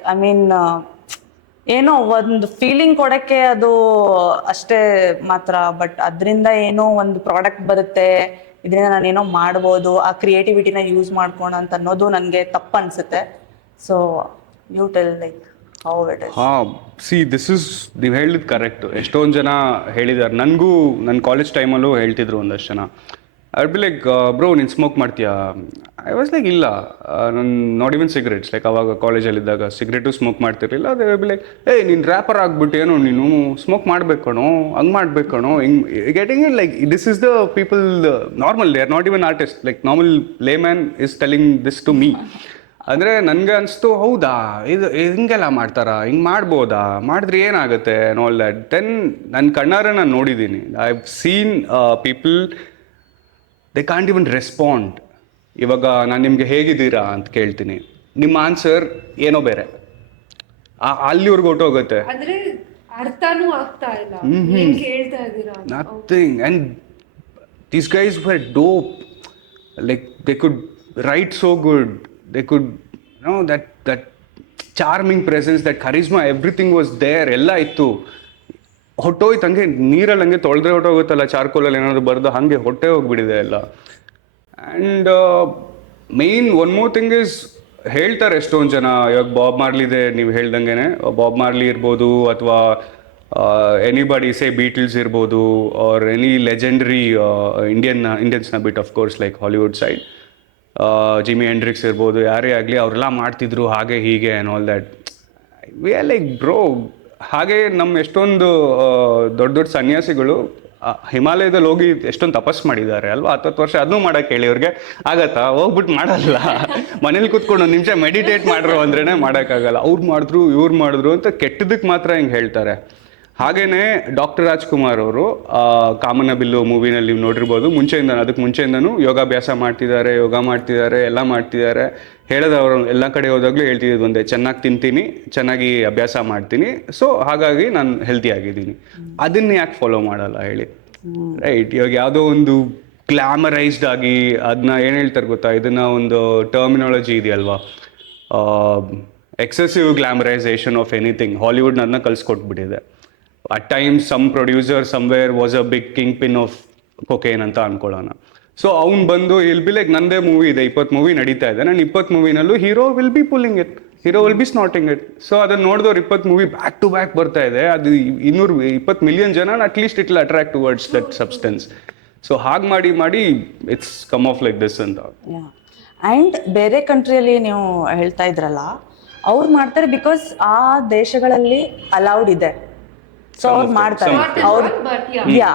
ಏನೋ ಒಂದು ಫೀಲಿಂಗ್ ಕೊಡಕ್ಕೆ ಅದು ಅಷ್ಟೇ ಮಾತ್ರ. ಬಟ್ ಅದರಿಂದ ಏನೋ ಒಂದು ಪ್ರಾಡಕ್ಟ್ ಬರುತ್ತೆ, ಇದರಿಂದ ನಾನೇನೋ ಮಾಡ್ಬೋದು, ಆ ಕ್ರಿಯೇಟಿವಿಟಿನ ಯೂಸ್ ಮಾಡ್ಕೊಂಡು ಅಂತ ಅನ್ನೋದು ನನಗೆ ತಪ್ಪು ಅನ್ಸುತ್ತೆ. So you tell like how it is. ನೀವು ಹೇಳಿದ್ ಕರೆಕ್ಟ್. ಎಷ್ಟೊಂದು ಜನ ಹೇಳಿದ್ದಾರೆ, ನನಗೂ ನನ್ನ ಕಾಲೇಜ್ ಟೈಮಲ್ಲೂ ಹೇಳ್ತಿದ್ರು ಒಂದಷ್ಟು ಜನ, ಐ ಬಿ ಲೈಕ್ ಬ್ರೋ ನೀನು ಸ್ಮೋಕ್ ಮಾಡ್ತೀಯಾ? ಐ ವಾಸ್ ಲೈಕ್ ಇಲ್ಲ, ನಾನು ನಾಟ್ ಇವನ್ ಸಿಗರೇಟ್ಸ್, ಲೈಕ್ ಅವಾಗ ಕಾಲೇಜಲ್ಲಿದ್ದಾಗ ಸಿಗರೇಟು ಸ್ಮೋಕ್ ಮಾಡ್ತಿರ್ಲಿಲ್ಲ. ಅದೇ ಬಿ ಲೈಕ್ ಏಯ್ ನೀನು ರ್ಯಾಪರ್ ಆಗ್ಬಿಟ್ಟೇನೋ ನೀನು, ಸ್ಮೋಕ್ ಮಾಡ್ಬೇಕು ಕಣೋ, ಹಂಗೆ ಮಾಡ್ಬೇಕು ಕಣೋ, ಹಿಂಗೆ getting it like this is the people normal, they are not even artist, like normal layman is telling this to me. ಅಂದರೆ ನನಗೆ ಅನಿಸ್ತು ಹೌದಾ ಇದು ಹಿಂಗೆಲ್ಲ ಮಾಡ್ತಾರಾ, ಹಿಂಗೆ ಮಾಡ್ಬೋದಾ, ಮಾಡಿದ್ರೆ ಏನಾಗುತ್ತೆ ಆ್ಯಂಡ್ ಆಲ್ ದ್ಯಾಟ್. ದೆನ್ ನನ್ನ ಕಣ್ಣಾರೆ ನಾನು ನೋಡಿದ್ದೀನಿ, I have seen people they can't even respond. ಇವಾಗ ನಾನು ನಿಮಗೆ ಹೇಗಿದ್ದೀರಾ ಅಂತ ಕೇಳ್ತೀನಿ, ನಿಮ್ಮ ಆನ್ಸರ್ ಏನೋ ಬೇರೆ, ಅಲ್ಲಿವರೆಗೂ ಹೊಟ್ಟೋಗುತ್ತೆ. ಅಂದ್ರೆ ಅರ್ಥನೂ ಆಗ್ತಾ ಇಲ್ಲ ಏನ್ ಕೇಳ್ತಾ ಇದ್ದೀರಾ. Nothing. And these guys var dope, like they could write so good, they could, you know, that charming presence, that charisma, everything was there, ಎಲ್ಲ ಇತ್ತು. ಹೊಟ್ಟೋಯ್ತು ಹಂಗೆ ನೀರಲ್ಲಿ ಹಂಗೆ ತೊಳೆದ್ರೆ ಹೊಟ್ಟೋಗುತ್ತಲ್ಲ, ಚಾರ್ಕೋಲಲ್ಲಿ ಏನಾದ್ರು ಬರೆದು ಹಾಗೆ ಹೊಟ್ಟೆ ಹೋಗ್ಬಿಟ್ಟಿದೆ ಎಲ್ಲ. And main one more thing is, ಹೇಳ್ತಾರೆ ಎಷ್ಟೊಂದು ಜನ, ಇವಾಗ ಬಾಬ್ ಮಾರ್ಲಿದೆ ನೀವು ಹೇಳ್ದಂಗೆ, ಬಾಬ್ ಮಾರ್ಲಿ ಇರ್ಬೋದು ಅಥವಾ ಎನಿಬಡಿ ಸೇ ಬೀಟಲ್ಸ್ ಇರ್ಬೋದು, ಆರ್ ಎನಿ ಲೆಜೆಂಡರಿ ಇಂಡಿಯನ್ಸ್ನ ಬಿಟ್ of course like Hollywood side, Jimi Hendrix ಇರ್ಬೋದು, ಯಾರೇ ಆಗಲಿ ಅವರೆಲ್ಲ ಮಾಡ್ತಿದ್ರು ಹಾಗೆ ಹೀಗೆ and all that. We are like bro, ಹಾಗೆ ನಮ್ಮ ಎಷ್ಟೊಂದು ದೊಡ್ಡ ದೊಡ್ಡ ಸನ್ಯಾಸಿಗಳು ಹಿಮಾಲಯದಲ್ಲಿ ಹೋಗಿ ಎಷ್ಟೊಂದು ತಪಸ್ ಮಾಡಿದ್ದಾರೆ ಅಲ್ವಾ, 10 ವರ್ಷ ಅದನ್ನೂ ಮಾಡೋಕ್ಕೆ ಹೇಳಿ ಅವ್ರಿಗೆ ಆಗತ್ತಾ? ಹೋಗ್ಬಿಟ್ಟು ಮಾಡಲ್ಲ. ಮನೇಲಿ ಕೂತ್ಕೊಂಡು ಒಂದು ನಿಮಿಷ ಮೆಡಿಟೇಟ್ ಮಾಡ್ರು ಅಂದ್ರೇ ಮಾಡೋಕ್ಕಾಗಲ್ಲ. ಅವ್ರು ಮಾಡಿದ್ರು ಇವ್ರು ಮಾಡಿದ್ರು ಅಂತ ಕೆಟ್ಟದಕ್ಕೆ ಮಾತ್ರ ಹಿಂಗೆ ಹೇಳ್ತಾರೆ. ಹಾಗೆಯೇ ಡಾಕ್ಟರ್ ರಾಜ್ಕುಮಾರ್ ಅವರು ಕಾಮನ ಬಿಲ್ಲು ಮೂವಿನಲ್ಲಿ ನೀವು ನೋಡಿರ್ಬೋದು, ಅದಕ್ಕೆ ಮುಂಚೆಯಿಂದನೂ ಯೋಗಾಭ್ಯಾಸ ಮಾಡ್ತಿದ್ದಾರೆ, ಯೋಗ ಮಾಡ್ತಿದ್ದಾರೆ, ಎಲ್ಲ ಮಾಡ್ತಿದ್ದಾರೆ. ಹೇಳೋದವರು ಎಲ್ಲ ಕಡೆ ಹೋದಾಗಲೂ ಹೇಳ್ತಿದ್ದು ಒಂದೇ, ಚೆನ್ನಾಗಿ ತಿಂತೀನಿ, ಚೆನ್ನಾಗಿ ಅಭ್ಯಾಸ ಮಾಡ್ತೀನಿ, ಸೊ ಹಾಗಾಗಿ ನಾನು ಹೆಲ್ತಿ ಆಗಿದ್ದೀನಿ. ಅದನ್ನ ಯಾಕೆ ಫಾಲೋ ಮಾಡಲ್ಲ ಹೇಳಿ? ರೈಟ್. ಇವಾಗ ಯಾವುದೋ ಒಂದು ಗ್ಲಾಮರೈಸ್ಡ್ ಆಗಿ ಅದನ್ನ ಏನು ಹೇಳ್ತಾರೆ ಗೊತ್ತಾ, ಇದನ್ನ ಒಂದು ಟರ್ಮಿನಾಲಜಿ ಇದೆಯಲ್ವಾ, excessive glamorization of anything, Hollywood ಅದನ್ನ ಕಲಿಸ್ಕೊಟ್ಬಿಟ್ಟಿದೆ. At times some producer somewhere was a big kingpin of cocaine ಅಂತ ಅನ್ಕೊಳ್ಳೋಣ. ಸೊ ಅವ್ನು ಬಂದು ಇಲ್ಲಿ ಬಿ ಲೈಕ್ ನಂದೇ ಮೂವಿ ಇದೆ, 20 ಮೂವಿ ನಡೀತಾ ಇದೆ, ನಾನು 20 ಮೂವಿನಲ್ಲೂ hero will be pulling it, hero will be snorting it. So ಅದನ್ನು ನೋಡಿದವ್ರು 20 ಮೂವಿ ಬ್ಯಾಕ್ ಟು ಬ್ಯಾಕ್ ಬರ್ತಾ ಇದೆ, ಅದು 220 ಮಿಲಿಯನ್ ಜನ at least it will attract towards that substance. So ಹಾಗೆ ಮಾಡಿ it's come of like this ಅಂತ. ಆ್ಯಂಡ್ ಬೇರೆ ಕಂಟ್ರಿಯಲ್ಲಿ ನೀವು ಹೇಳ್ತಾ ಇದ್ರಲ್ಲ, ಅವ್ರು ಮಾಡ್ತಾರೆ ಬಿಕಾಸ್ ಆ ದೇಶಗಳಲ್ಲಿ ಅಲೌಡ್ ಇದೆ, ಸೊ ಅವ್ರು ಮಾಡ್ತಾರೆ. ಅವ್ರು yeah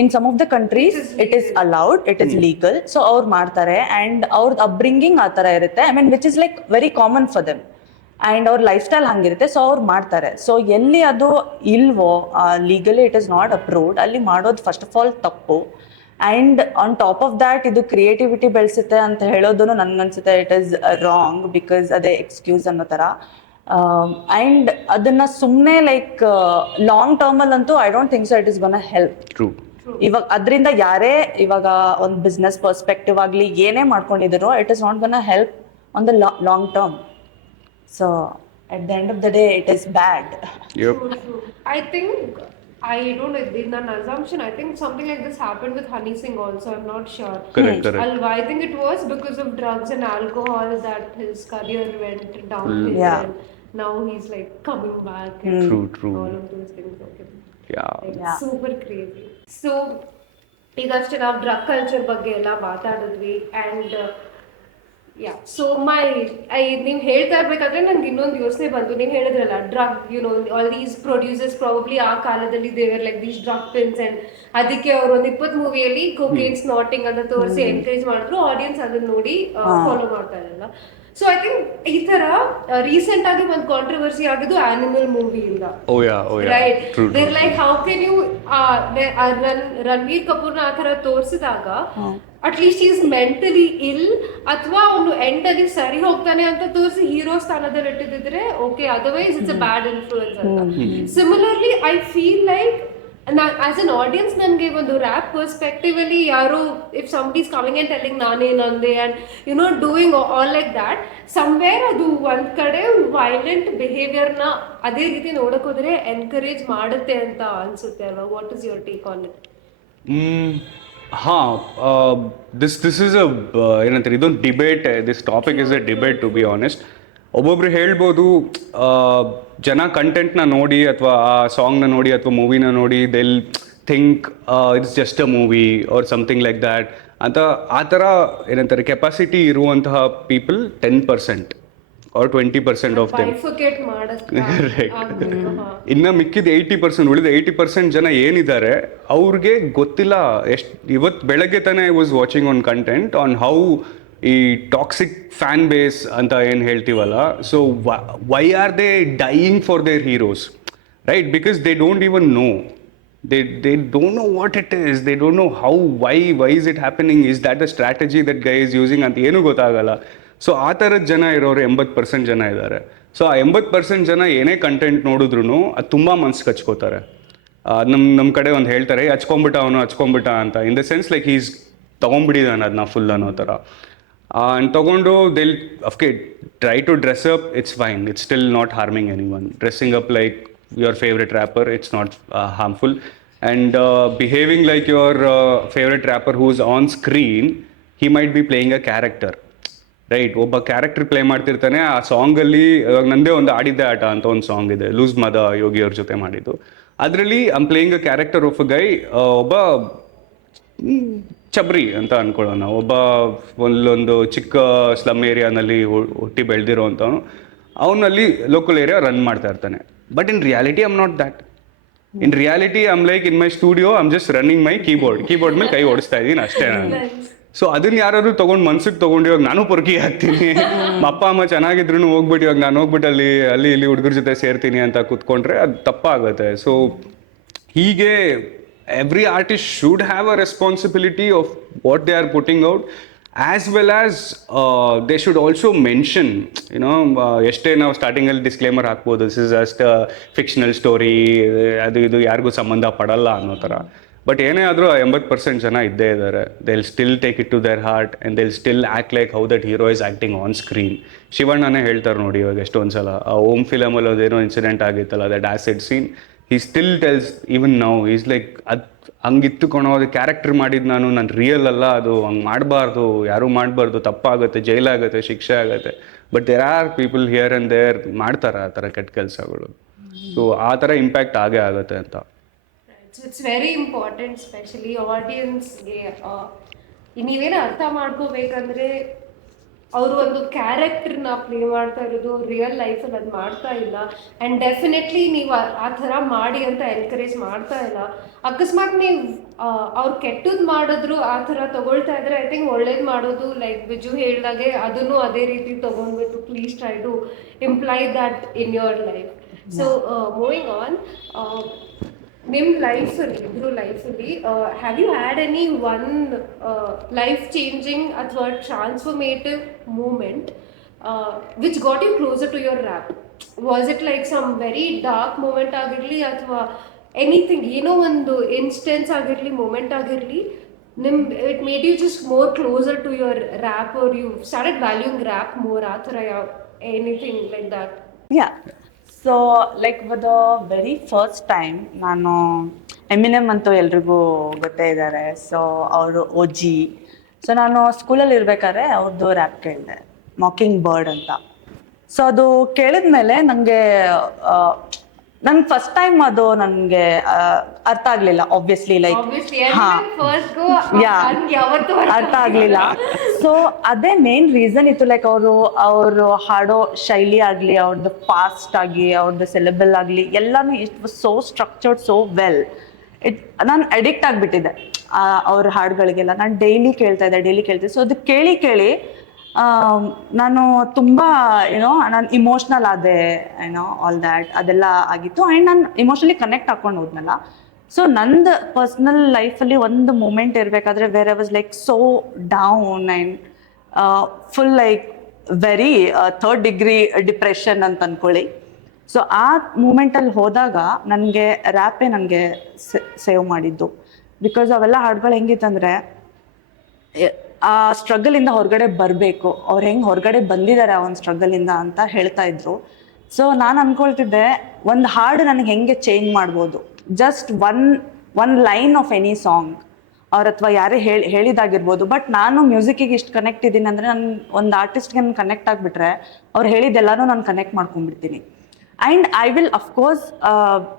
in some of the countries it is allowed, it is legal, so ಅವ್ರು ಮಾಡ್ತಾರೆ. ಆ್ಯಂಡ್ ಅವ್ರದ್ದು ಅಪ್ಬ್ರಿಂಗಿಂಗ್ ಆ ಥರ ಇರುತ್ತೆ, I mean which is like very common for them, and ಅವ್ರ ಲೈಫ್ ಸ್ಟೈಲ್ ಹಂಗಿರುತ್ತೆ, ಸೊ ಅವ್ರು ಮಾಡ್ತಾರೆ. ಸೊ ಎಲ್ಲಿ ಅದು ಇಲ್ವೋ, legally it is not approved, ಅಲ್ಲಿ ಮಾಡೋದು ಫಸ್ಟ್ ಆಫ್ ಆಲ್ ತಪ್ಪು. And on top of that ಇದು ಕ್ರಿಯೇಟಿವಿಟಿ ಬೆಳೆಸುತ್ತೆ ಅಂತ ಹೇಳೋದನ್ನು ನನ್ಗನ್ಸುತ್ತೆ ಇಟ್ ಈಸ್ ರಾಂಗ್, ಬಿಕಾಸ್ ಅದೇ ಎಕ್ಸ್ಕ್ಯೂಸ್ ಅನ್ನೋ ಥರ. ಆ್ಯಂಡ್ ಅದನ್ನ ಸುಮ್ಮನೆ ಲೈಕ್ ಲಾಂಗ್ ಟರ್ಮಲ್ಲಂತೂ I don't think so it is gonna help. ಇವಾಗ ಅದರಿಂದ ಯಾರೇ ಇವಾಗ ಒಂದು ಬಿಸ್ನೆಸ್ ಪರ್ಸ್ಪೆಕ್ಟಿವ್ ಆಗಲಿ ಏನೇ ಮಾಡ್ಕೊಂಡಿದ್ರು, it is not gonna help on the long term. So at the end of the day it is bad. True. I think I don't know, in an assumption, I think something like this happened with Honey Singh also, I'm not sure. Correct. I think it was because of drugs and alcohol that his career went downhill. Yeah. And now he's like coming back. True. All of those things. Okay. Yeah. Super crazy. So, ಈಗಷ್ಟೇ ನಾವು drug culture ಬಗ್ಗೆ ಎಲ್ಲ ಮಾತಾಡಿದ್ವಿ. And so ನೀವು ಹೇಳ್ತಾ ಇರ್ಬೇಕಾದ್ರೆ ನಂಗೆ ಇನ್ನೊಂದು ಯೋಚನೆ ಬಂತು. ನೀವು ಹೇಳಿದ್ರಲ್ಲ drug, all these producers probably ಆ ಕಾಲದಲ್ಲಿ ದೇವರ್ like these drug pins, and ಅದಕ್ಕೆ ಅವರು ಒಂದು 20 ಮೂವಿಯಲ್ಲಿ ಕೊಕೇನ್ ಸ್ನಾಟಿಂಗ್ ಅಂತ ತೋರಿಸಿ ಎನ್ಕರೇಜ್ ಮಾಡಿದ್ರು, ಆಡಿಯನ್ಸ್ ಅದನ್ನ ನೋಡಿ ಫಾಲೋ ಮಾಡ್ತಾ ಇರಲ್ಲ. ಸೊ ಐ ಥಿಂಕ್ ಈ ತರ ರೀಸೆಂಟ್ ಆಗಿ ಒಂದು ಕಾಂಟ್ರವರ್ಸಿ ಆಗಿದ್ದು ಆನಿಮಲ್ ಮೂವಿಯಿಂದ. Right, there like how can you Ranveer ಕಪೂರ್ನ ಆ ತರ ತೋರಿಸಿದಾಗ ಅಟ್ಲೀಸ್ಟ್ ಈಸ್ ಮೆಂಟಲಿ ಇಲ್ ಅಥವಾ ಅವನು ಎಂಡ್ ಅಲ್ಲಿ ಸರಿ ಹೋಗ್ತಾನೆ ಅಂತ ತೋರಿಸಿ ಹೀರೋ ಸ್ಥಾನದಲ್ಲಿ ಇಟ್ಟಿದ್ರೆ okay, otherwise it's a bad influence ಅಂತ. Similarly I feel like as an audience ನನಗೆ ಒಂದು ರ್ಯಾಪ್ ಪರ್ಸ್ಪೆಕ್ಟಿವ್ ಅಲ್ಲಿ ಯಾರು if somebody is coming and telling ನಾನೇ ನಂದೆ and doing all like that, somewhere ಅದು ಒಂದ್ ಕಡೆ ವೈಲೆಂಟ್ ಬಿಹೇವಿಯರ್ನ ಅದೇ ರೀತಿ ನೋಡಕ್ ಹೋದ್ರೆ ಎನ್ಕರೇಜ್ ಮಾಡುತ್ತೆ ಅಂತ ಅನ್ಸುತ್ತೆ ಅಲ್ವಾ? What is your take on it? This is ಏನಂತಾರೆ, ಇದೊಂದು debate, this topic is a debate to be honest. ಒಬ್ಬೊಬ್ರು ಹೇಳ್ಬೋದು, ಜನ ಕಂಟೆಂಟ್ನ ನೋಡಿ ಅಥವಾ ಆ ಸಾಂಗ್ನ ನೋಡಿ ಅಥವಾ ಮೂವಿನ ನೋಡಿ they'll think it's just a movie or something like that. ಅಂತ ಆ ಥರ ಏನಂತಾರೆ ಕೆಪಾಸಿಟಿ ಇರುವಂತಹ people 10% or 20% of them. Bifurcate ಮಾಡಕ್ಕೆ ಇನ್ನು ಮಿಕ್ಕಿದ 80%, ಉಳಿದ 80% ಜನ ಏನಿದ್ದಾರೆ ಅವ್ರಿಗೆ ಗೊತ್ತಿಲ್ಲ. ಇವತ್ತು ಬೆಳಗ್ಗೆ ತಾನೇ I was watching on content on how ಈ ಟಾಕ್ಸಿಕ್ ಫ್ಯಾನ್ ಬೇಸ್ ಅಂತ ಏನು ಹೇಳ್ತೀವಲ್ಲ, so why are they dying for their heroes, right? Because they don't even know, they don't know what it is, they don't know how, why is it happening, is that a strategy that guy is using ಅಂತ ಏನೂ ಗೊತ್ತಾಗಲ್ಲ. So ಆ ಥರದ ಜನ ಇರೋರು 80% ಜನ ಇದ್ದಾರೆ. So ಆ 80% ಜನ ಏನೇ ಕಂಟೆಂಟ್ ನೋಡಿದ್ರು ಅದು ತುಂಬ ಮನ್ಸು ಕಚ್ಕೋತಾರೆ. ನಮ್ಮ ಕಡೆ ಒಂದು ಹೇಳ್ತಾರೆ ಹಚ್ಕೊಂಬಿಟ್ಟ ಅಂತ, in the sense like is ತೊಗೊಂಡ್ಬಿಟ್ಟಿದ್ದಾನೆ ಅದನ್ನ ಫುಲ್ ಅನ್ನೋ ಥರ. ಆ್ಯಂಡ್ ತೊಗೊಂಡು ದಿಲ್ ಅಫ್ಕೆ try to dress up, it's fine, it's still not harming anyone. Dressing up like your favorite rapper, it's not harmful, and behaving like your favorite rapper who's on screen, he might be playing a character, right? ಒಬ್ಬ character play ಮಾಡ್ತಿರ್ತಾನೆ ಆ ಸಾಂಗಲ್ಲಿ. ಇವಾಗ ನಂದೇ ಒಂದು ಆಡಿದ್ದೆ ಆಟ ಅಂತ ಒಂದು song ಇದೆ, loose ಮದ ಯೋಗಿ ಅವ್ರ ಜೊತೆ ಮಾಡಿದ್ದು. ಅದರಲ್ಲಿ I'm playing a character of a guy, ಒಬ್ಬ ಚಬ್ರಿ ಅಂತ ಅನ್ಕೊಳ್ಳೋಣ, ಒಬ್ಬ ಒಂದು ಚಿಕ್ಕ ಸ್ಲಮ್ ಏರಿಯಾನಲ್ಲಿ ಹುಟ್ಟಿ ಬೆಳೆದಿರೋ ಅಂಥವನು. ಅವನಲ್ಲಿ ಲೋಕಲ್ ಏರಿಯಾ ರನ್ ಮಾಡ್ತಾ ಇರ್ತಾನೆ. But in reality, I'm not that. In reality, I'm like in my studio, I'm just running my keyboard ಮೇಲೆ ಕೈ ಓಡಿಸ್ತಾ ಇದ್ದೀನಿ ಅಷ್ಟೇ ನಾನು. ಸೊ ಅದನ್ನ ಯಾರಾದ್ರು ತೊಗೊಂಡು ಮನ್ಸಿಗೆ ತೊಗೊಂಡು ಇವಾಗ ನಾನು ಪೊರ್ಕಿ ಹಾಕ್ತೀನಿ, ಅಪ್ಪ ಅಮ್ಮ ಚೆನ್ನಾಗಿದ್ರು ಹೋಗ್ಬಿಟ್ಟು ಇವಾಗ ನಾನು ಹೋಗ್ಬಿಟ್ಟು ಅಲ್ಲಿ ಇಲ್ಲಿ ಹುಡುಗರ ಜೊತೆ ಸೇರ್ತೀನಿ ಅಂತ ಕೂತ್ಕೊಂಡ್ರೆ ಅದು ತಪ್ಪಾಗುತ್ತೆ. ಸೊ ಹೀಗೆ every artist should have a responsibility of what they are putting out, as well as they should also mention, ಎಷ್ಟೇ ನಾವು ಸ್ಟಾರ್ಟಿಂಗಲ್ಲಿ ಡಿಸ್ಕ್ಲೇಮರ್ ಹಾಕ್ಬೋದು, this is just fictional story, ಅದು ಇದು ಯಾರಿಗೂ ಸಂಬಂಧ ಪಡಲ್ಲ ಅನ್ನೋ ಥರ. ಬಟ್ ಏನೇ ಆದರೂ 80% ಜನ ಇದ್ದೇ ಇದ್ದಾರೆ. They will still take it to their heart and they will still act like how that hero is acting on screen. ಶಿವಣ್ಣನೇ ಹೇಳ್ತಾರೆ ನೋಡಿ ಇವಾಗ ಎಷ್ಟೊಂದ್ಸಲ, ಆ ಓಮ್ ಫಿಲಮಲ್ಲಿ ಅದೇನೋ ಇನ್ಸಿಡೆಂಟ್ ಆಗಿತ್ತಲ್ಲ, that acid scene, he still tells even now, he's like ಅದು ಹಂಗಿತ್ತು ಕೊಣೋ, ಅದು character ಮಾಡಿದ್ದು ನಾನು ರಿಯಲ್ ಅಲ್ಲ, ಅದು ಹಂಗೆ ಮಾಡಬಾರ್ದು, ಯಾರೂ ಮಾಡಬಾರ್ದು, ತಪ್ಪಾಗುತ್ತೆ, ಜೈಲಾಗುತ್ತೆ, ಶಿಕ್ಷೆ ಆಗುತ್ತೆ. But there are people here and there ಮಾಡ್ತಾರೆ ಆ ಥರ ಕೆಟ್ಟ ಕೆಲಸಗಳು. ಸೊ ಆ ಥರ ಇಂಪ್ಯಾಕ್ಟ್ ಆಗೇ ಆಗುತ್ತೆ ಅಂತ. ಇಟ್ಸ್ ವೆರಿ ಇಂಪಾರ್ಟೆಂಟ್, ಸ್ಪೆಷಲಿ ಆಡಿಯನ್ಸ್ಗೆ ನೀವೇನು ಅರ್ಥ ಮಾಡ್ಕೋಬೇಕಂದ್ರೆ ಅವರು ಒಂದು ಕ್ಯಾರೆಕ್ಟರ್ನ ಪ್ಲೇ ಮಾಡ್ತಾ ಇರೋದು, ರಿಯಲ್ ಲೈಫಲ್ಲಿ ಅದು ಮಾಡ್ತಾ ಇಲ್ಲ. ಆ್ಯಂಡ್ ಡೆಫಿನೆಟ್ಲಿ ನೀವು ಆ ಥರ ಮಾಡಿ ಅಂತ ಎನ್ಕರೇಜ್ ಮಾಡ್ತಾ ಇಲ್ಲ. ಅಕಸ್ಮಾತ್ ನೀವು ಅವ್ರು ಕೆಟ್ಟದ್ದು ಮಾಡಿದ್ರು ಆ ಥರ ತೊಗೊಳ್ತಾ ಇದ್ರೆ, ಐ ಥಿಂಕ್ ಒಳ್ಳೇದು ಮಾಡೋದು, ಲೈಕ್ ಬಿಜು ಹೇಳ್ದಾಗೆ ಅದನ್ನು ಅದೇ ರೀತಿ ತೊಗೊಂಡ್ಬಿಟ್ಟು please try to imply that in your life. So moving on, ನಿಮ್ಮ ಲೈಫಲ್ಲಿ, ಇಬ್ಬರು ಲೈಫಲ್ಲಿ have you had any one life changing ಅಥವಾ transformative moment which got you closer to your rap? Was it like some very dark moment ಆಗಿರಲಿ ಅಥವಾ anything, ಏನೋ ಒಂದು instance ಆಗಿರಲಿ, ಮೂಮೆಂಟ್ ಆಗಿರಲಿ, it made you just more closer to your rap or you started valuing rap more, ಆ ಥರ anything like that? Yeah, so like the very first time ನಾನು Eminem ಅಂತೂ ಎಲ್ರಿಗೂ ಗೊತ್ತೇ ಇದ್ದಾರೆ. ಸೊ ಅವರು OG. ಸೊ ನಾನು ಸ್ಕೂಲಲ್ಲಿ ಇರ್ಬೇಕಾದ್ರೆ ಅವ್ರದ್ದು ರ್ಯಾಪ್ ಕೇಳಿದೆ, ಮಾಕಿಂಗ್ ಬರ್ಡ್ ಅಂತ. ಸೊ ಅದು ಕೇಳಿದ್ಮೇಲೆ ನನಗೆ ಫಸ್ಟ್ ಟೈಮ್ ಅದು ನನಗೆ ಅರ್ಥ ಆಗಲಿಲ್ಲ, ಆಬ್ವಿಯಸ್ಲಿ, ಲೈಕ್ ಅರ್ಥ ಆಗಲಿಲ್ಲ. ಸೊ ಅದೇ ಮೇನ್ ರೀಸನ್ ಇತ್ತು, ಲೈಕ್ ಅವರು ಹಾಡೋ ಶೈಲಿ ಆಗಲಿ, ಅವ್ರದ್ದು ಫಾಸ್ಟ್ ಆಗಿ, ಅವ್ರದ್ದು ಸೆಲೆಬಲ್ ಆಗಲಿ, ಎಲ್ಲಾನು it was so structured, so well. ನಾನು ಅಡಿಕ್ಟ್ ಆಗಿಬಿಟ್ಟಿದ್ದೆ ಅವ್ರ ಹಾಡುಗಳಿಗೆಲ್ಲ. ನಾನು ಡೈಲಿ ಕೇಳ್ತಾ ಇದ್ದೆ. ಸೊ ಅದು ಕೇಳಿ ನಾನು ತುಂಬ ನಾನು ಇಮೋಷ್ನಲ್ ಆದೆ, ಆಲ್ ದ್ಯಾಟ್, ಅದೆಲ್ಲ ಆಗಿತ್ತು. ಆ್ಯಂಡ್ ನಾನು ಇಮೋಷ್ನಲಿ ಕನೆಕ್ಟ್ ಹಾಕೊಂಡು ಹೋದ್ನಲ್ಲ. ಸೊ ನಂದು ಪರ್ಸ್ನಲ್ ಲೈಫಲ್ಲಿ ಒಂದು ಮೂಮೆಂಟ್ ಇರಬೇಕಾದ್ರೆ where I was like so down and full like very third degree depression ಅಂತ ಅಂದ್ಕೊಳ್ಳಿ. ಸೊ ಆ ಮೂಮೆಂಟಲ್ಲಿ ಹೋದಾಗ ನನಗೆ ರ್ಯಾಪೇ ನನಗೆ ಸೇವ್ ಮಾಡಿದ್ದು. ಬಿಕಾಸ್ ಅವೆಲ್ಲ ಹಾಡುಗಳು ಹೆಂಗಿತ್ತಂದರೆ, ಆ ಸ್ಟ್ರಗಲಿಂದ ಹೊರಗಡೆ ಬರಬೇಕು, ಅವ್ರು ಹೆಂಗೆ ಹೊರಗಡೆ ಬಂದಿದ್ದಾರೆ ಆ ಒಂದು ಸ್ಟ್ರಗಲಿಂದ ಅಂತ ಹೇಳ್ತಾ ಇದ್ರು. ಸೊ ನಾನು ಅಂದ್ಕೊಳ್ತಿದ್ದೆ, ಒಂದು ಹಾಡು ನನಗೆ ಹೆಂಗೆ ಚೇಂಜ್ ಮಾಡ್ಬೋದು, just one line of any song ಅವ್ರ ಅಥವಾ ಯಾರೇ ಹೇಳಿದಾಗಿರ್ಬೋದು. ಬಟ್ ನಾನು ಮ್ಯೂಸಿಕ್ಕಿಗೆ ಇಷ್ಟು ಕನೆಕ್ಟ್ ಇದ್ದೀನಿ ಅಂದರೆ, ನಾನು ಒಂದು ಆರ್ಟಿಸ್ಟ್ಗೆ ನಾನು ಕನೆಕ್ಟ್ ಆಗಿಬಿಟ್ರೆ ಅವ್ರು ಹೇಳಿದ್ದೆಲ್ಲನೂ ನಾನು ಕನೆಕ್ಟ್ ಮಾಡ್ಕೊಂಡ್ಬಿಡ್ತೀನಿ. ಆ್ಯಂಡ್ ಐ ವಿಲ್ ಅಫ್ಕೋರ್ಸ್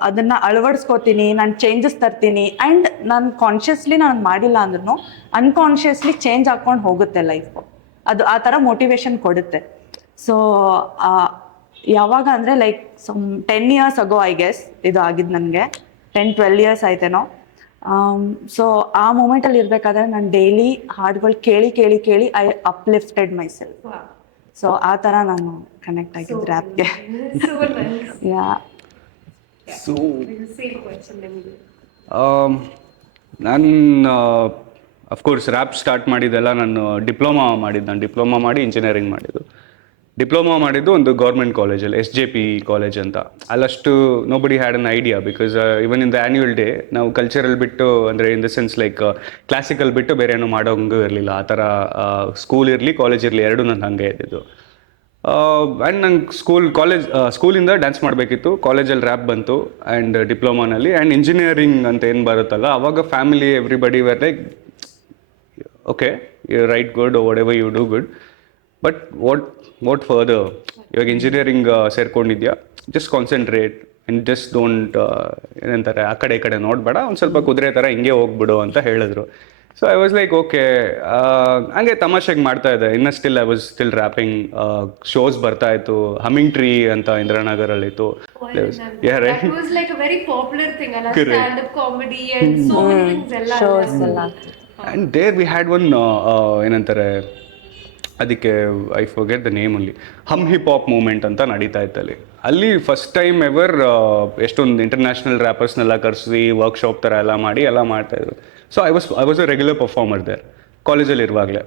ಅದನ್ನು ಅಳವಡಿಸ್ಕೋತೀನಿ, ನಾನು ಚೇಂಜಸ್ ತರ್ತೀನಿ. ಆ್ಯಂಡ್ ನಾನು ಕಾನ್ಷಿಯಸ್ಲಿ ನಾನು ಮಾಡಿಲ್ಲ ಅಂದ್ರೂ ಅನ್ಕಾನ್ಷಿಯಸ್ಲಿ ಚೇಂಜ್ ಹಾಕ್ಕೊಂಡು ಹೋಗುತ್ತೆ ಲೈಫು. ಅದು ಆ ಥರ ಮೋಟಿವೇಶನ್ ಕೊಡುತ್ತೆ. ಸೊ ಯಾವಾಗ ಅಂದರೆ like 10 years ago I guess ಇದು ಆಗಿದ್ದು ನನಗೆ. 10-12 years ಆಯ್ತೇನೋ. ಸೊ ಆ ಮೂಮೆಂಟಲ್ಲಿ ಇರಬೇಕಾದ್ರೆ ನಾನು ಡೈಲಿ ಹಾಡುಗಳು ಕೇಳಿ ಕೇಳಿ ಕೇಳಿ ಐ ಅಪ್ಲಿಫ್ಟೆಡ್ ಮೈ ಸೆಲ್ಫ್. ಸೊ ಆ ಥರ ನಾನು ಕನೆಕ್ಟ್ ಆಗಿದ್ದು ರ್ಯಾಪ್ಗೆ. ಯಾ ಸೊ ಸೇಮ್ ಕ್ವೆಶ್ಚನ್ ನಿಮಗೆ. ನಾನು ಅಫ್ಕೋರ್ಸ್ ರ್ಯಾಪ್ ಸ್ಟಾರ್ಟ್ ಮಾಡಿದ್ದೆಲ್ಲ ನಾನು ಡಿಪ್ಲೊಮಾ ಮಾಡಿ ಇಂಜಿನಿಯರಿಂಗ್ ಮಾಡಿದ್ದು. ಡಿಪ್ಲೊಮಾ ಮಾಡಿದ್ದು ಒಂದು ಗೌರ್ಮೆಂಟ್ ಕಾಲೇಜಲ್ಲಿ, SJP ಕಾಲೇಜ್ ಅಂತ. ಅಲ್ಲಷ್ಟು nobody had an idea, because even in the annual day ನಾವು ಕಲ್ಚರಲ್ ಬಿಟ್ಟು, ಅಂದರೆ in the sense like classical ಬಿಟ್ಟು ಬೇರೆ ಏನೂ ಮಾಡೋಂಗೂ ಇರಲಿಲ್ಲ. ಆ ಥರ ಸ್ಕೂಲ್ ಇರಲಿ ಕಾಲೇಜ್ ಇರಲಿ ಎರಡೂ ನಾನು ಹಾಗೆ ಇದ್ದಿದ್ದು. ಆ್ಯಂಡ್ ನಂಗೆ ಸ್ಕೂಲಿಂದ ಡ್ಯಾನ್ಸ್ ಮಾಡಬೇಕಿತ್ತು, ಕಾಲೇಜಲ್ಲಿ ರ್ಯಾಪ್ ಬಂತು. ಆ್ಯಂಡ್ ಡಿಪ್ಲೊಮಾನಲ್ಲಿ ಆ್ಯಂಡ್ ಇಂಜಿನಿಯರಿಂಗ್ ಅಂತ ಏನು ಬರುತ್ತಲ್ಲ, ಆವಾಗ family everybody were like okay you write good, whatever you do good, but what further, ಇವಾಗ ಇಂಜಿನಿಯರಿಂಗ್ ಸೇರ್ಕೊಂಡಿದ್ಯಾ, just concentrate and just don't ಏನಂತಾರೆ ಆ ಕಡೆ ಈ ಕಡೆ ನೋಡಬೇಡ, ಒಂದು ಸ್ವಲ್ಪ ಕುದುರೆ ಥರ ಹಿಂಗೆ ಹೋಗ್ಬಿಡು ಅಂತ ಹೇಳಿದ್ರು. So I was like okay. ಹಂಗೆ ತಮಾಷೆಗೆ ಮಾಡ್ತಾ ಇದ್ದೆ. ಇನ್ನು I was still wrapping. Shows ಬರ್ತಾ ಇತ್ತು, ಹಮ್ಮಿಂಗ್ ಟ್ರೀ ಅಂತ ಇಂದಿರಾನಗರಲ್ಲಿತ್ತು. That was like a very popular thing, ಅಲ್ಲ, stand-up comedy and so many things ಎಲ್ಲ. And there we had one ಏನಂತಾರೆ ಅದಕ್ಕೆ, I forget the name only, hmm hip hop moment ಅಂತ ನಡೀತಾ ಇತ್ತಲ್ಲಿ. ಅಲ್ಲಿ ಫಸ್ಟ್ ಟೈಮ್ ಎವರ್ ಎಷ್ಟೊಂದು ಇಂಟರ್ನ್ಯಾಷನಲ್ ರ್ಯಾಪರ್ಸ್ನೆಲ್ಲ ಕರೆಸಿ ವರ್ಕ್ಶಾಪ್ ಥರ ಎಲ್ಲ ಮಾಡ್ತಾಯಿದ್ರು. So I was a regular performer there ಕಾಲೇಜಲ್ಲಿ ಇರುವಾಗಲೇ.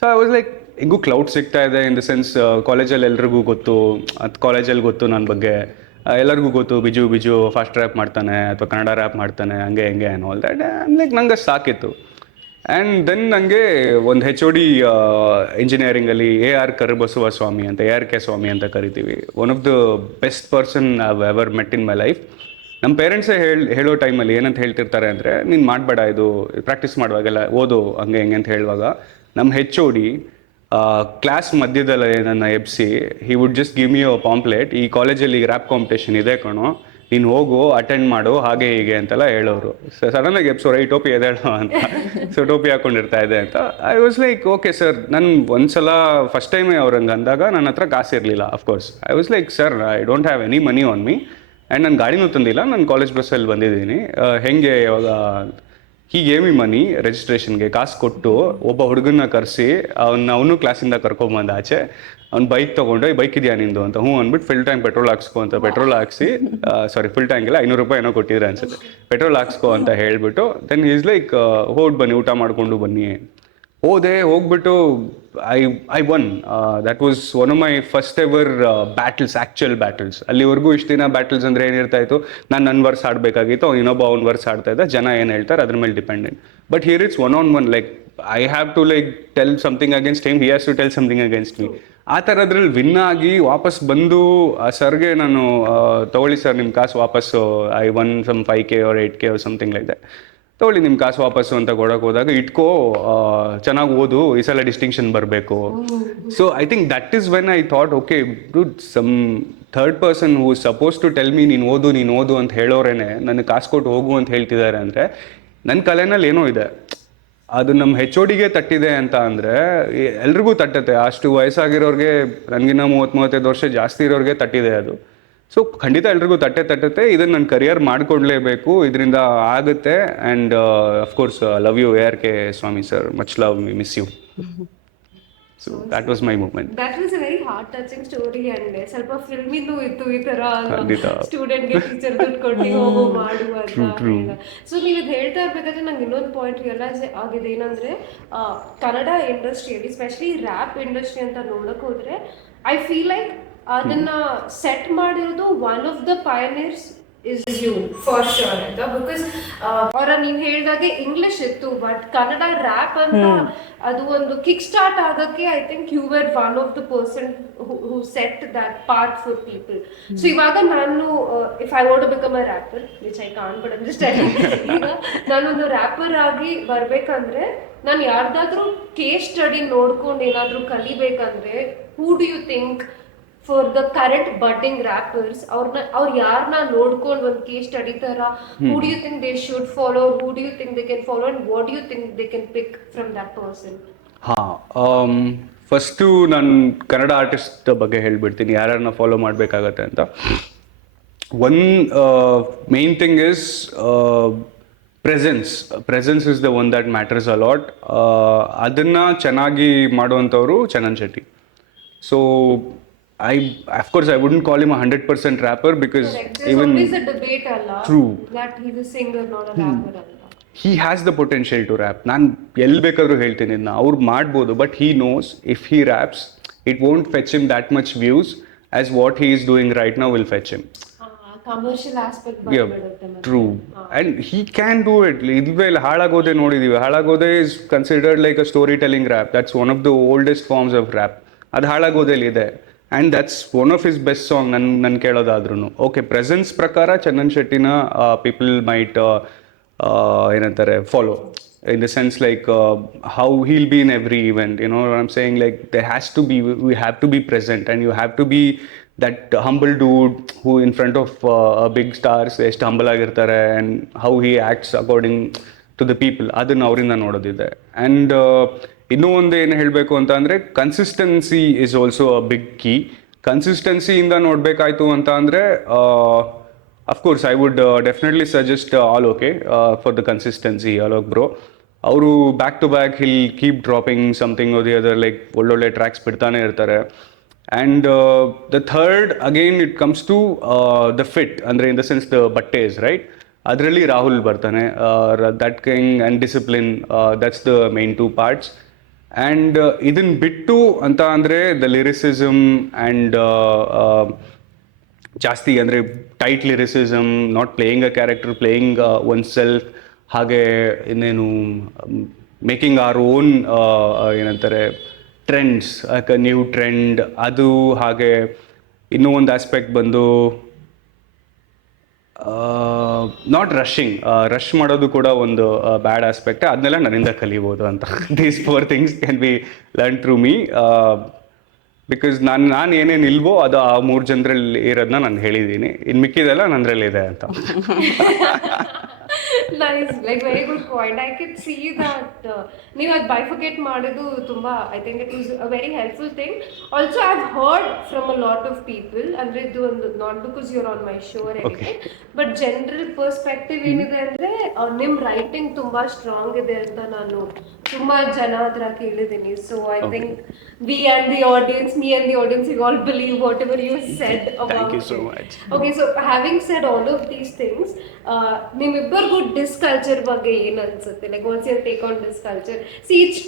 ಸೊ ಐ ವಾಸ್ ಲೈಕ್ ಹೆಂಗೂ ಕ್ಲೌಡ್ ಸಿಗ್ತಾ ಇದೆ, ಇನ್ ದ ಸೆನ್ಸ್ ಕಾಲೇಜಲ್ಲಿ ಎಲ್ರಿಗೂ ಗೊತ್ತು, ಅದು ಕಾಲೇಜಲ್ಲಿ ಗೊತ್ತು ನನ್ನ ಬಗ್ಗೆ, ಎಲ್ಲರಿಗೂ ಗೊತ್ತು ಬಿಜು ಫಾಸ್ಟ್ ರ್ಯಾಪ್ ಮಾಡ್ತಾನೆ ಅಥವಾ ಕನ್ನಡ ರ್ಯಾಪ್ ಮಾಡ್ತಾನೆ, ಹಂಗೆ ಹೆಂಗೆ ಅನ್ನೋ ಆಲ್ ದ್ಯಾಟ್. ಲೈಕ್ ನಂಗೆ ಸಾಕಿತ್ತು. ಆ್ಯಂಡ್ ದೆನ್ ನನಗೆ ಒಂದು HOD ಇಂಜಿನಿಯರಿಂಗಲ್ಲಿ AR ಕರಿಬಸವ ಸ್ವಾಮಿ ಅಂತ, ARK ಸ್ವಾಮಿ ಅಂತ ಕರಿತೀವಿ. One of the best person I have ever met in my life. ನಮ್ಮ ಪೇರೆಂಟ್ಸೇ ಹೇಳೋ ಟೈಮಲ್ಲಿ ಏನಂತ ಹೇಳ್ತಿರ್ತಾರೆ ಅಂದರೆ, ನೀನು ಮಾಡಬೇಡ, ಇದು ಪ್ರಾಕ್ಟೀಸ್ ಮಾಡುವಾಗೆಲ್ಲ ಓದು ಹಂಗೆ ಹೆಂಗೆ ಅಂತ ಹೇಳುವಾಗ, ನಮ್ಮ HOD ಕ್ಲಾಸ್ ಮಧ್ಯದಲ್ಲಿ ನನ್ನ ಎಬ್ಸಿ, he would just give me a pamphlet, ಈ ಕಾಲೇಜಲ್ಲಿ ರ್ಯಾಪ್ ಕಾಂಪಿಟೇಷನ್ ಇದೆ ಕಣೋ, ನೀನು ಹೋಗು ಅಟೆಂಡ್ ಮಾಡು ಹಾಗೆ ಹೀಗೆ ಅಂತೆಲ್ಲ ಹೇಳೋರು. ಸಡನ್ನಾಗಿ ಎಬ್ಸೋರ ಈ ಟೋಪಿ ಎದೇಳೋ ಅಂತ. ಸೊ ಟೋಪಿ ಹಾಕೊಂಡಿರ್ತಾ ಇದೆ ಅಂತ. I was like okay sir. ನಾನು ಒಂದ್ಸಲ ಫಸ್ಟ್ ಟೈಮೇ ಅವ್ರಂಗೆ ಅಂದಾಗ ನನ್ನ ಹತ್ರ ಕಾಸು ಇರಲಿಲ್ಲ of course. I was like sir, I don't have any money on me, and ನಾನು ಗಾಡಿನೂ ತಂದಿಲ್ಲ, ನಾನು ಕಾಲೇಜ್ ಬಸ್ಸಲ್ಲಿ ಬಂದಿದ್ದೀನಿ, ಹೆಂಗೆ ಇವಾಗ ಹೀಗೆ ಮಿ ಮನಿ ರಿಜಿಸ್ಟ್ರೇಷನ್ಗೆ ಕಾಸು ಕೊಟ್ಟು ಒಬ್ಬ ಹುಡುಗನ್ನ ಕರೆಸಿ ಅವನು ಕ್ಲಾಸಿಂದ ಕರ್ಕೊಂಬಂದು ಆಚೆ, ಅವ್ನು ಬೈಕ್ ತೊಗೊಂಡು, ಈ ಬೈಕ್ ಇದೆಯಾ ನಿಂದು ಅಂತ, ಹ್ಞೂ ಅಂದ್ಬಿಟ್ಟು ಫುಲ್ ಟ್ಯಾಂಕ್ ಪೆಟ್ರೋಲ್ ಹಾಕ್ಸ್ಕೊ ಅಂತ ಪೆಟ್ರೋಲ್ ಹಾಕ್ಸಿ, ಫುಲ್ ಟ್ಯಾಂಕ್ ಇಲ್ಲ, 500 ರೂಪಾಯಿ ಏನೋ ಕೊಟ್ಟಿದ್ರೆ ಅನ್ಸುತ್ತೆ, ಪೆಟ್ರೋಲ್ ಹಾಕ್ಸ್ಕೊ ಅಂತ ಹೇಳಿಬಿಟ್ಟು, ದೆನ್ ಈಸ್ ಲೈಕ್ ಬನ್ನಿ ಊಟ ಮಾಡಿಕೊಂಡು ಬನ್ನಿ. ಹೋಗ್ಬಿಟ್ಟು I one. That was one of my first ever battles, actual battles. ಅಲ್ಲಿವರೆಗೂ ಇಷ್ಟು ದಿನ ಬ್ಯಾಟಲ್ಸ್ ಅಂದರೆ ಏನಿರ್ತಾ ಇತ್ತು, ನನ್ನ ವರ್ಸ್ ಆಡಬೇಕಾಗಿತ್ತು, ಇನ್ನೊಬ್ಬ ಅವ್ನ ವರ್ಸ್ ಆಡ್ತಾ ಇದ್ದ, ಜನ ಏನು ಹೇಳ್ತಾರೆ ಅದ್ರ ಮೇಲೆ dependent. But here it's one on one, like I have to like tell something against him, he has to tell something against me. ಆ ಥರದ್ರಲ್ಲಿ ವಿನ್ ಆಗಿ ವಾಪಸ್ ಬಂದು ಆ ಸರ್ಗೆ ನಾನು ತೊಗೊಳ್ಳಿ ಸರ್ ನಿಮ್ಮ ಕಾಸು ವಾಪಸ್ಸು, I won some 5K or 8K or something like that, ತೊಗೊಳ್ಳಿ ನಿಮ್ಮ ಕಾಸು ವಾಪಸ್ಸು ಅಂತ ಕೊಡೋಕೆ ಹೋದಾಗ, ಇಟ್ಕೋ ಚೆನ್ನಾಗಿ ಓದು, ಈ ಸಲ ಡಿಸ್ಟಿಂಕ್ಷನ್ ಬರಬೇಕು. So I think that is when I thought okay dude, some third person who suppose to tell me ನೀನು ಓದು ಅಂತ ಹೇಳೋರೇನೆ ನನಗೆ ಕಾಸು ಕೊಟ್ಟು ಹೋಗು ಅಂತ ಹೇಳ್ತಿದ್ದಾರೆ ಅಂದರೆ, ನನ್ನ ಕಲೆನಲ್ಲಿ ಏನೋ ಇದೆ, ಅದು ನಮ್ಮ HODಗೆ ತಟ್ಟಿದೆ ಅಂತ ಅಂದರೆ ಎಲ್ರಿಗೂ ತಟ್ಟತ್ತೆ. ಅಷ್ಟು ವಯಸ್ಸಾಗಿರೋರಿಗೆ, ನನಗಿನ್ನ 30-35 ವರ್ಷ ಜಾಸ್ತಿ ಇರೋರಿಗೆ ತಟ್ಟಿದೆ ಅದು. ಸೊ ಖಂಡಿತ ಎಲ್ರಿಗೂ ತಟ್ಟತ್ತೆ. ಇದನ್ನು ನನ್ನ ಕರಿಯರ್ ಮಾಡಿಕೊಡ್ಲೇಬೇಕು, ಇದರಿಂದ ಆಗುತ್ತೆ. And of course love you ARK Swamy sir, much love, miss you. So that was my moment. That was a very heart touching story, and ಸ್ವಲ್ಪ ಫಿಲ್ಮಿಂದು ಇತ್ತು ಈ ಥರ ಸ್ಟೂಡೆಂಟ್ಗೆ ಟೀಚರ್ ದುಡ್ಡು ಕೊಟ್ಟು ಹೋಗೋ ಮಾಡು ಅಂತ. ಸೊ ನೀವು ಇದು ಹೇಳ್ತಾ ಇರ್ಬೇಕಾದ್ರೆ ನಂಗೆ ಇನ್ನೊಂದು ಪಾಯಿಂಟ್ ರಿಯಲೈಸ್ ಆಗಿದೆ, ಏನಂದರೆ ಕನ್ನಡ ಇಂಡಸ್ಟ್ರಿಯಲ್ಲಿ ಸ್ಪೆಷಲಿ ರ್ಯಾಪ್ ಇಂಡಸ್ಟ್ರಿ ಅಂತ ನೋಡೋಕೆ ಹೋದರೆ ಐ ಫೀಲ್ ಲೈಕ್ ಅದನ್ನ ಸೆಟ್ ಮಾಡಿರೋದು one of the pioneers is you for sure ಆಯ್ತಾ. ಬಿಕಾಸ್ ಅವರ ನೀವು ಹೇಳಿದಾಗೆ ಇಂಗ್ಲಿಷ್ ಇತ್ತು, ಬಟ್ ಕನ್ನಡ ರ್ಯಾಪ್ ಅಂತ ಅದು ಒಂದು ಕಿಕ್ ಸ್ಟಾರ್ಟ್ ಆಗೋಕ್ಕೆ I think you were one of the person who set that part for people. So ಇವಾಗ ನಾನು if I want to become a rapper, which I can't, but ಈಗ ನಾನೊಂದು wrapper ಆಗಿ ಬರ್ಬೇಕಂದ್ರೆ ನಾನು ಯಾರ್ದಾದ್ರೂ ಕೇಸ್ ಸ್ಟಡಿ ನೋಡ್ಕೊಂಡು ಏನಾದರೂ ಕಲಿಬೇಕಂದ್ರೆ who do you think for the current budding rappers ಅವ್ರು ಯಾರನ್ನ ನೋಡ್ಕೊಂಡು ಒಂದು ಕೇಸ್ ಸ್ಟಡಿ ತರ who do you think they should follow, who do you think they can follow and what do you think they can pick from that person? First ನಾನು Kannada artist ಬಗ್ಗೆ ಹೇಳ್ಬಿಡ್ತೀನಿ ಯಾರನ್ನ follow ಮಾಡಬೇಕಾಗತ್ತೆ ಅಂತ. One main thing is presence is the one that matters a lot. ಅದನ್ನು ಚೆನ್ನಾಗಿ ಮಾಡುವಂಥವ್ರು Chandan Shetty. So of course I wouldn't call him a 100% rapper because There's even always a debate True. that he's a singer, not a rapper alla. he has the potential to rap. ನಾನು ಎಲ್ಲಿ ಬೇಕಾದ್ರೂ ಹೇಳ್ತೀನಿ ಇದನ್ನ, ಅವ್ರು ಮಾಡ್ಬೋದು, but he knows if he raps it won't fetch him that much views as what he is doing right now will fetch him. Commercial aspect Yeah, true. And he can do it. ಇದುವೇ ಹಾಳಾಗೋದೆ ನೋಡಿದೀವಿ. ಹಾಳಾಗೋದೆ is considered like a storytelling rap. That's one of the oldest forms of rap. ಅದು ಹಾಳಾಗೋದಲ್ಲಿ ಇದೆ. And that's one of his best song ನನ್ನ ಕೇಳೋದಾದ್ರೂ. Okay, presence ಪ್ರಕಾರ ಚಂದನ್ ಶೆಟ್ಟಿನ people might ಏನಂತಾರೆ follow in the sense like how he'll be in every event, you know I am saying like there has to be, we have to be present and you have to be that humble dude who in front of big stars ಎಷ್ಟು humble ಆಗಿರ್ತಾರೆ and how he acts according to the people. ಅದನ್ನು ಅವರಿಂದ ನೋಡೋದಿದೆ. And ಇನ್ನೂ ಒಂದು ಏನು ಹೇಳಬೇಕು ಅಂತ ಅಂದರೆ consistency is also a big key. ಕನ್ಸಿಸ್ಟೆನ್ಸಿಯಿಂದ ನೋಡಬೇಕಾಯ್ತು ಅಂತ ಅಂದರೆ of course I would definitely suggest Alok for the consistency. Alok bro ಅವರು back to back he'll keep dropping something or the other like ಒಳ್ಳೊಳ್ಳೆ ಟ್ರ್ಯಾಕ್ಸ್ ಬಿಡ್ತಾನೆ ಇರ್ತಾರೆ. And the third again it comes to the fit, ಅಂದರೆ in the sense the ಬಟ್ಟೆಸ್ right, ಅದರಲ್ಲಿ ರಾಹುಲ್ ಬರ್ತಾನೆ. That king and discipline, that's the main two parts. And ಇದನ್ನು ಬಿಟ್ಟು ಅಂತ ಅಂದರೆ ದ ಲಿರಿಸಿಸಮ್ ಆ್ಯಂಡ್ ಜಾಸ್ತಿ ಅಂದರೆ tight lyricism, not playing a character, playing oneself, ಹಾಗೆ ಇನ್ನೇನು ಮೇಕಿಂಗ್ ಆರ್ ಓನ್ ಏನಂತಾರೆ ಟ್ರೆಂಡ್ಸ್, ನ್ಯೂ ಟ್ರೆಂಡ್ ಅದು. ಹಾಗೆ ಇನ್ನೂ ಒಂದು ಆಸ್ಪೆಕ್ಟ್ ಬಂದು ನಾಟ್ ರಶ್ ಮಾಡೋದು ಕೂಡ ಒಂದು ಬ್ಯಾಡ್ ಆಸ್ಪೆಕ್ಟ್. ಅದನ್ನೆಲ್ಲ ನನ್ನಿಂದ ಕಲಿಬೋದು ಅಂತ. These 4 things can be learn through me, because ನಾನು ಏನೇನು ಇಲ್ವೋ ಅದು ಆ 3 ಜನರಲ್ಲಿ ಇರೋದನ್ನ ನಾನು ಹೇಳಿದ್ದೀನಿ. ಇನ್ನು ಮಿಕ್ಕಿದೆಲ್ಲ ನನ್ನರಲ್ಲಿದೆ ಅಂತ. Nice, like very good point. I could see that ನೀವು ಅದು bifurcate ಮಾಡಿದ್ದು ತುಂಬಾ, I think it was a very helpful thing. Also I've heard from a lot of people, ಅಂದ್ರೆ ಇದು ಒಂದು not because you're on my show or anything, but general perspective ಏನಿದೆ ಅಂದ್ರೆ ನಿಮ್ ರೈಟಿಂಗ್ ತುಂಬಾ ಸ್ಟ್ರಾಂಗ್ ಇದೆ ಅಂತ ನಾನು ತುಂಬಾ ಜನ ಹತ್ರ ಕೇಳಿದ್ದೀನಿ. So I think me and the audience, you all believe whatever you said about Thank you so it. much. Okay, so having said all of these things, ನಿಮ್ಮಿಬ್ಬರಿಗೂ ಡಿಸ್ಕಲ್ಚರ್ ಬಗ್ಗೆ ಏನ್ ಅನ್ಸುತ್ತೆ? Like what's your take on diss culture? See it's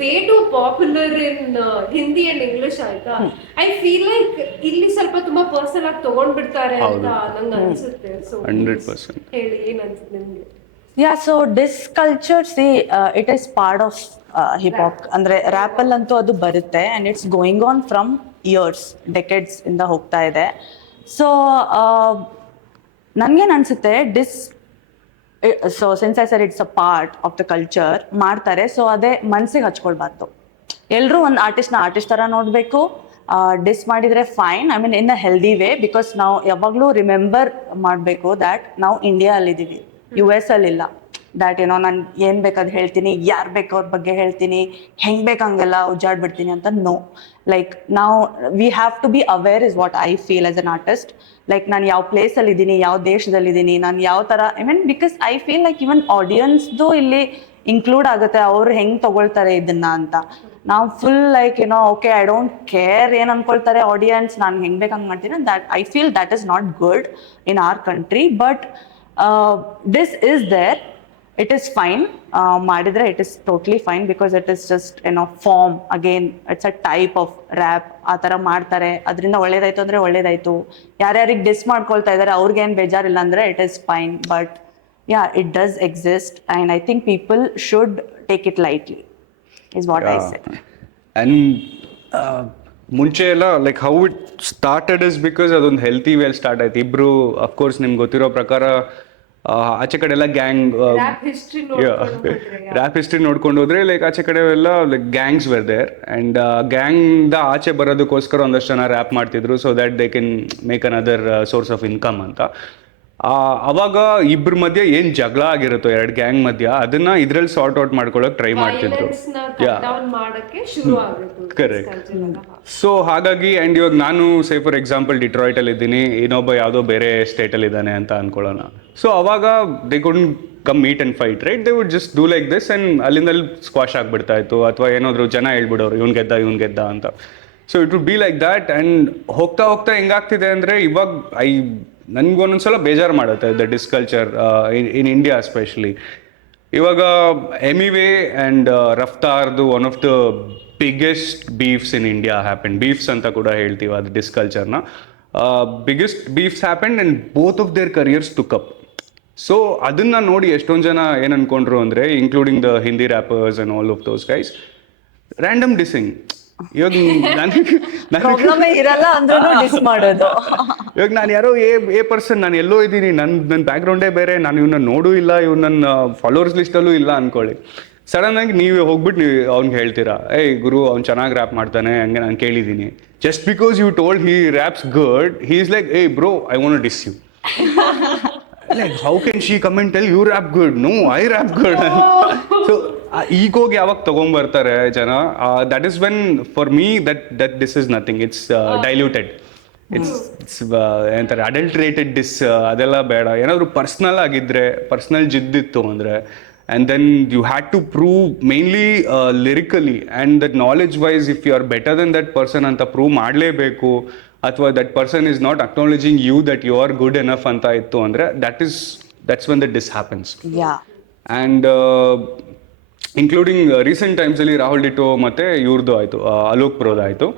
way too popular in Hindi and English ಆಯ್ತಾ. I feel like ಇಲ್ಲಿ ಸ್ವಲ್ಪ ತುಂಬಾ personal ಆಗಿ ತಗೊಂಡ್ಬಿಡ್ತಾರೆ ಅಂತ ನಂಗೆ ಅನ್ಸುತ್ತೆ. ಸೊ 100% ಹೇಳಿ, ಏನ್ ಅನ್ಸುತ್ತೆ ನಿಮ್ಗೆ? Yeah, so disculture, see, it is part of hip hop. ಅಂದ್ರೆ ರ್ಯಾಪಲ್ ಅಂತೂ ಅದು ಬರುತ್ತೆ and it's going on from years, decades ಇಂದ ಹೋಗ್ತಾ ಇದೆ. ಸೊ ನನ್ಗೇನು ಅನ್ಸುತ್ತೆ so since I sir it's a part of the culture ಮಾಡ್ತಾರೆ. ಸೊ ಅದೇ ಮನ್ಸಿಗೆ ಹಚ್ಕೊಳ್ಬಾರ್ದು. ಎಲ್ಲರೂ ಒಂದು ಆರ್ಟಿಸ್ಟ್ ಥರ ನೋಡಬೇಕು. ಡಿಸ್ ಮಾಡಿದರೆ fine, I mean in a healthy way, because ನಾವು ಯಾವಾಗಲೂ ರಿಮೆಂಬರ್ ಮಾಡಬೇಕು ದ್ಯಾಟ್ ನಾವು ಇಂಡಿಯಾ ಅಲ್ಲಿದ್ದೀವಿ, US ಅಲ್ಲಿಲ್ಲ. ದ್ಯಾಟ್ ಏನೋ ನಾನು ಏನು ಬೇಕಾದ್ ಹೇಳ್ತೀನಿ, ಯಾರು ಬೇಕು ಅವ್ರ ಬಗ್ಗೆ ಹೇಳ್ತೀನಿ, ಹೆಂಗೆ ಬೇಕು ಹಂಗೆಲ್ಲ ಉಜ್ಜಾಡ್ಬಿಡ್ತೀನಿ ಅಂತ. ನೋ, ಲೈಕ್ ನಾವು we have to be aware is what I feel as an artist. Like ನಾನು ಯಾವ ಪ್ಲೇಸಲ್ಲಿದ್ದೀನಿ, ಯಾವ ದೇಶದಲ್ಲಿದ್ದೀನಿ, ನಾನು ಯಾವ ಥರ, I mean because I feel like even ಆಡಿಯನ್ಸ್ದು ಇಲ್ಲಿ ಇನ್ಕ್ಲೂಡ್ ಆಗುತ್ತೆ, ಅವ್ರು ಹೆಂಗೆ ತಗೊಳ್ತಾರೆ ಇದನ್ನ ಅಂತ. ನಾವು ಫುಲ್ ಲೈಕ್ ಏನೋ ಓಕೆ ಐ ಡೋಂಟ್ ಕೇರ್ ಏನು ಅನ್ಕೊಳ್ತಾರೆ ಆಡಿಯನ್ಸ್, ನಾನು ಹೆಂಗೆ ಬೇಕು ಹಂಗೆ ಮಾಡ್ತೀನಿ. That I feel that is not good in our country. But this is there, it is fine. ಮಾಡಿದರೆ it is totally fine, because it is just ಏನೋ form. Again it's a type of rap. ಆ ಥರ ಮಾಡ್ತಾರೆ, ಅದರಿಂದ ಒಳ್ಳೇದಾಯ್ತು ಅಂದರೆ ಒಳ್ಳೇದಾಯ್ತು. ಯಾರ್ಯಾರಿಗೆ ಡಿಸ್ ಮಾಡ್ಕೊಳ್ತಾ ಇದ್ದಾರೆ ಅವ್ರಿಗೇನು ಬೇಜಾರಿಲ್ಲ ಅಂದರೆ it is fine. But yeah, it does exist and I think people should take it lightly is what I said. And ಮುಂಚೆ ಎಲ್ಲ like how it started is because ಅದೊಂದು ಹೆಲ್ತಿ ವೇಲ್ ಸ್ಟಾರ್ಟ್ ಆಯ್ತು. ಇಬ್ಬರು ಅಫ್ಕೋರ್ಸ್ ನಿಮ್ಗೆ ಗೊತ್ತಿರೋ ಪ್ರಕಾರ ಆಚೆ ಕಡೆ ಎಲ್ಲ ಗ್ಯಾಂಗ್ Rap history ನೋಡ್ಕೊಂಡು ಹೋದ್ರೆ, ರ್ಯಾಪ್ ಹಿಸ್ಟ್ರಿ ನೋಡ್ಕೊಂಡು ಹೋದ್ರೆ ಲೈಕ್ ಆಚೆ ಕಡೆ ಎಲ್ಲ like gangs were there and ಗ್ಯಾಂಗ್ದ ಆಚೆ ಬರೋದಕ್ಕೋಸ್ಕರ ಒಂದಷ್ಟು ಜನ ರ್ಯಾಪ್ ಮಾಡ್ತಿದ್ರು so that they can make another source of income ಅಂತ. ಅವಾಗ ಇಬ್ಬರ ಮಧ್ಯೆ ಏನು ಜಗಳ ಆಗಿರುತ್ತೋ ಎರಡು ಗ್ಯಾಂಗ್ ಮಧ್ಯ ಅದನ್ನ ಇದ್ರಲ್ಲಿ ಸಾರ್ಟ್ ಔಟ್ ಮಾಡ್ಕೊಳ್ಳೋಕೆ ಟ್ರೈ ಮಾಡ್ತಿದ್ರು. violence ನ cut down ಮಾಡಕ್ಕೆ ಶುರು ಆಗುತ್ತೆ. ಕರೆಕ್ಟ್. ಸೊ ಹಾಗಾಗಿ ಆ್ಯಂಡ್ ಇವಾಗ ನಾನು ಸೇ ಫಾರ್ ಎಕ್ಸಾಂಪಲ್ ಡಿಟ್ರಾಯ್ಟಲ್ಲಿ ಇದ್ದೀನಿ, ಇನ್ನೊಬ್ಬ ಯಾವುದೋ ಬೇರೆ ಸ್ಟೇಟಲ್ಲಿ ಇದ್ದಾನೆ ಅಂತ ಅನ್ಕೊಳ್ಳೋಣ. ಸೊ ಅವಾಗ they couldn't come meet and fight right, they would just do like this and ಅಲ್ಲಿಂದಲ್ಲಿ ಸ್ಕ್ವಾಶ್ ಆಗಿಬಿಡ್ತಾ ಇತ್ತು, ಅಥವಾ ಏನಾದರೂ ಜನ ಹೇಳ್ಬಿಡೋರು ಇವ್ನು ಗೆದ್ದ ಅಂತ. So it would be like that. And ಹೋಗ್ತಾ ಹೋಗ್ತಾ ಹೆಂಗಾಗ್ತಿದೆ ಅಂದರೆ ಇವಾಗ ನನಗೊಂದೊಂದ್ಸಲ ಬೇಜಾರು ಮಾಡುತ್ತೆ the diss culture in India especially. ಇವಾಗ ಎಮಿವೇ ಆ್ಯಂಡ್ ರಫ್ತಾರ್ದು one of the biggest beefs in India happen, beefs ಅಂತ ಕೂಡ ಹೇಳ್ತೀವಿ ಅದು ಡಿಸ್ಕಲ್ಚರ್ನ. Biggest beefs happen and both of their careers took up. So ಅದನ್ನು ನೋಡಿ ಎಷ್ಟೊಂದು ಜನ ಏನು ಅನ್ಕೊಂಡ್ರು ಅಂದರೆ including the Hindi rappers and all of those guys, random dissing. ಇವಾಗ ಪ್ರಾಬ್ಲಮೇ ಇರಲ್ಲ ಅಂದ್ರೂ ಡಿಸ್ ಮಾಡೋದು. ಇವಾಗ ನಾನು ಯಾರೋ ಎ ಪರ್ಸನ್, ನಾನು ಎಲ್ಲೋ ಇದ್ದೀನಿ, ನನ್ನ ಬ್ಯಾಕ್ಗ್ರೌಂಡೇ ಬೇರೆ, ನಾನು ಇವನ್ನ ನೋಡೂ ಇಲ್ಲ, ಇವ್ನು ನನ್ನ ಫಾಲೋವರ್ಸ್ ಲಿಸ್ಟಲ್ಲೂ ಇಲ್ಲ ಅನ್ಕೊಳ್ಳಿ. ಸಡನ್ ಆಗಿ ನೀವೇ ಹೋಗ್ಬಿಟ್ಟು ನೀವು ಅವ್ನಿಗೆ ಹೇಳ್ತೀರಾ, ಏಯ್ ಗುರು ಅವ್ನು ಚೆನ್ನಾಗಿ ರ್ಯಾಪ್ ಮಾಡ್ತಾನೆ ಹಂಗೆ ನಾನು ಕೇಳಿದ್ದೀನಿ. Just because you told he raps good, he is like hey bro I want to diss you. Like, how can she come and tell you rap good? No, I rap good. So, ಈಗೋಗಿ ಯಾವಾಗ ತಗೊಂಡ್ಬರ್ತಾರೆ ಜನ, that is when for me that this is nothing. It's diluted. It's ಏನಂತಾರೆ adulterated ಡಿಸ್. ಅದೆಲ್ಲ ಬೇಡ. ಏನಾದರೂ personal ಆಗಿದ್ರೆ, personal ಜಿದ್ದಿತ್ತು ಅಂದರೆ, and then you had to prove mainly lyrically and that knowledge wise if you are better than that person ಅಂತ prove ಮಾಡಲೇಬೇಕು, ಅಥವಾ that person is not acknowledging you that you are good enough ಅಂತ ಇತ್ತು ಅಂದರೆ that's when the dis happens. And including recent ಟೈಮ್ಸಲ್ಲಿ ರಾಹುಲ್ ಡಿಟೋ ಮತ್ತು ಇವ್ರದ್ದು ಆಯಿತು, ಅಲೋಕ್ ಬ್ರೋದು ಆಯಿತು.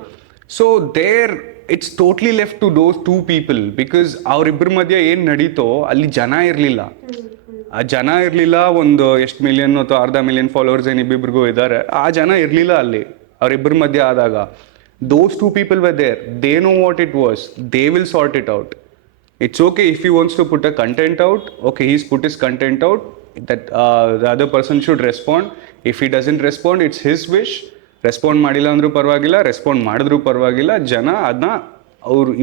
So there it's totally left to those two people, because ಅವರಿಬ್ಬರ ಮಧ್ಯೆ ಏನು ನಡೀತೋ ಅಲ್ಲಿ ಜನ ಇರಲಿಲ್ಲ. ಆ ಜನ ಇರಲಿಲ್ಲ, ಒಂದು ಎಷ್ಟು ಮಿಲಿಯನ್ ಅಥವಾ $500,000 ಫಾಲೋವರ್ಸ್ ಏನು ಇಬ್ಬಿಬ್ರಿಗೂ ಇದ್ದಾರೆ, ಆ ಜನ ಇರಲಿಲ್ಲ ಅಲ್ಲಿ ಅವರಿಬ್ಬರ ಮಧ್ಯೆ ಆದಾಗ. Those two people were there. They know what it was. They will sort it out. It's okay if he wants to put a content out. Okay, he's put his content out. That the other person should respond. If he doesn't respond, it's his wish. Respond ಮಾಡಿಲ್ಲ ಅಂದ್ರೂ ಪರವಾಗಿಲ್ಲ, respond ಮಾಡಿದ್ರೂ ಪರವಾಗಿಲ್ಲ. ಜನ ಅದನ್ನ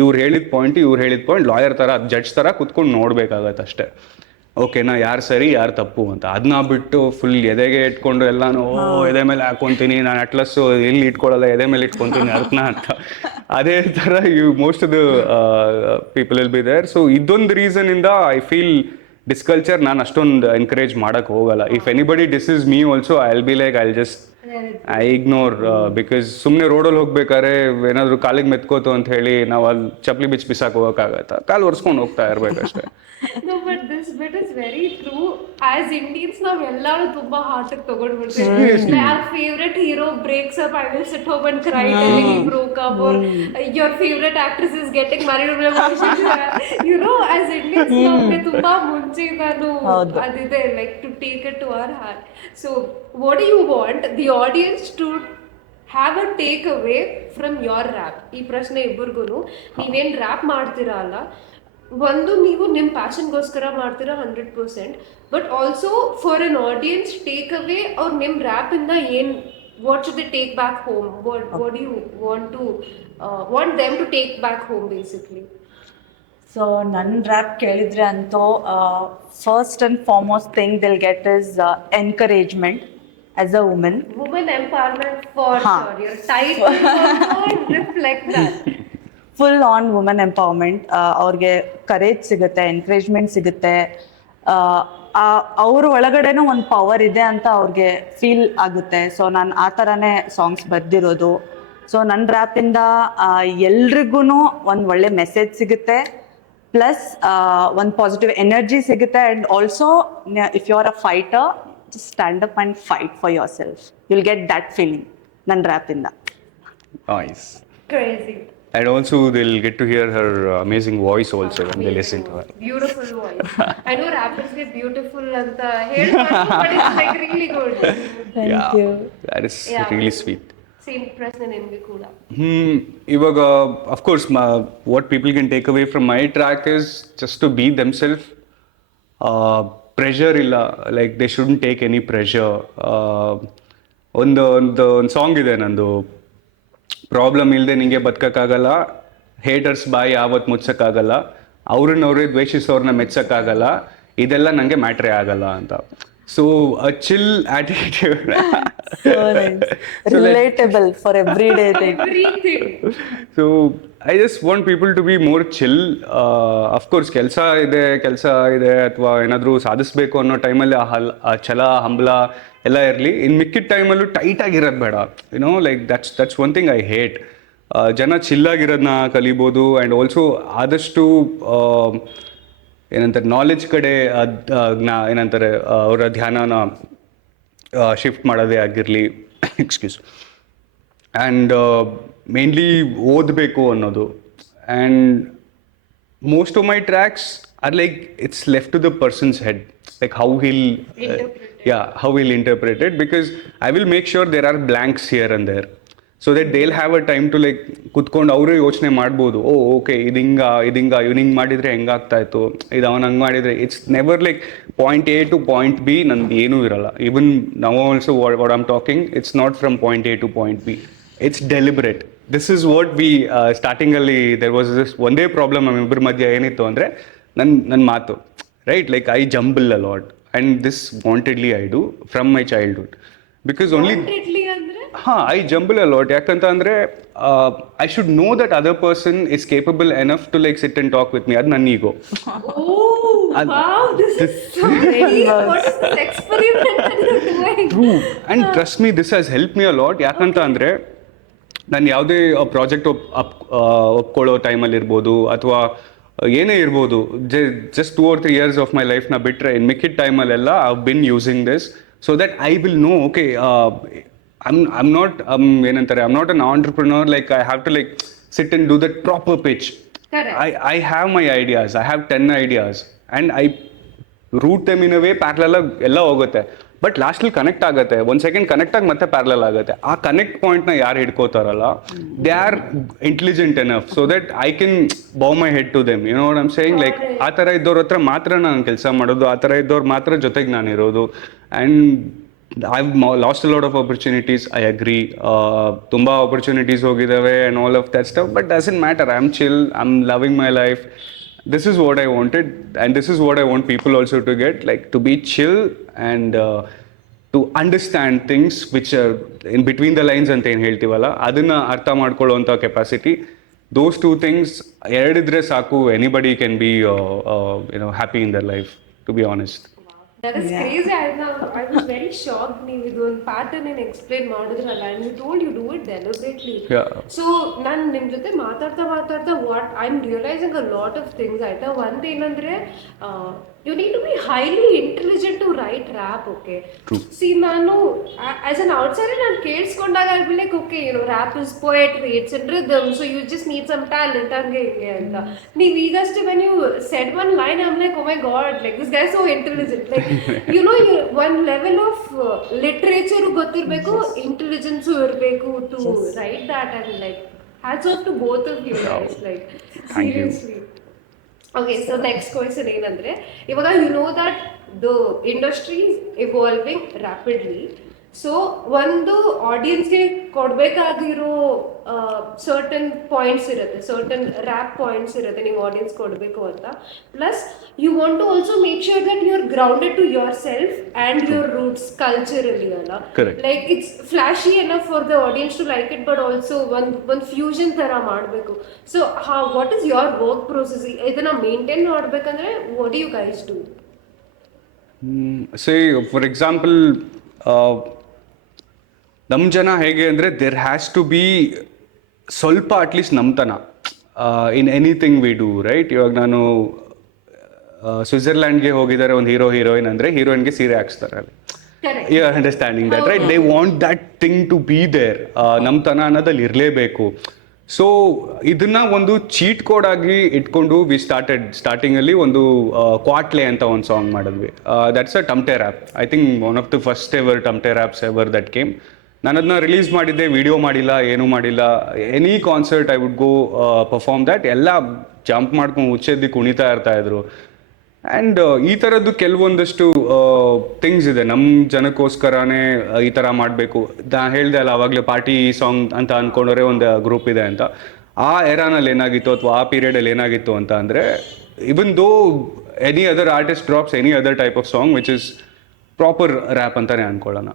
ಇವ್ರು ಹೇಳಿದ point lawyer ಥರ, ಜಡ್ಜ್ ಥರ ಕುತ್ಕೊಂಡು ನೋಡ್ಬೇಕಾಗತ್ತೆ ಅಷ್ಟೇ. ಓಕೆನಾ, ಯಾರು ಸರಿ ಯಾರು ತಪ್ಪು ಅಂತ. ಅದನ್ನ ಬಿಟ್ಟು ಫುಲ್ ಎದೆಗೆ ಇಟ್ಕೊಂಡು ಎಲ್ಲಾನು ಎದೆ ಮೇಲೆ ಹಾಕೊತೀನಿ, ನಾನು ಅಟ್ಲಸ್ಸು ಎಲ್ಲಿ ಇಟ್ಕೊಳ್ಳಲ್ಲ, ಎದೆ ಮೇಲೆ ಇಟ್ಕೊತೀನಿ ಅರ್ಥನ ಅಂತ. ಅದೇ ಥರ most of the people will be there. So ಇದೊಂದು ರೀಸನಿಂದ ಐ ಫೀಲ್ ಡಿಸ್ಕಲ್ಚರ್ ನಾನು ಅಷ್ಟೊಂದು ಎನ್ಕರೇಜ್ ಮಾಡೋಕ್ಕೆ ಹೋಗಲ್ಲ. If anybody disses me also I will be like I ignore. Because ಸುಮ್ಮನೆ ರೋಡಲ್ಲಿ ಹೋಗ್ಬೇಕಾದ್ರೆ ಏನಾದರೂ ಕಾಲಿಗೆ ಮೆತ್ಕೋತು ಅಂತ ಹೇಳಿ ನಾವು ಅಲ್ಲಿ ಚಪ್ಪಲಿ ಬಿಸಾಕ್ ಹೋಗೋಕ್ಕಾಗತ್ತಾ? ಕಾಲು ಒರೆಸ್ಕೊಂಡು ಹೋಗ್ತಾ ಇರ್ಬೇಕಷ್ಟೇ. No, but this bit is very true. As Indians, ನಾವು ಎಲ್ಲರೂ ತುಂಬಾ ಹಾರ್ಟಿಗೆ ತಗೊಂಡ್ಬಿಡ್ತೀವಿ. Our favorite hero breaks up, I will sit home and cry telling he broke up, or your favorite actress is getting married. You know, as Indians, ನಮಗೆ ತುಂಬಾ ಮುಂಚೆಯಿಂದಾನು ಅದಿದೆ, like to take it to our heart. So, what do you want the audience to have a take away from your rap? ಈ ಪ್ರಶ್ನೆ ಇಬ್ಬರಿಗೂ. ನೀವೇನು rap ಮಾಡ್ತೀರಾ ಅಲ್ಲ, ಒಂದು ನೀವು ನಿಮ್ಮ ಪ್ಯಾಷನ್ಗೋಸ್ಕರ ಮಾಡ್ತೀರಾ 100%, but also for an audience take away, ಅವ್ರು ನಿಮ್ಮ ರ್ಯಾಪಿಂದ ಏನು, what should they take back home, what do you want them to take back home basically? So ನನ್ನ ರ್ಯಾಪ್ ಕೇಳಿದ್ರೆ ಅಂತೂ first and foremost thing they'll get is encouragement as a women. Women empowerment for sure. Your title reflect that. Full on women empowerment. ಅವ್ರಿಗೆ courage ಸಿಗುತ್ತೆ, encouragement ಸಿಗುತ್ತೆ, ಅವ್ರ ಒಳಗಡೆನೂ ಒಂದು power ಇದೆ ಅಂತ ಅವ್ರಿಗೆ ಫೀಲ್ ಆಗುತ್ತೆ. ಸೊ ನಾನು ಆ ಥರನೇ ಸಾಂಗ್ಸ್ ಬರೆದಿರೋದು. ಸೊ ನನ್ನ ರ್ಯಾಪಿಂದ ಎಲ್ರಿಗೂ ಒಂದು ಒಳ್ಳೆ ಮೆಸೇಜ್ ಸಿಗುತ್ತೆ, ಪ್ಲಸ್ ಒಂದು ಪಾಸಿಟಿವ್ ಎನರ್ಜಿ ಸಿಗುತ್ತೆ. And also if you are a fighter, just stand up and fight for yourself. Will get that feeling ನನ್ನ ರ್ಯಾಪಿಂದ. Nice. Crazy. And also they'll get to hear her amazing voice also when they listen to her. Beautiful voice. I know rappers get beautiful anta ಹೇಳ್ತಾರೆ, but it's like really good. Thank you. That is really sweet. Same ಪ್ರಶ್ನೆ ನಿಮಗೆ ಕೂಡ. ಇವಾಗ of course what people can take away from my track is just to be themselves, pressure ಇಲ್ಲ, like they shouldn't take any pressure. ಒಂದು song ಇದೆ ನಂದು, problem ಇಲ್ಲದೆ ನಿಂಗೆ ಬದುಕೋಕ್ಕಾಗಲ್ಲ, ಹೇಟರ್ಸ್ ಬಾಯಿ ಯಾವತ್ತು ಮುಚ್ಚಕ್ಕಾಗಲ್ಲ, ಅವ್ರನ್ನವ್ರೇ ದ್ವೇಷಿಸೋರ್ನ ಮೆಚ್ಚಕ್ಕಾಗಲ್ಲ, ಇದೆಲ್ಲ ನನಗೆ ಮ್ಯಾಟ್ರೇ ಆಗಲ್ಲ ಅಂತ. So a chill attitude. Relatable for everyday thing. Everything. So I just want people to be more chill. Of course ಕೆಲಸ ಇದೆ ಅಥವಾ ಏನಾದರೂ ಸಾಧಿಸ್ಬೇಕು ಅನ್ನೋ ಟೈಮಲ್ಲಿ ಆ ಛಲ ಹಂಬಲ ಎಲ್ಲ ಇರಲಿ. ಇನ್ನು ಮಿಕ್ಕಿದ ಟೈಮಲ್ಲೂ ಟೈಟಾಗಿರೋದು ಬೇಡ. You know like that's one thing I hate. ಜನ ಚಿಲ್ಲಾಗಿರೋದನ್ನ ಕಲಿಬೋದು. ಆ್ಯಂಡ್ ಆಲ್ಸೋ ಆದಷ್ಟು ಏನಂತಾರೆ ನಾಲೆಜ್ ಕಡೆ ಏನಂತಾರೆ ಅವರ ಧ್ಯಾನನ ಶಿಫ್ಟ್ ಮಾಡೋದೇ ಆಗಿರಲಿ. ಎಕ್ಸ್ಕ್ಯೂಸ್. ಆ್ಯಂಡ್ ಮೇನ್ಲಿ ಓದಬೇಕು ಅನ್ನೋದು. And most of my tracks are like it's left to the person's head, like how he'll interpret it, because I will make sure there are blanks here and there, so that they'll have a time to like ಕುತ್ಕೊಂಡು ಅವರು ಯೋಚನೆ ಮಾಡ್ಬೋದು. Okay ಇದೀಗ evening ಮಾಡಿದರೆ ಹೆಂಗಾಗ್ತಾ ಇತ್ತು, ಇದು ಅವನು ಹಂಗೆ ಮಾಡಿದರೆ. It's never like point A to point B, ನಂದು ಏನೂ ಇರಲ್ಲ. ಈವನ್ ನಾವು also what I'm talking, it's not from point A to point B, it's deliberate. This is what we ಸ್ಟಾರ್ಟಿಂಗಲ್ಲಿ ದೇರ್ ವಾಸ್ ದಿಸ್ ಒಂದೇ ಪ್ರಾಬ್ಲಮ್ ನಮ್ಮಿಬ್ಬರ ಮಧ್ಯೆ ಏನಿತ್ತು ಅಂದರೆ ನನ್ನ ಮಾತು. Right, like I jumble a lot, and this wantedly I do from my childhood, because only I jumble a lot. Yakanta andre I should know that other person is capable enough to like sit and talk with me. Ad nan ego. Oh wow, this is so very what is this experiment that you're doing? True, and trust me, this has helped me a lot. Yakanta andre ನಾನು ಯಾವುದೇ project ಒಪ್ಕೊಳ್ಳೋ ಟೈಮಲ್ಲಿ ಇರ್ಬೋದು ಅಥವಾ ಏನೇ ಇರ್ಬೋದು, just 2 or 3 years of my life ನ ಬಿಟ್ಟರೆ ಇನ್ ಮಿಕ್ಕಿದ ಟೈಮಲ್ಲೆಲ್ಲ I've been using this so that I will know, okay, I'm not an entrepreneur, like I have to like sit and do that proper pitch. Correct. I have my ideas, I have 10 ideas and I route them in a way parallel ಎಲ್ಲ ಹೋಗುತ್ತೆ, but ಲಾಸ್ಟಲ್ಲಿ connect ಆಗುತ್ತೆ. 1 second connect ಆಗಿ ಮತ್ತೆ parallel ಆಗುತ್ತೆ. ಆ connect ಪಾಯಿಂಟ್ನ ಯಾರು ಹಿಡ್ಕೋತಾರಲ್ಲ, they are intelligent enough so that I can bow my head to them. You know what I'm saying? Like ಆ ಥರ ಇದ್ದವ್ರ ಹತ್ರ ಮಾತ್ರ ನಾನು ಕೆಲಸ ಮಾಡೋದು, ಆ ಥರ ಇದ್ದವ್ರು ಮಾತ್ರ ಜೊತೆಗೆ ನಾನು ಇರೋದು. And I've lost a lot of opportunities, I agree. ತುಂಬ opportunities ಹೋಗಿದ್ದಾವೆ and all of that stuff, but doesn't matter. I'm chill, I'm loving my life. This is what I wanted, and this is what I want people also to get, like to be chill and to understand things which are in between the lines ಅಂತ ಏನು ಹೇಳ್ತೀವಲ್ಲ, ಅದನ್ನ ಅರ್ಥ ಮಾಡ್ಕೊಳ್ಳುವಂಥ capacity. Those 2 things ಎರಡಿದ್ರೆ ಸಾಕು, anybody can be happy in their life, to be honest. That is crazy. I was very shocked. ನೀವು ಇದು ಒಂದು pattern ಏನು explain ಮಾಡಿದ್ರಲ್ಲ, and you told you do it deliberately. Yeah. So ನಾನು ನಿಮ್ಮ ಜೊತೆ ಮಾತಾಡ್ತಾ what I'm realizing a lot of things. ಆಯ್ತಾ, ಒಂದು ಏನಂದ್ರೆ you need to be highly intelligent to write rap. Okay. True. See, ನಾನು as an outsider ನಾನು ಕೇಳಿಸ್ಕೊಂಡಾಗ I'll be like, okay, rap is poetry, it's in rhythm, so you just need some talent ಹಂಗೆ ಹಿಂಗೆ ಅಂತ. ನೀವು ಈಗಷ್ಟೇ when you said one line, I'm like, oh my god, like this guy is so intelligent. Like you one level of literature ಗೊತ್ತಿರಬೇಕು, intelligence ಇರಬೇಕು to write that, and like hats off to both of you guys. Like seriously. Okay, so next question ಏನಂದ್ರೆ, ಇವಾಗ you know that the industry is evolving rapidly. So ಒಂದು ಆಡಿಯನ್ಸ್ಗೆ ಕೊಡಬೇಕಾಗಿರೋ certain points ಇರುತ್ತೆ, certain rap points ಇರುತ್ತೆ ನೀವು audience ಕೊಡಬೇಕು ಅಂತ. Plus you want to also make sure that you are grounded to yourself and your roots culturally ಅಲ್ಲ. Like it's flashy enough for the audience to like it, but also ಒಂದು fusion ಥರ ಮಾಡಬೇಕು. So what is your work process? ಇದನ್ನು maintain ಮಾಡಬೇಕಂದ್ರೆ what do you guys do? Say for example, ನಮ್ಮ ಜನ ಹೇಗೆ ಅಂದರೆ ದೇರ್ ಹ್ಯಾಸ್ ಟು ಬಿ ಸ್ವಲ್ಪ ಅಟ್ಲೀಸ್ಟ್ ನಮ್ತನ in anything we do, right? ಇವಾಗ ನಾನು ಸ್ವಿಟ್ಜರ್ಲ್ಯಾಂಡ್ಗೆ ಹೋಗಿದ್ದಾರೆ ಒಂದು ಹೀರೋಯಿನ್ ಅಂದರೆ ಹೀರೋಯಿನ್ಗೆ ಸೀರೆ ಹಾಕ್ಸ್ತಾರೆ ಅಲ್ಲಿ. You are understanding that, right? They want that thing to be there. ನಮ್ತನ ಅನ್ನೋದಲ್ಲಿ ಇರಲೇಬೇಕು. ಸೊ ಇದನ್ನ ಒಂದು ಚೀಟ್ ಕೋಡ್ ಆಗಿ ಇಟ್ಕೊಂಡು ವಿ ಸ್ಟಾರ್ಟಿಂಗಲ್ಲಿ ಒಂದು ಕ್ವಾಟ್ಲೆ ಅಂತ ಒಂದು ಸಾಂಗ್ ಮಾಡಿದ್ವಿ. ದಟ್ಸ್ ಅ ಟಮ್ಟೆ rap. I think one of the first ever ಟಮ್ಟೆ ರ್ಯಾಪ್ಸ್ ಎವರ್ ದಟ್ ಕೇಮ್. ನಾನು ಅದನ್ನ ರಿಲೀಸ್ ಮಾಡಿದ್ದೆ, ವಿಡಿಯೋ ಮಾಡಿಲ್ಲ, ಏನೂ ಮಾಡಿಲ್ಲ. Any concert I would go perform that. ಎಲ್ಲ ಜಂಪ್ ಮಾಡ್ಕೊಂಡು ಹುಚ್ಚೆದ್ದು ಕುಣಿತಾ ಇರ್ತಾಯಿದ್ರು. ಆ್ಯಂಡ್ ಈ ಥರದ್ದು ಕೆಲವೊಂದಷ್ಟು ಥಿಂಗ್ಸ್ ಇದೆ, ನಮ್ಮ ಜನಕ್ಕೋಸ್ಕರನೇ ಈ ಥರ ಮಾಡಬೇಕು. ನಾನು ಹೇಳಿದೆ ಅಲ್ಲ ಆವಾಗಲೇ ಪಾರ್ಟಿ ಸಾಂಗ್ ಅಂತ ಅಂದ್ಕೊಂಡ್ರೆ ಒಂದು ಗ್ರೂಪ್ ಇದೆ ಅಂತ. ಆ ಎರಾನಲ್ಲಿ ಏನಾಗಿತ್ತು ಅಥವಾ ಆ ಪೀರಿಯಡಲ್ಲಿ ಏನಾಗಿತ್ತು ಅಂತ ಅಂದರೆ, even though any other artist drops any other type of song which is proper rap ಅಂತಲೇ ಅಂದ್ಕೊಳ್ಳೋಣ,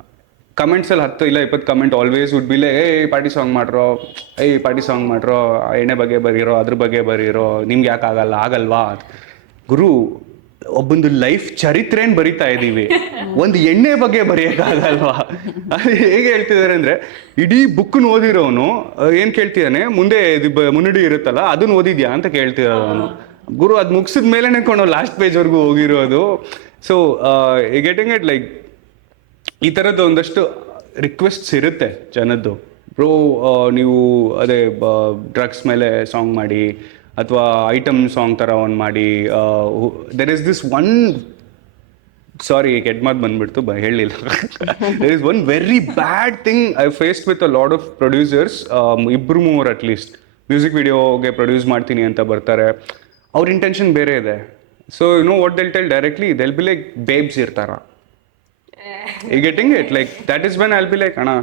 ಕಮೆಂಟ್ಸಲ್ಲಿ 10 ಇಲ್ಲ 20 ಕಮೆಂಟ್ ಆಲ್ವೇಸ್ ವುಡ್ ಬಿ ಲೇ ಪಾರ್ಟಿ ಸಾಂಗ್ ಮಾಡ್ರೋ, ಪಾರ್ಟಿ ಸಾಂಗ್ ಮಾಡ್ರೋ, ಎಣ್ಣೆ ಬಗ್ಗೆ ಬರೀರೋ, ಅದ್ರ ಬಗ್ಗೆ ಬರೀರೋ, ನಿಮ್ಗೆ ಯಾಕೆ ಆಗಲ್ವಾ ಗುರು. ಒಬ್ಬೊಂದು ಲೈಫ್ ಚರಿತ್ರೆನ್ ಬರಿತಾ ಇದ್ದೀವಿ, ಒಂದು ಎಣ್ಣೆ ಬಗ್ಗೆ ಬರೆಯೋಕ್ಕಾಗಲ್ವಾ? ಅದು ಹೇಗೆ ಹೇಳ್ತಿದ್ದಾರೆ ಅಂದರೆ, ಇಡೀ ಬುಕ್ನ ಓದಿರೋನು ಏನು ಕೇಳ್ತಿದ್ದಾನೆ, ಮುಂದೆ ಮುನ್ನುಡಿ ಇರುತ್ತಲ್ಲ ಅದನ್ನ ಓದಿದ್ಯಾ ಅಂತ ಕೇಳ್ತಿರೋನು. ಗುರು ಅದು ಮುಗಿಸಿದ ಮೇಲೆನೆ ಕೊಂಡು ಲಾಸ್ಟ್ ಪೇಜ್ವರೆಗೂ ಹೋಗಿರೋದು. ಸೊ ಗೆಟಿಂಗ್ ಇಟ್ ಲೈಕ್ ಈ ಥರದ್ದು ಒಂದಷ್ಟು ರಿಕ್ವೆಸ್ಟ್ಸ್ ಇರುತ್ತೆ ಜನದ್ದು. ಬ್ರೋ ನೀವು ಅದೇ ಡ್ರಗ್ಸ್ ಮೇಲೆ ಸಾಂಗ್ ಮಾಡಿ ಅಥವಾ ಐಟಮ್ ಸಾಂಗ್ ಥರ ಒಂದು ಮಾಡಿ. There is this one, sorry ಕೆಟ್ಮಾತ್ ಬಂದ್ಬಿಡ್ತು, ಹೇಳಿಲ್ಲ. There is one very bad thing I faced with a lot of producers. 2-3 at least music ವಿಡಿಯೋಗೆ ಪ್ರೊಡ್ಯೂಸ್ ಮಾಡ್ತೀನಿ ಅಂತ ಬರ್ತಾರೆ, ಅವ್ರ ಇಂಟೆನ್ಷನ್ ಬೇರೆ ಇದೆ. So you know what they'll tell directly, they'll be like babes ಇರ್ತಾರ. You getting it? Like that is when I'll be like ಅಣ್ಣ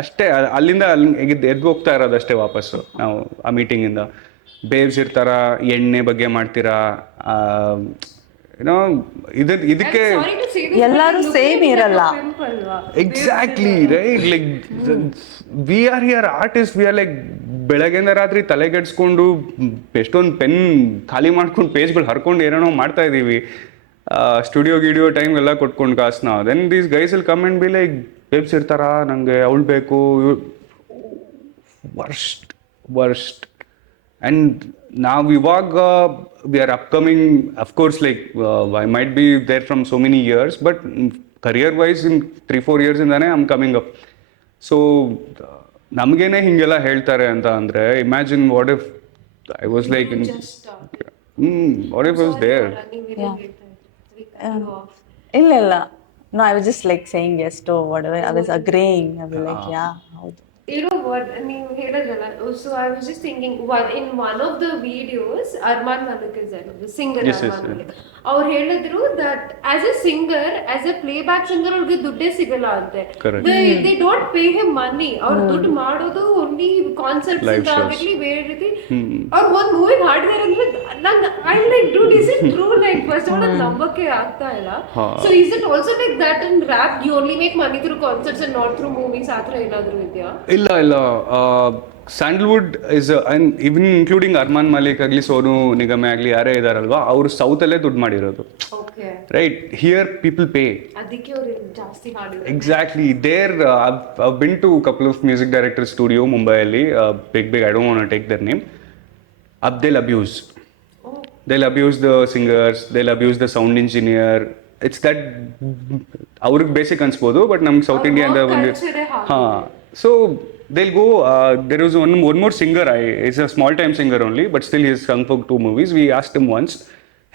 ಅಷ್ಟೇ, ಅಲ್ಲಿಂದ ಎದ್ದು ಹೋಗ್ತಾ ಇರೋದು ಅಷ್ಟೇ ವಾಪಸ್ಸು. ನಾವು ಆ ಮೀಟಿಂಗಿಂದ ಬೇಬ್ಸ್ ಇರ್ತಾರ, ಎಣ್ಣೆ ಬಗ್ಗೆ ಮಾಡ್ತೀರಾ, ಏನೋ ಇದಕ್ಕೆ ಎಲ್ಲರೂ ಸೇಮ್ ಇರಲ್ಲ. Exactly right. Like we are here artist, we are like ಬೆಳಗ್ಗೆಯಿಂದ ರಾತ್ರಿ ತಲೆಗೆಡ್ಸ್ಕೊಂಡು ಎಷ್ಟೊಂದು ಪೆನ್ ಖಾಲಿ ಮಾಡ್ಕೊಂಡು ಪೇಜ್ಗಳು ಹರ್ಕೊಂಡು ಏನೇನೋ ಮಾಡ್ತಾ ಇದ್ದೀವಿ, ಸ್ಟುಡಿಯೋ ಗಿಡಿಯೋ ಟೈಮ್ ಎಲ್ಲ ಕೊಟ್ಕೊಂಡು ಕಾಸು ನಾವು. Then these guys will come and be like babes ಇರ್ತಾರ, ನನಗೆ ಅವಳು ಬೇಕು, ವರ್ಸ್ಟ್. ಆ್ಯಂಡ್ ನಾವು ಇವಾಗ we are upcoming, of course like I might be there from so many years, but career wise in 3-4 yearsಯಿಂದಾನೇ I am coming up. So ನಮಗೇನೆ ಹೀಗೆಲ್ಲ ಹೇಳ್ತಾರೆ ಅಂತ ಅಂದರೆ, imagine what if I was like in what if I was there. ಇಲ್ಲ no, I was just like saying yes to whatever. I was agreeing. I was like yeah, ಹೌದು. You know what, ನೀವು ಹೇಳಿದ್ರಲ್ಲ, so I was just thinking, in one of the videos, Arman Malik is there, the singer. Yes, Arman Malik. ಅವ್ರು ಹೇಳಿದ್ರು that as a singer, as a playback singer, ಅವ್ರಿಗೆ ದುಡ್ಡೇ ಸಿಗಲ್ಲ ಅಂತೆ. They don't pay him money. ಅವ್ರು ದುಡ್ಡು ಮಾಡೋದು only concerts ಅಂತ ಆಗಲಿ ಬೇರೆ ರೀತಿ. ಅವ್ರು ಒಂದು ಮೂವಿ ಹಾಡಿದಾರೆ ಅಂದ್ರೆ ನಂಗೆ I like, dude, is it true? Like first of all ನಂಬಕ್ಕೆ ಆಗ್ತಾ ಇಲ್ಲ. So is it also like that in rap, you only make money through concerts and not through movies? ಆ ಥರ ಏನಾದರೂ ಇದೆಯಾ? ಇಲ್ಲ Sandalwood is, and even including Arman Malik ಆಗಲಿ, ಸೋನು ನಿಗಮೆ ಆಗಲಿ, ಯಾರೇ ಇದಾರಲ್ವಾ, ಅವರು ಸೌತಲ್ಲೇ ದುಡ್ಡು ಮಾಡಿರೋದು. Right, here people pay. Exactly. There I've been to couple of music director studio ಮುಂಬೈಯಲ್ಲಿ, big I don't want to take their name. they'll abuse the singers, they'll abuse the sound engineer. It's that ಅವ್ರಿಗೆ basic ಅನ್ಸ್ಬೋದು, but ನಮ್ಗೆ south India ಅಂತ ಬಂದು so they'll go, there was one more singer, it's a small time singer only, but still he's sung for 2 movies. We asked him once,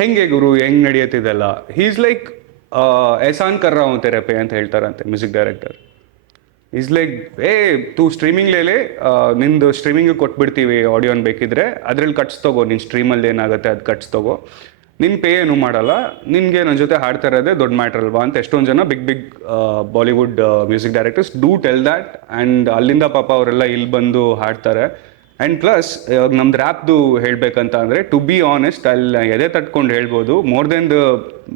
ಹೆಂಗೆ ಗುರು ಹೆಂಗೆ ನಡೆಯುತ್ತಿದೆಲ್ಲ? he's like Ehsan ಕರ್ ರಹಾ ಹೂಂ ತೆರೆ pay ಅಂತ ಹೇಳ್ತಾರಂತೆ music director. Is like ತೂ streaming ಲೇಲೆ, ನಿಂದು streaming ಕೊಟ್ಬಿಡ್ತೀವಿ ಆಡಿಯೋನ್ ಬೇಕಿದ್ರೆ, ಅದ್ರಲ್ಲಿ ಕಟ್ಸ್ ತಗೋ, ನಿನ್ನ ಸ್ಟ್ರೀಮಲ್ಲಿ ಏನಾಗುತ್ತೆ ಅದು ಕಟ್ಸ್ ತಗೋ, ನಿನ್ನ ಪೇ ಏನು ಮಾಡಲ್ಲ, ನಿನಗೆ ನನ್ನ ಜೊತೆ ಹಾಡ್ತಾ ಇರೋದೇ ದೊಡ್ಡ ಮ್ಯಾಟ್ರ್ ಅಲ್ವಾ ಅಂತ ಎಷ್ಟೊಂದು ಜನ big Bollywood music directors do tell that. And ಅಲ್ಲಿಂದ ಪಾಪ ಅವರೆಲ್ಲ ಇಲ್ಲಿ ಬಂದು ಹಾಡ್ತಾರೆ. ಆ್ಯಂಡ್ ಪ್ಲಸ್ ನಮ್ದು ರ್ಯಾಪ್ದು ಹೇಳಬೇಕಂತ ಅಂದರೆ, ಟು ಬಿ ಆನೆಸ್ಟ್, ಅಲ್ಲಿ ಎದೆ ತಟ್ಕೊಂಡು ಹೇಳ್ಬೋದು, more than the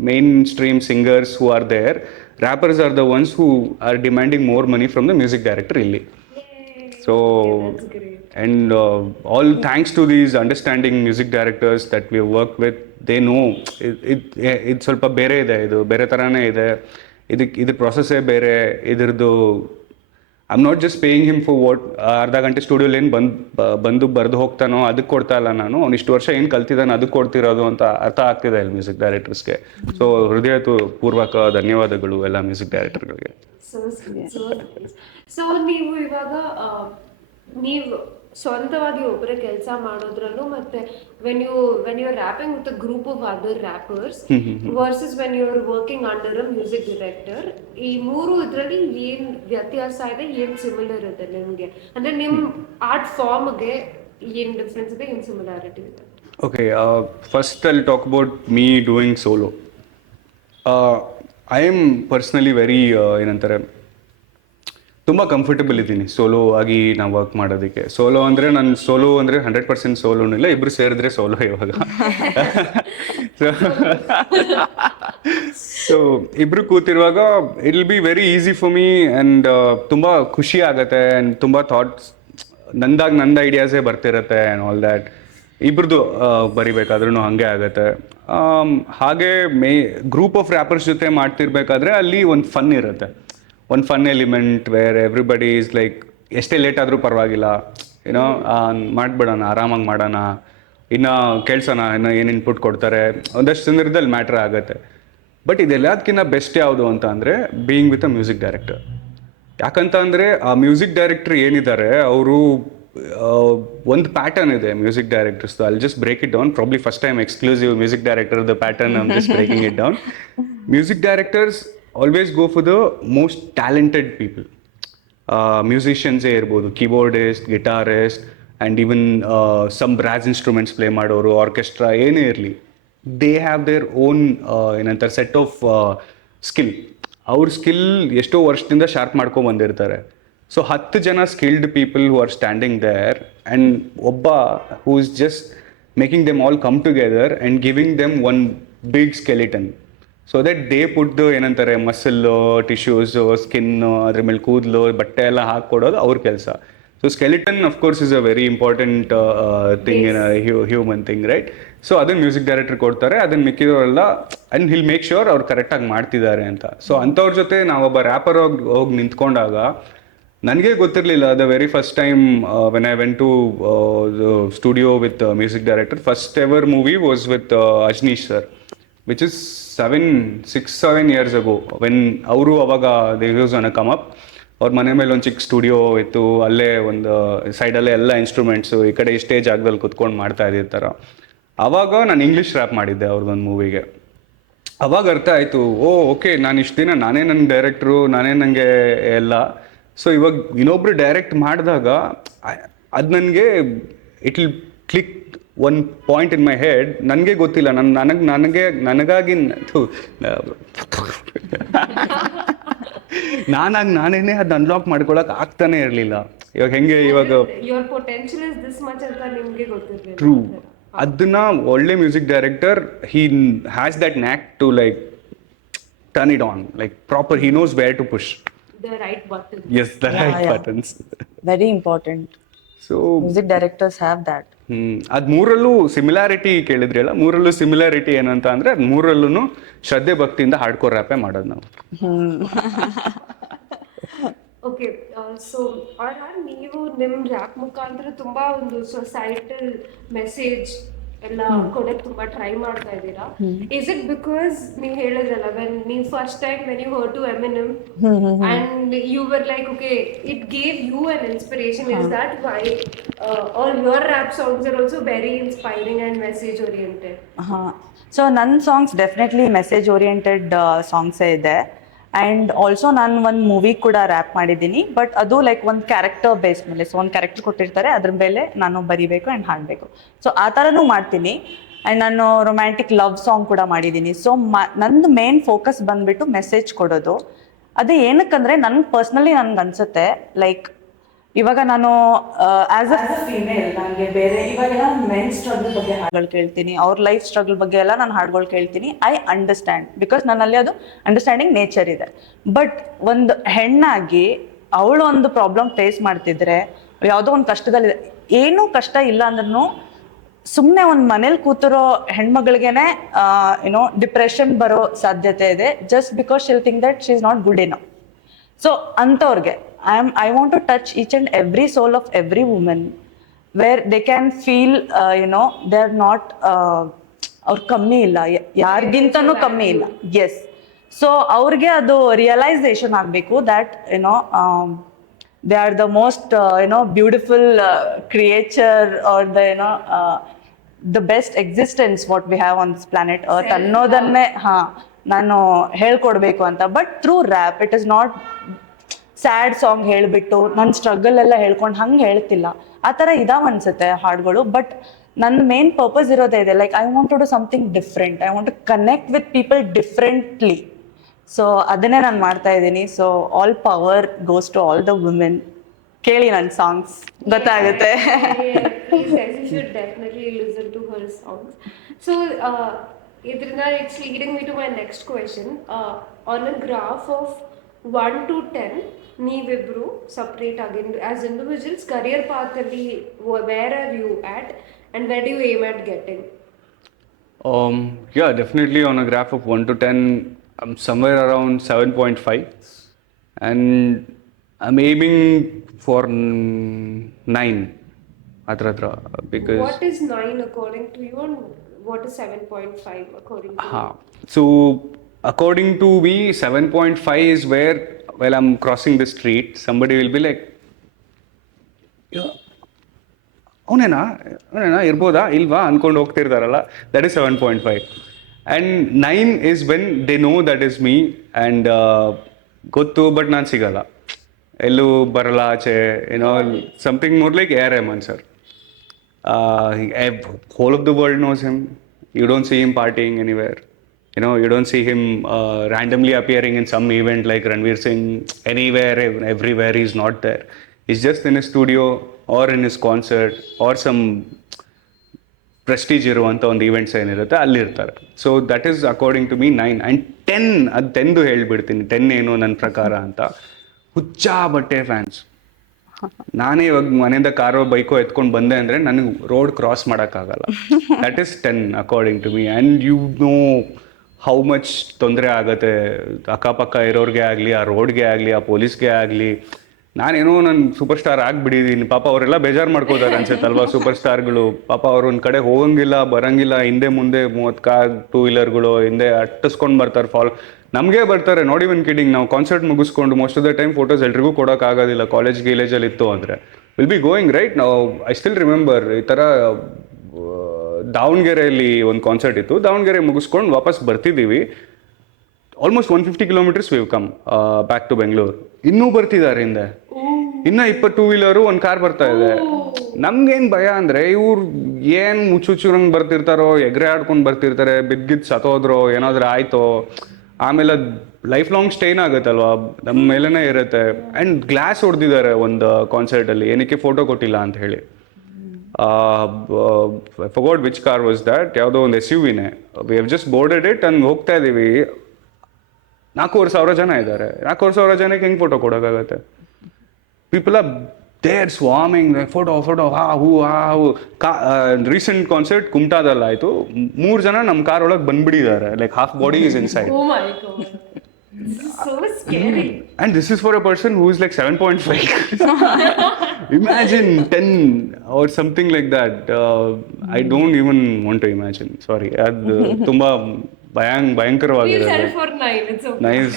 mainstream singers who are there, rappers are the ones who are demanding more money from the music director illi. So and all thanks to these understanding music directors that we have worked with, they know it ಸ್ವಲ್ಪ ಬೇರೆ ಇದೆ, ಇದು ಬೇರೆ ಥರನೇ ಇದೆ, ಇದ್ರ ಪ್ರೊಸೆಸ್ಸೇ ಬೇರೆ ಇದ್ರದ್ದು. I am not just paying him for what, ಅರ್ಧ ಗಂಟೆ ಸ್ಟುಡಿಯೋಲಿ ಏನು ಬಂದು ಬರೆದು ಹೋಗ್ತಾನೋ ಅದಕ್ಕೆ ಕೊಡ್ತಾ ಇಲ್ಲ ನಾನು, ಅವ್ನು ಇಷ್ಟು ವರ್ಷ ಏನು ಕಲ್ತಿದ್ದಾನೆ ಅದಕ್ಕೆ ಕೊಡ್ತಿರೋದು ಅಂತ ಅರ್ಥ ಆಗ್ತಿದೆ ಇಲ್ಲಿ ಮ್ಯೂಸಿಕ್ ಡೈರೆಕ್ಟರ್ಸ್ಗೆ. ಸೊ ಹೃದಯ ಪೂರ್ವಕ ಧನ್ಯವಾದಗಳು ಎಲ್ಲ ಮ್ಯೂಸಿಕ್ ಡೈರೆಕ್ಟರ್ಗಳಿಗೆ. ಸೊ ನೀವು ಇವಾಗ ನೀವು ಸ್ವಂತವಾಗಿ ಒಬ್ಬರೇ ಕೆಲಸ ಮಾಡೋದ್ರಲ್ಲೂ, ಮತ್ತೆ when you are rapping with a group of other rappers versus when you are working under a music director, ಈ ಮೂರು ಇದರಲ್ಲಿ ಏನು ವ್ಯತ್ಯಾಸ ಇದೆ, ಏನು ಸಿಮಿಲರ್ ಇದೆ ನಿಮಗೆ? ಅಂದ್ರೆ ನಿಮ್ಮ ಆರ್ಟ್ ಫಾರ್ಮ್ಗೆ ಏನು ಡಿಫ್ರೆನ್ಸ್ ಇದೆ, ಏನು ಸಿಮಿಲಾರಿಟಿ ಇದೆ? Okay, first I'll talk about me doing solo. I am personally very ಏನಂತಾರೆ ತುಂಬ ಕಂಫರ್ಟಬಲ್ ಇದ್ದೀನಿ ಸೋಲೋ ಆಗಿ ನಾವು ವರ್ಕ್ ಮಾಡೋದಕ್ಕೆ. ಸೋಲೋ ಅಂದರೆ ನಾನು ಸೋಲೋ ಅಂದರೆ 100% ಸೋಲೋನೂ ಇಲ್ಲ, ಇಬ್ಬರು ಸೇರಿದ್ರೆ ಸೋಲೋ ಇವಾಗ. ಸೊ ಇಬ್ರು ಕೂತಿರುವಾಗ it will be very easy for me and ತುಂಬ ಖುಷಿ ಆಗುತ್ತೆ ಆ್ಯಂಡ್ ತುಂಬ ಥಾಟ್ಸ್ ನಂದು ಐಡಿಯಾಸೇ ಬರ್ತಿರತ್ತೆ ಆ್ಯಂಡ್ ಆಲ್ ದ್ಯಾಟ್. ಇಬ್ರದ್ದು ಬರಿಬೇಕಾದ್ರೂ ಹಾಗೆ ಆಗುತ್ತೆ. ಹಾಗೆ ಗ್ರೂಪ್ ಆಫ್ ರ್ಯಾಪರ್ಸ್ ಜೊತೆ ಮಾಡ್ತಿರ್ಬೇಕಾದ್ರೆ ಅಲ್ಲಿ ಒಂದು ಫನ್ ಇರುತ್ತೆ, ಒಂದು fun element wear everybody is like ಎಷ್ಟೇ ಲೇಟ್ ಆದರೂ ಪರವಾಗಿಲ್ಲ, ಏನೋ ಮಾಡಿಬಿಡೋಣ, ಆರಾಮಾಗಿ ಮಾಡೋಣ, ಇನ್ನು ಕೇಳ್ಸೋಣ, ಇನ್ನು ಏನು ಇನ್ಪುಟ್ ಕೊಡ್ತಾರೆ, ಒಂದಷ್ಟು ಸಂದರ್ಭದಲ್ಲಿ ಮ್ಯಾಟ್ರ್ ಆಗುತ್ತೆ. ಬಟ್ ಇದೆಲ್ಲದಕ್ಕಿಂತ ಬೆಸ್ಟ್ ಯಾವುದು ಅಂತ ಅಂದರೆ being with a music director. ಯಾಕಂತ ಅಂದರೆ ಆ ಮ್ಯೂಸಿಕ್ ಡೈರೆಕ್ಟರ್ ಏನಿದ್ದಾರೆ ಅವರು ಒಂದು ಪ್ಯಾಟರ್ನ್ ಇದೆ music directors. I'll just break it down, probably first time exclusive music director the pattern, I'm just breaking it down. Music directors always go for the most talented people. ಮ್ಯೂಸಿಷಿಯನ್ಸೇ ಇರ್ಬೋದು, keyboardist, guitarist and even some brass instruments play ಮಾಡೋರು, orchestra ಏನೇ ಇರಲಿ, they have their own ಏನಂತಾರೆ set of skill. ಅವ್ರ skill ಎಷ್ಟೋ ವರ್ಷದಿಂದ sharp ಮಾಡ್ಕೊಂಡು ಬಂದಿರ್ತಾರೆ. ಸೊ 10 ಜನ skilled people who are standing there and ಒಬ್ಬ who is just making them all come together and giving them one big skeleton. So that they put ಏನಂತಾರೆ muscle, tissues, skin, ಅದ್ರ ಮೇಲೆ ಕೂದಲು, ಬಟ್ಟೆ ಎಲ್ಲ ಹಾಕ್ಕೊಡೋದು ಅವ್ರ ಕೆಲಸ. So skeleton of course is a very important thing in human thing, right? So ಅದನ್ನು music director ಕೊಡ್ತಾರೆ, ಅದನ್ನು ಮಿಕ್ಕಿದವರೆಲ್ಲ ಆ್ಯಂಡ್ ಹಿಲ್ ಮೇಕ್ ಶ್ಯೂರ್ ಅವ್ರು ಕರೆಕ್ಟಾಗಿ ಮಾಡ್ತಿದ್ದಾರೆ ಅಂತ. ಸೊ ಅಂಥವ್ರ ಜೊತೆ ನಾವೊಬ್ಬ ರ್ಯಾಪರ್ ಹೋಗಿ ನಿಂತ್ಕೊಂಡಾಗ ನನಗೆ ಗೊತ್ತಿರಲಿಲ್ಲ the very first time when I went to studio with music director. First ever movie was with Ajaneesh sir, which is 6-7 years ago. When ಅವರು ಅವಾಗ they use on a come up. ಅವ್ರ ಮನೆ ಮೇಲೆ ಒಂದು ಚಿಕ್ಕ ಸ್ಟುಡಿಯೋ ಇತ್ತು, ಅಲ್ಲೇ ಒಂದು ಸೈಡಲ್ಲೇ ಎಲ್ಲ ಇನ್ಸ್ಟ್ರೂಮೆಂಟ್ಸು, ಈ ಕಡೆ ಇಷ್ಟೇ ಜಾಗದಲ್ಲಿ ಕುತ್ಕೊಂಡು ಮಾಡ್ತಾ ಇದ್ದಿರ್ತಾರ. ಆವಾಗ ನಾನು ಇಂಗ್ಲೀಷ್ ರ್ಯಾಪ್ ಮಾಡಿದ್ದೆ ಅವ್ರದ್ದೊಂದು ಮೂವಿಗೆ. ಅವಾಗ ಅರ್ಥ ಆಯಿತು, ಓಕೆ ನಾನು ಇಷ್ಟು ದಿನ ನಾನೇ ನನ್ನ ಡೈರೆಕ್ಟ್ರು, ನಾನೇ ನನಗೆ ಎಲ್ಲ. ಸೊ ಇವಾಗ ಇನ್ನೊಬ್ರು ಡೈರೆಕ್ಟ್ ಮಾಡಿದಾಗ ಅದು ನನಗೆ it will click one point in my head. ನನಗೆ ಗೊತ್ತಿಲ್ಲ, ನನಗಾಗಿ ನಾನೇನೇ ಅದು ಅನ್ಲಾಕ್ ಮಾಡ್ಕೊಳಕ್ಕೆ ಆಗ್ತಾನೆ ಇರಲಿಲ್ಲ. ಇವಾಗ ಹೆಂಗೆ ಇವಾಗ your potential is this much ಅಂತ ನಿಮಗೆ ಗೊತ್ತಿರಲಿಲ್ಲ. ಟ್ರೂ. ಅದನ್ನ ಒಳ್ಳೆ music director he has that knack to like turn it on, like proper, he knows where to push the right button. yes, the right buttons. Very important. So music directors have that. ಅದು ಮೂರಲ್ಲೂ similarity ಕೇಳಿದ್ರಿ ಅಲ್ಲ, ಮೂರಲ್ಲೂ similarity ಏನಂತ ಅಂದರೆ ಅದು ಮೂರಲ್ಲೂ ಶ್ರದ್ಧೆ ಭಕ್ತಿಯಿಂದ hardcore ರ್ಯಾಪೇ ಮಾಡೋದು ನಾವು. ಓಕೆ, ಸೊ ನೀವು ನಿಮ್ಮ ರ್ಯಾಪ್ ಮುಖಾಂತರ ತುಂಬಾ ಒಂದು ಸೊಸೈಟಲ್ ಮೆಸೇಜ್ ಎಲ್ಲ ಕೊಡಕ್ಕೆ ತುಂಬಾ ಟ್ರೈ ಮಾಡ್ತಾ ಇದ್ದೀರಾ. ಇಸ್ ಇಟ್ ಬಿಕಾಸ್ ನೀವು ಹೇಳಿದ್ರಲ್ಲ ವೆನ್ ನೀವು first time when you heard to Eminem and you were like okay it gave you an inspiration, is that why all your rap songs are also very inspiring and message oriented? So ನನ್ನ songs definitely message oriented ಸಾಂಗ್ಸೇ ಇದೆ. And also ನಾನು ಒಂದು movie ಕೂಡ rap ಮಾಡಿದ್ದೀನಿ, but ಅದು like ಒಂದು character base ಮೇಲೆ. ಸೊ ಒಂದು ಕ್ಯಾರೆಕ್ಟರ್ ಕೊಟ್ಟಿರ್ತಾರೆ, ಅದ್ರ ಮೇಲೆ ನಾನು ಬರಿಬೇಕು ಆ್ಯಂಡ್ ಹಾಡಬೇಕು. ಸೊ ಆ ಥರನೂ ಮಾಡ್ತೀನಿ. ಆ್ಯಂಡ್ ನಾನು ರೊಮ್ಯಾಂಟಿಕ್ ಲವ್ ಸಾಂಗ್ ಕೂಡ ಮಾಡಿದ್ದೀನಿ. ಸೊ ನಂದು ಮೇನ್ ಫೋಕಸ್ ಬಂದುಬಿಟ್ಟು ಮೆಸೇಜ್ ಕೊಡೋದು. ಅದೇ ಏನಕ್ಕಂದರೆ ನನ್ಗೆ ಪರ್ಸ್ನಲಿ ನನ್ಗೆ ಅನಿಸುತ್ತೆ ಲೈಕ್ ಇವಾಗ ನಾನು ಆ್ಯಸ್ ಅ ಫೀಮೇಲ್ ನನಗೆ ಬೇರೆ ಇವಾಗ ಮೆನ್ ಸ್ಟ್ರಗಲ್ ಬಗ್ಗೆ ಹಾಡುಗಳು ಕೇಳ್ತೀನಿ, ಅವ್ರ ಲೈಫ್ ಸ್ಟ್ರಗಲ್ ಬಗ್ಗೆ ಎಲ್ಲ ನಾನು ಹಾಡುಗಳು ಕೇಳ್ತೀನಿ. ಐ ಅಂಡರ್ಸ್ಟ್ಯಾಂಡ್, ಬಿಕಾಸ್ ನನ್ನಲ್ಲಿ ಅದು ಅಂಡರ್ಸ್ಟ್ಯಾಂಡಿಂಗ್ ನೇಚರ್ ಇದೆ. ಬಟ್ ಒಂದು ಹೆಣ್ಣಾಗಿ ಅವಳು ಒಂದು ಪ್ರಾಬ್ಲಮ್ ಫೇಸ್ ಮಾಡ್ತಿದ್ರೆ, ಯಾವುದೋ ಒಂದು ಕಷ್ಟದಲ್ಲಿದೆ, ಏನೂ ಕಷ್ಟ ಇಲ್ಲ ಅಂದ್ರೂ ಸುಮ್ಮನೆ ಒಂದು ಮನೇಲಿ ಕೂತಿರೋ ಹೆಣ್ಮಗಳಿಗೇನೆ ಏನೋ ಡಿಪ್ರೆಷನ್ ಬರೋ ಸಾಧ್ಯತೆ ಇದೆ, just because she'll think that she is not good enough. So ಅಂಥವ್ರಿಗೆ I want to touch each and every soul of every woman where they can feel they're not ಅವ್ರು ಕಮ್ಮಿ ಇಲ್ಲ, ಯಾರಿಗಿಂತನೂ ಕಮ್ಮಿ ಇಲ್ಲ. ಎಸ್. ಸೊ ಅವ್ರಿಗೆ ಅದು ರಿಯಲೈಸೇಷನ್ ಆಗಬೇಕು that they are the most beautiful creature or the best existence what we have on this planet earth ಅನ್ನೋದನ್ನೇ ನಾನು ಹೇಳ್ಕೊಡ್ಬೇಕು ಅಂತ. But through rap it is not sad song ಹೇಳಿಬಿಟ್ಟು ನನ್ನ ಸ್ಟ್ರಗಲ್ ಎಲ್ಲ ಹೇಳ್ಕೊಂಡು ಹಂಗೆ ಹೇಳ್ತಿಲ್ಲ. ಆ ಥರ ಇದಾವ ಅನ್ಸುತ್ತೆ ಹಾಡುಗಳು. ಬಟ್ ನನ್ನ ಮೇನ್ ಪರ್ಪಸ್ ಇರೋದೇ ಇದೆ, like I want to do something different, I want to connect with people differently. So ಅದನ್ನೇ ನಾನು ಮಾಡ್ತಾ ಇದ್ದೀನಿ. So all power goes to all the women. ಕೇಳಿ ನನ್ನ ಸಾಂಗ್ಸ್, ಗೊತ್ತಾಗುತ್ತೆ. Please guys, you should definitely listen to her songs. So, Idrina, it's leading me to my next question. On a graph of 1 to 10, ನೀವಿಬ್ರು separate again as individuals, career path ಅಲ್ಲಿ where are you at and where do you aim at getting? Yeah, definitely on a graph of 1 to 10, I'm somewhere around 7.5, and I'm aiming for 9 atratra, because What is 9 according to you and what is 7.5 according to you? So according to me, 7.5 is where while I'm crossing the street, somebody will be like, ಅವನೇನಾ ಇರ್ಬೋದಾ ಇಲ್ವಾ ಅನ್ಕೊಂಡು ಹೋಗ್ತಿರ್ತಾರಲ್ಲ, that is 7.5. And 9 is when they know that is me, and ಗೊತ್ತು but ನಾನು ಸಿಗಲ್ಲ, ಎಲ್ಲೂ ಬರಲ್ಲ ಆಚೆ, ಏನೋ something more like A R Rahman sir. Whole of the world knows him. You don't see him partying anywhere. You don't see him randomly appearing in some event like Ranveer Singh. Anywhere, everywhere, he's not there. He's just in his studio or in his concert or some prestige ಇರುವಂಥ ಒಂದು events ಏನಿರುತ್ತೆ ಅಲ್ಲಿರ್ತಾರೆ. So that is according to me 9. And 10, ಅದು 10 ಹೇಳ್ಬಿಡ್ತೀನಿ. 10 ಏನು ನನ್ನ ಪ್ರಕಾರ ಅಂತ, ಹುಚ್ಚಾ ಬಟ್ಟೆ ಫ್ಯಾನ್ಸ್. ನಾನೇ ಇವಾಗ ಮನೆಯಿಂದ ಕಾರೋ ಬೈಕೋ ಎತ್ಕೊಂಡು ಬಂದೆ ಅಂದರೆ ನನಗೆ ರೋಡ್ ಕ್ರಾಸ್ ಮಾಡೋಕ್ಕಾಗಲ್ಲ. That is 10 according to me. And you know how much ತೊಂದರೆ ಆಗುತ್ತೆ ಅಕ್ಕಪಕ್ಕ ಇರೋರಿಗೆ ಆಗಲಿ, ಆ ರೋಡ್ಗೆ ಆಗಲಿ, ಆ ಪೊಲೀಸ್ಗೆ ಆಗಲಿ. ನಾನೇನೋ ನಾನು ಸೂಪರ್ ಸ್ಟಾರ್ ಆಗಿಬಿಟ್ಟಿದ್ದೀನಿ, ಪಾಪ ಅವರೆಲ್ಲ ಬೇಜಾರು ಮಾಡ್ಕೋತಾರೆ ಅನ್ಸುತ್ತಲ್ವಾ ಸೂಪರ್ ಸ್ಟಾರ್ಗಳು. ಪಾಪ ಅವ್ರು ಒಂದು ಕಡೆ ಹೋಗಂಗಿಲ್ಲ ಬರಂಗಿಲ್ಲ, ಹಿಂದೆ ಮುಂದೆ 30 ಕಾರ್ 2 ವೀಲರ್ಗಳು ಹಿಂದೆ ಅಟ್ಟಿಸ್ಕೊಂಡು ಬರ್ತಾರೆ, ನಮಗೆ ಬರ್ತಾರೆ. ನೋಡಿ ಒಂದು ಕಿಡಿಂಗ್, ನಾವು ಕಾನ್ಸರ್ಟ್ ಮುಗಿಸ್ಕೊಂಡು most of the time photos ಎಲ್ರಿಗೂ ಕೊಡೋಕ್ಕಾಗೋದಿಲ್ಲ, ಕಾಲೇಜ್ ಗೀಲೇಜಲ್ಲಿ ಇತ್ತು ಅಂದರೆ ವಿಲ್ ಬಿ ಗೋಯಿಂಗ್ ರೈಟ್. ನಾವು ಐ ಸ್ಟಿಲ್ ರಿಮೆಂಬರ್ ಈ ಥರ ದಾವಣಗೆರೆಯಲ್ಲಿ ಒಂದು ಕಾನ್ಸರ್ಟ್ ಇತ್ತು, ದಾವಣಗೆರೆ ಮುಗಿಸ್ಕೊಂಡು ವಾಪಸ್ ಬರ್ತಿದ್ದೀವಿ. Almost 150 kilometres we'll come back to Bengaluru. ಇನ್ನೂ ಬರ್ತಿದ್ದಾರೆ ಹಿಂದೆ, ಇನ್ನೂ 22 ವೀಲರು ಒಂದು ಕಾರ್ ಬರ್ತಾ ಇದೆ. ನಮ್ಗೇನು ಭಯ ಅಂದರೆ ಇವ್ರು ಏನು ಮುಚ್ಚುಚ್ಚುರಂಗೆ ಬರ್ತಿರ್ತಾರೋ, ಎಗ್ರೆ ಆಡ್ಕೊಂಡು ಬರ್ತಿರ್ತಾರೆ, ಬಿದ್ದಿದ್ದು ಸತ್ತೋದ್ರೋ ಏನಾದರೂ ಆಯಿತೋ, ಆಮೇಲೆ ಅದು ಲೈಫ್ ಲಾಂಗ್ ಸ್ಟೇನ್ ಆಗುತ್ತಲ್ವಾ, ನಮ್ಮ ಮೇಲೇ ಇರುತ್ತೆ. ಆ್ಯಂಡ್ ಗ್ಲಾಸ್ ಹೊಡೆದಿದ್ದಾರೆ ಒಂದು ಕಾನ್ಸರ್ಟಲ್ಲಿ, ಏನಕ್ಕೆ ಫೋಟೋ ಕೊಟ್ಟಿಲ್ಲ ಅಂತ ಹೇಳಿ. I forgot which car was that, ಯಾವುದೋ ಒಂದು SUVನೇ. We have just boarded it and ಹೋಗ್ತಾ ಇದ್ದೀವಿ. 4,500 ಜನ ಇದ್ದಾರೆ. 4,500 ಜನಕ್ಕೆ ಹೆಂಗೆ ಫೋಟೋ ಕೊಡೋಕ್ಕಾಗತ್ತೆ? People are there swarming, photo ಹೂ. ರೀಸೆಂಟ್ ಕಾನ್ಸರ್ಟ್ ಕುಮಟಾದಲ್ಲಿ ಆಯಿತು, 3 ಜನ ನಮ್ಮ ಕಾರ್ ಒಳಗೆ ಬಂದ್ಬಿಟ್ಟಿದ್ದಾರೆ, like half body is inside. Oh my god, this is so scary. And this is for a person who is like 7.5. Imagine 10 or something like that. I don't even want to imagine. Sorry. ಅದು ತುಂಬಾ ಭಯಂಕರವಾಗಿದೆ. We'll settle for 9. It's okay. Nice.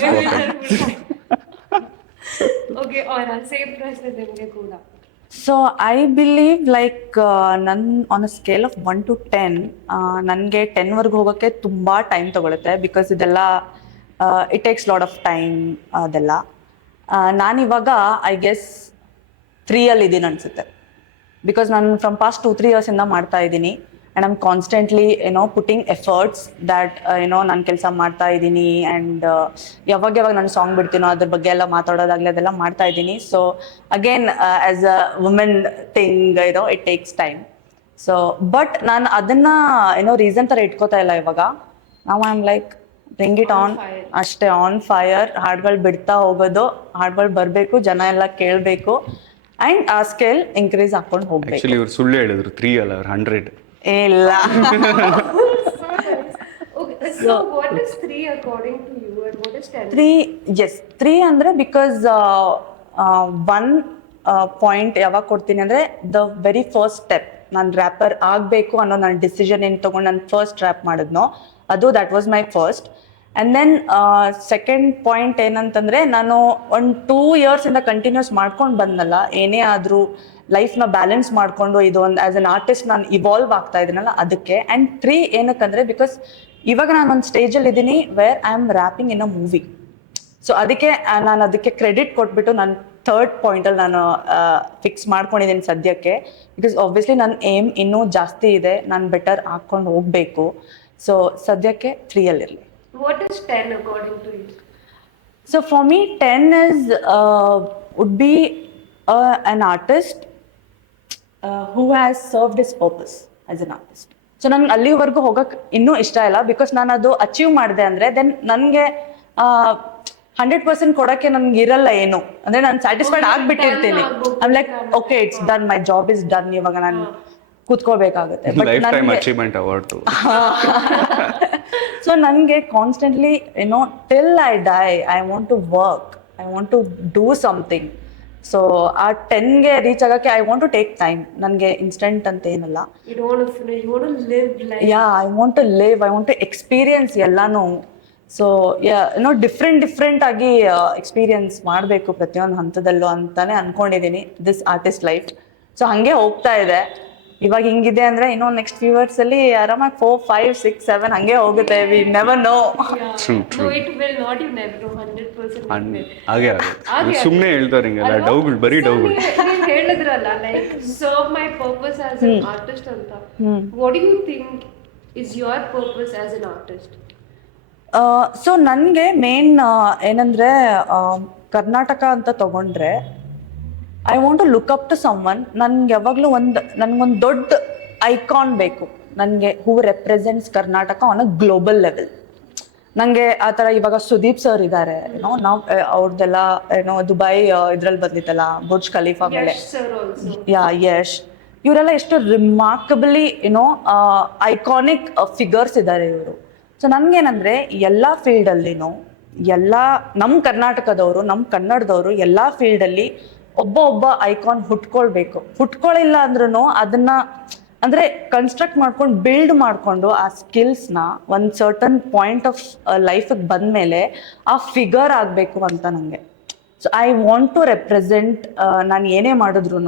Okay, Aura, same ಪ್ರಶ್ನೆ ನಿಮಗೆ ಕೂಡ. So I believe like on a scale of 1 to 10, ನನಗೆ 10ವರೆಗೂ ಹೋಗೋಕ್ಕೆ ತುಂಬ time ತಗೊಳುತ್ತೆ, because ಇದೆಲ್ಲ it takes lot of time. ಅದೆಲ್ಲ ನಾನಿವಾಗ ಐ ಗೆಸ್ 3 ಅನ್ಸುತ್ತೆ, ಬಿಕಾಸ್ ನಾನು ಫ್ರಮ್ ಪಾಸ್ಟ್ 2-3 ಇಯರ್ಸಿಂದ ಮಾಡ್ತಾ ಇದ್ದೀನಿ. And I'm constantly putting efforts that ನಾನು ಕೆಲಸ ಮಾಡ್ತಾ ಇದ್ದೀನಿ. ಆ್ಯಂಡ್ ಯಾವಾಗ ನಾನು ಸಾಂಗ್ ಬಿಡ್ತೀನೋ ಅದ್ರ ಬಗ್ಗೆ ಎಲ್ಲ ಮಾತಾಡೋದಾಗಲಿ ಅದೆಲ್ಲ ಮಾಡ್ತಾ ಇದ್ದೀನಿ. So again as a women thing it takes time. So but ನಾನು ಅದನ್ನು ರೀಸನ್ ಥರ ಇಟ್ಕೋತಾ ಇಲ್ಲ ಇವಾಗ. ನಾವು I am like bring it on, ಅಷ್ಟೇ, ಆನ್ ಫೈರ್. ಹಾಡುಗಳು ಬಿಡ್ತಾ ಹೋಗೋದು, ಹಾಡುಗಳು ಬರಬೇಕು, ಜನ ಎಲ್ಲ ಕೇಳಬೇಕು, ಆ್ಯಂಡ್ ಆ ಸ್ಕೇಲ್ ಇನ್ಕ್ರೀಸ್ ಹಾಕೊಂಡು ಹೋಗ್ಬೇಕು. ಆ್ಯಕ್ಚುಲಿ ಇವ್ರು ಸುಳ್ಳು ಹೇಳಿದ್ರು, 3 ಅಲ್ಲ, 100. ಇಲ್ಲ. Okay, so what is 3 according to you and what is 10? 3 ಅಂದರೆ ಬಿಕಾಸ್ 1 ಪಾಯಿಂಟ್ ಯಾವಾಗ ಕೊಡ್ತೀನಿ ಅಂದರೆ ದ ವೆರಿ ಫಸ್ಟ್ ಸ್ಟೆಪ್. ನಾನು ರ್ಯಾಪರ್ ಆಗಬೇಕು ಅನ್ನೋ ನನ್ನ ಡಿಸಿಷನ್ ಏನು ತೊಗೊಂಡು ನಾನು ಫಸ್ಟ್ ರ್ಯಾಪ್ ಮಾಡಿದ್ನೋ ಅದು that was my first. And then second point ಏನಂತಂದರೆ, ನಾನು ಒಂದು 2 ಇಯರ್ಸಿಂದ ಕಂಟಿನ್ಯೂಸ್ ಮಾಡ್ಕೊಂಡು ಬಂದಲ್ಲ, ಏನೇ ಆದರೂ ಲೈಫ್ನ ಬ್ಯಾಲೆನ್ಸ್ ಮಾಡಿಕೊಂಡು ಇದು ಒಂದು ಆ್ಯಸ್ ಅನ್ ಆರ್ಟಿಸ್ಟ್ ನಾನು ಇವಾಲ್ವ್ ಆಗ್ತಾ ಇದ್ದೀನಲ್ಲ ಅದಕ್ಕೆ. ಆ್ಯಂಡ್ 3 ಏನಕ್ಕಂದರೆ ಬಿಕಾಸ್ ಇವಾಗ ನಾನು ಒಂದು ಸ್ಟೇಜಲ್ಲಿ ಇದ್ದೀನಿ where I am wrapping in a movie. So ಅದಕ್ಕೆ ನಾನು ಅದಕ್ಕೆ ಕ್ರೆಡಿಟ್ ಕೊಟ್ಬಿಟ್ಟು ನಾನು ಥರ್ಡ್ ಪಾಯಿಂಟಲ್ಲಿ ನಾನು ಫಿಕ್ಸ್ ಮಾಡ್ಕೊಂಡಿದ್ದೀನಿ ಸದ್ಯಕ್ಕೆ. ಬಿಕಾಸ್ ಆಬ್ವಿಯಸ್ಲಿ ನನ್ನ ಏಮ್ ಇನ್ನೂ ಜಾಸ್ತಿ ಇದೆ, ನಾನು ಬೆಟರ್ ಹಾಕ್ಕೊಂಡು ಹೋಗಬೇಕು. ಸೊ ಸದ್ಯಕ್ಕೆ 3ಯಲ್ಲಿರಲಿ. What is 10 according to you? So for me, 10 is would be an artist who has served his purpose as an artist. So ನಂಗೆ ಅಲ್ಲಿವರೆಗೂ ಹೋಗಕ್ಕೆ ಇನ್ನೂ ಇಷ್ಟ ಇಲ್ಲ. ಬಿಕಾಸ್ ನಾನು ಅದು ಅಚೀವ್ ಮಾಡಿದೆ ಅಂದರೆ ದೆನ್ ನನಗೆ 100% ಕೊಡೋಕ್ಕೆ ನನಗೆ ಇರಲ್ಲ ಏನು. ಅಂದರೆ ನಾನು ಸ್ಯಾಟಿಸ್ಫೈಡ್ ಆಗಿಬಿಟ್ಟಿರ್ತೀನಿ. I'm like okay it's done, my job is done, ಇವಾಗ ನಾನು ಕೂತ್ಕೋಬೇಕಾಗುತ್ತೆ. Life time achievement award. So ನನಗೆ constantly till I die I want to work, I want to do something. So ಆ 10ಗೆ ರೀಚ್ ಆಗೋಕ್ಕೆ I want to take time. ನನಗೆ instant ಅಂತ ಏನಲ್ಲ. You don't want to finish, you want to live life. Yeah, I want to live, I want to experience ಎಲ್ಲಾನು. So different ಆಗಿ experience ಮಾಡಬೇಕು ಪ್ರತಿಯೊಂದು ಹಂತದಲ್ಲೂ ಅಂತಾನೆ ಅನ್ಕೊಂಡಿದ್ದೀನಿ ದಿಸ್ ಆರ್ಟಿಸ್ಟ್ ಲೈಫ್. ಸೊ ಹಾಗೆ ಹೋಗ್ತಾ ಇದೆ. ಇವಾಗ ಹಿಂಗಿದೆ ಅಂದ್ರೆ ಇನ್ನೂ ನೆಕ್ಸ್ಟ್ ಫ್ಯೂ ಇಯರ್ಸ್ ಅಲ್ಲಿ ಆರಾಮಾಗಿ 4, 5, 6, 7 ಹಂಗೆ ಹೋಗುತ್ತೆ. We never know. No, it will not, you never know. 100% ಹಾಗೆ ಆಗುತ್ತೆ. ಸುಮ್ಮನೆ ಹೇಳ್ತಾರೆ ಹಿಂಗೆಲ್ಲ ಡೌಗಳು, ಬರೀ ಡೌಗಳು. ನೀವು ಹೇಳಿದ್ರಲ್ಲ like serve my purpose as an artist ಅಂತ. What do you think is your purpose as an artist? So ನನಗೆ ಮೇನ್ ಏನಂದರೆ ಕರ್ನಾಟಕ ಅಂತ ತಗೊಂಡ್ರೆ I want to look up to someone. ನನ್ಗೆ ಯಾವಾಗಲೂ ನನಗೊಂದು ದೊಡ್ಡ ಐಕಾನ್ ಬೇಕು ನನಗೆ, who represents Karnataka on a global level. ನನಗೆ ಆ ಥರ ಇವಾಗ ಸುದೀಪ್ ಸರ್ ಇದ್ದಾರೆ, ನಾವು ಅವ್ರದ್ದೆಲ್ಲ ದುಬೈ ಇದ್ರಲ್ಲಿ ಬಂದಿತ್ತಲ್ಲ ಬುರ್ಜ್ ಖಲೀಫಾ ಮೇಲೆ, ಯಶ್, ಇವರೆಲ್ಲ ಎಷ್ಟು ರಿಮಾರ್ಕಬಲಿ ಐಕಾನಿಕ್ ಫಿಗರ್ಸ್ ಇದ್ದಾರೆ ಇವರು. ಸೊ ನನಗೇನಂದರೆ ಎಲ್ಲ ಫೀಲ್ಡಲ್ಲಿನೂ ನಮ್ಮ ಕರ್ನಾಟಕದವರು, ನಮ್ಮ ಕನ್ನಡದವರು ಎಲ್ಲ ಫೀಲ್ಡಲ್ಲಿ ಒಬ್ಬ ಐಕಾನ್ ಹುಟ್ಕೊಳ್ಳಿಲ್ಲ ಅಂದ್ರೂ ಅದನ್ನ ಅಂದರೆ ಕನ್ಸ್ಟ್ರಕ್ಟ್ ಮಾಡ್ಕೊಂಡು ಬಿಲ್ಡ್ ಮಾಡಿಕೊಂಡು ಆ ಸ್ಕಿಲ್ಸ್ನ ಒಂದು ಸರ್ಟನ್ ಪಾಯಿಂಟ್ ಆಫ್ ಲೈಫಿಗೆ ಬಂದಮೇಲೆ ಆ ಫಿಗರ್ ಆಗಬೇಕು ಅಂತ ನನಗೆ. So I want to represent, ನಾನು ಏನೇ ಮಾಡಿದ್ರು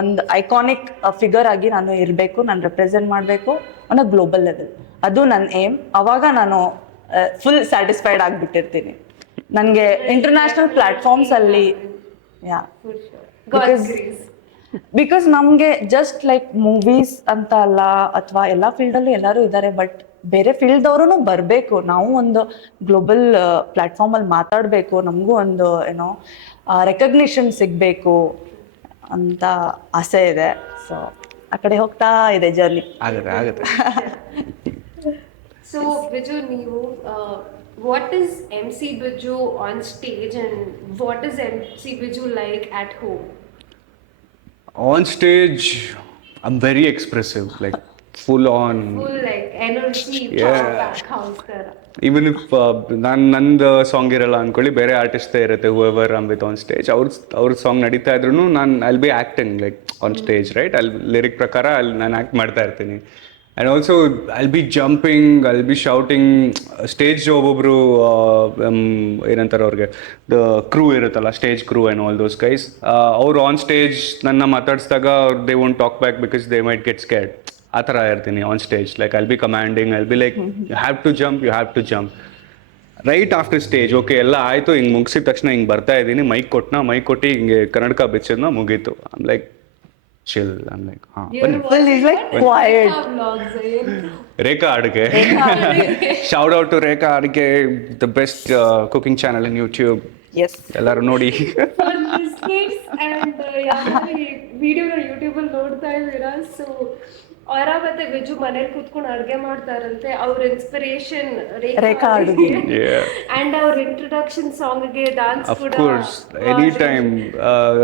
ಒಂದು ಐಕಾನಿಕ್ ಫಿಗರ್ ಆಗಿ ನಾನು ಇರಬೇಕು, ನಾನು ರೆಪ್ರೆಸೆಂಟ್ ಮಾಡಬೇಕು ಆನ್ ಅ ಗ್ಲೋಬಲ್ ಲೆವೆಲ್. ಅದು ನನ್ನ ಏಮ್. ಅವಾಗ ನಾನು ಫುಲ್ ಸ್ಯಾಟಿಸ್ಫೈಡ್ ಆಗಿಬಿಟ್ಟಿರ್ತೀನಿ. ನನಗೆ ಇಂಟರ್ನ್ಯಾಷನಲ್ ಪ್ಲ್ಯಾಟ್ಫಾರ್ಮ್ಸಲ್ಲಿ ಬಿಕಾಸ್ ನಮಗೆ ಜಸ್ಟ್ ಲೈಕ್ ಮೂವೀಸ್ ಅಂತ ಅಲ್ಲ, ಅಥವಾ ಎಲ್ಲ ಫೀಲ್ಡಲ್ಲೂ ಎಲ್ಲರೂ ಇದ್ದಾರೆ, ಬಟ್ ಬೇರೆ ಫೀಲ್ಡ್ದವ್ರೂ ಬರಬೇಕು. ನಾವು ಒಂದು ಗ್ಲೋಬಲ್ ಪ್ಲ್ಯಾಟ್ಫಾರ್ಮಲ್ಲಿ ಮಾತಾಡಬೇಕು, ನಮಗೂ ಒಂದು ರೆಕಗ್ನಿಷನ್ ಸಿಗಬೇಕು ಅಂತ ಆಸೆ ಇದೆ. ಸೊ ಆ ಕಡೆ ಹೋಗ್ತಾ ಇದೆ ಜರ್ನಿ. ಆಗುತ್ತೆ. ಸೊ ಬಿಜು, ನೀವು what is MC Bijju on stage and what is MC Bijju like at home? On stage, I'm very expressive, like full like energy, back house tara. Even if ನಂದು song ಇರಲ್ಲ ಅನ್ಕೊಳ್ಳಿ, ಬೇರೆ ಆರ್ಟಿಸ್ಟೇ ಇರುತ್ತೆ, whoever I'm with on stage, ಅವ್ರ song ನಡೀತಾ ಇದ್ರು I'll be acting like on stage, right? Lyric ಪ್ರಕಾರ ನಾನು ಆ್ಯಕ್ಟ್ ಮಾಡ್ತಾ ಇರ್ತೀನಿ. And also I'll be jumping, I'll be shouting. Stage ಒಬ್ಬೊಬ್ರು ಏನಂತಾರೆ ಅವ್ರಿಗೆ, ದ ಕ್ರೂ ಇರುತ್ತಲ್ಲ, stage crew and all those guys, ಅವ್ರು ಆನ್ ಸ್ಟೇಜ್ ನನ್ನ ಮಾತಾಡಿಸಿದಾಗ they won't talk back because they might get scared. ಆ ಥರ ಇರ್ತೀನಿ on stage. Like I'll be commanding, I'll be like you have to jump. Right after stage okay ಎಲ್ಲ ಆಯಿತು, ಹಿಂಗೆ ಮುಗಿಸಿದ ತಕ್ಷಣ ಹಿಂಗೆ ಬರ್ತಾ ಇದ್ದೀನಿ, ಮೈಕ್ ಕೊಟ್ಟು ಹಿಂಗೆ ಕನ್ನಡಕ ಬಿಚ್ಚೋದನ್ನ ಮುಗೀತು. I'm like chill, I'm like Well, he's like quiet. Rekha Adke. Shout out to Rekha Adke, the best cooking channel in YouTube. Yes. Ellaru ನೋಡಿ. For listeners and ಯಾರು ವಿಡಿಯೋ YouTube ಅಲ್ಲಿ ನೋಡ್ತಾ ಇದ್ದೀರಾ, ಸೊ Aura ಮತ್ತೆ Bijju ಮನೇಲಿ ಕೂತ್ಕೊಂಡು ಅಡುಗೆ ಮಾಡ್ತಾರಂತೆ. ಅವ್ರ ಇನ್ಸ್ಪಿರೇಷನ್ ರೇಖಾ ಅಡುಗೆ, ಅಂಡ್ ಅವ್ರ ಇಂಟ್ರೊಡಕ್ಷನ್ ಸಾಂಗ್ಗೆ ಡಾನ್ಸ್ ಕೂಡ. Of course, anytime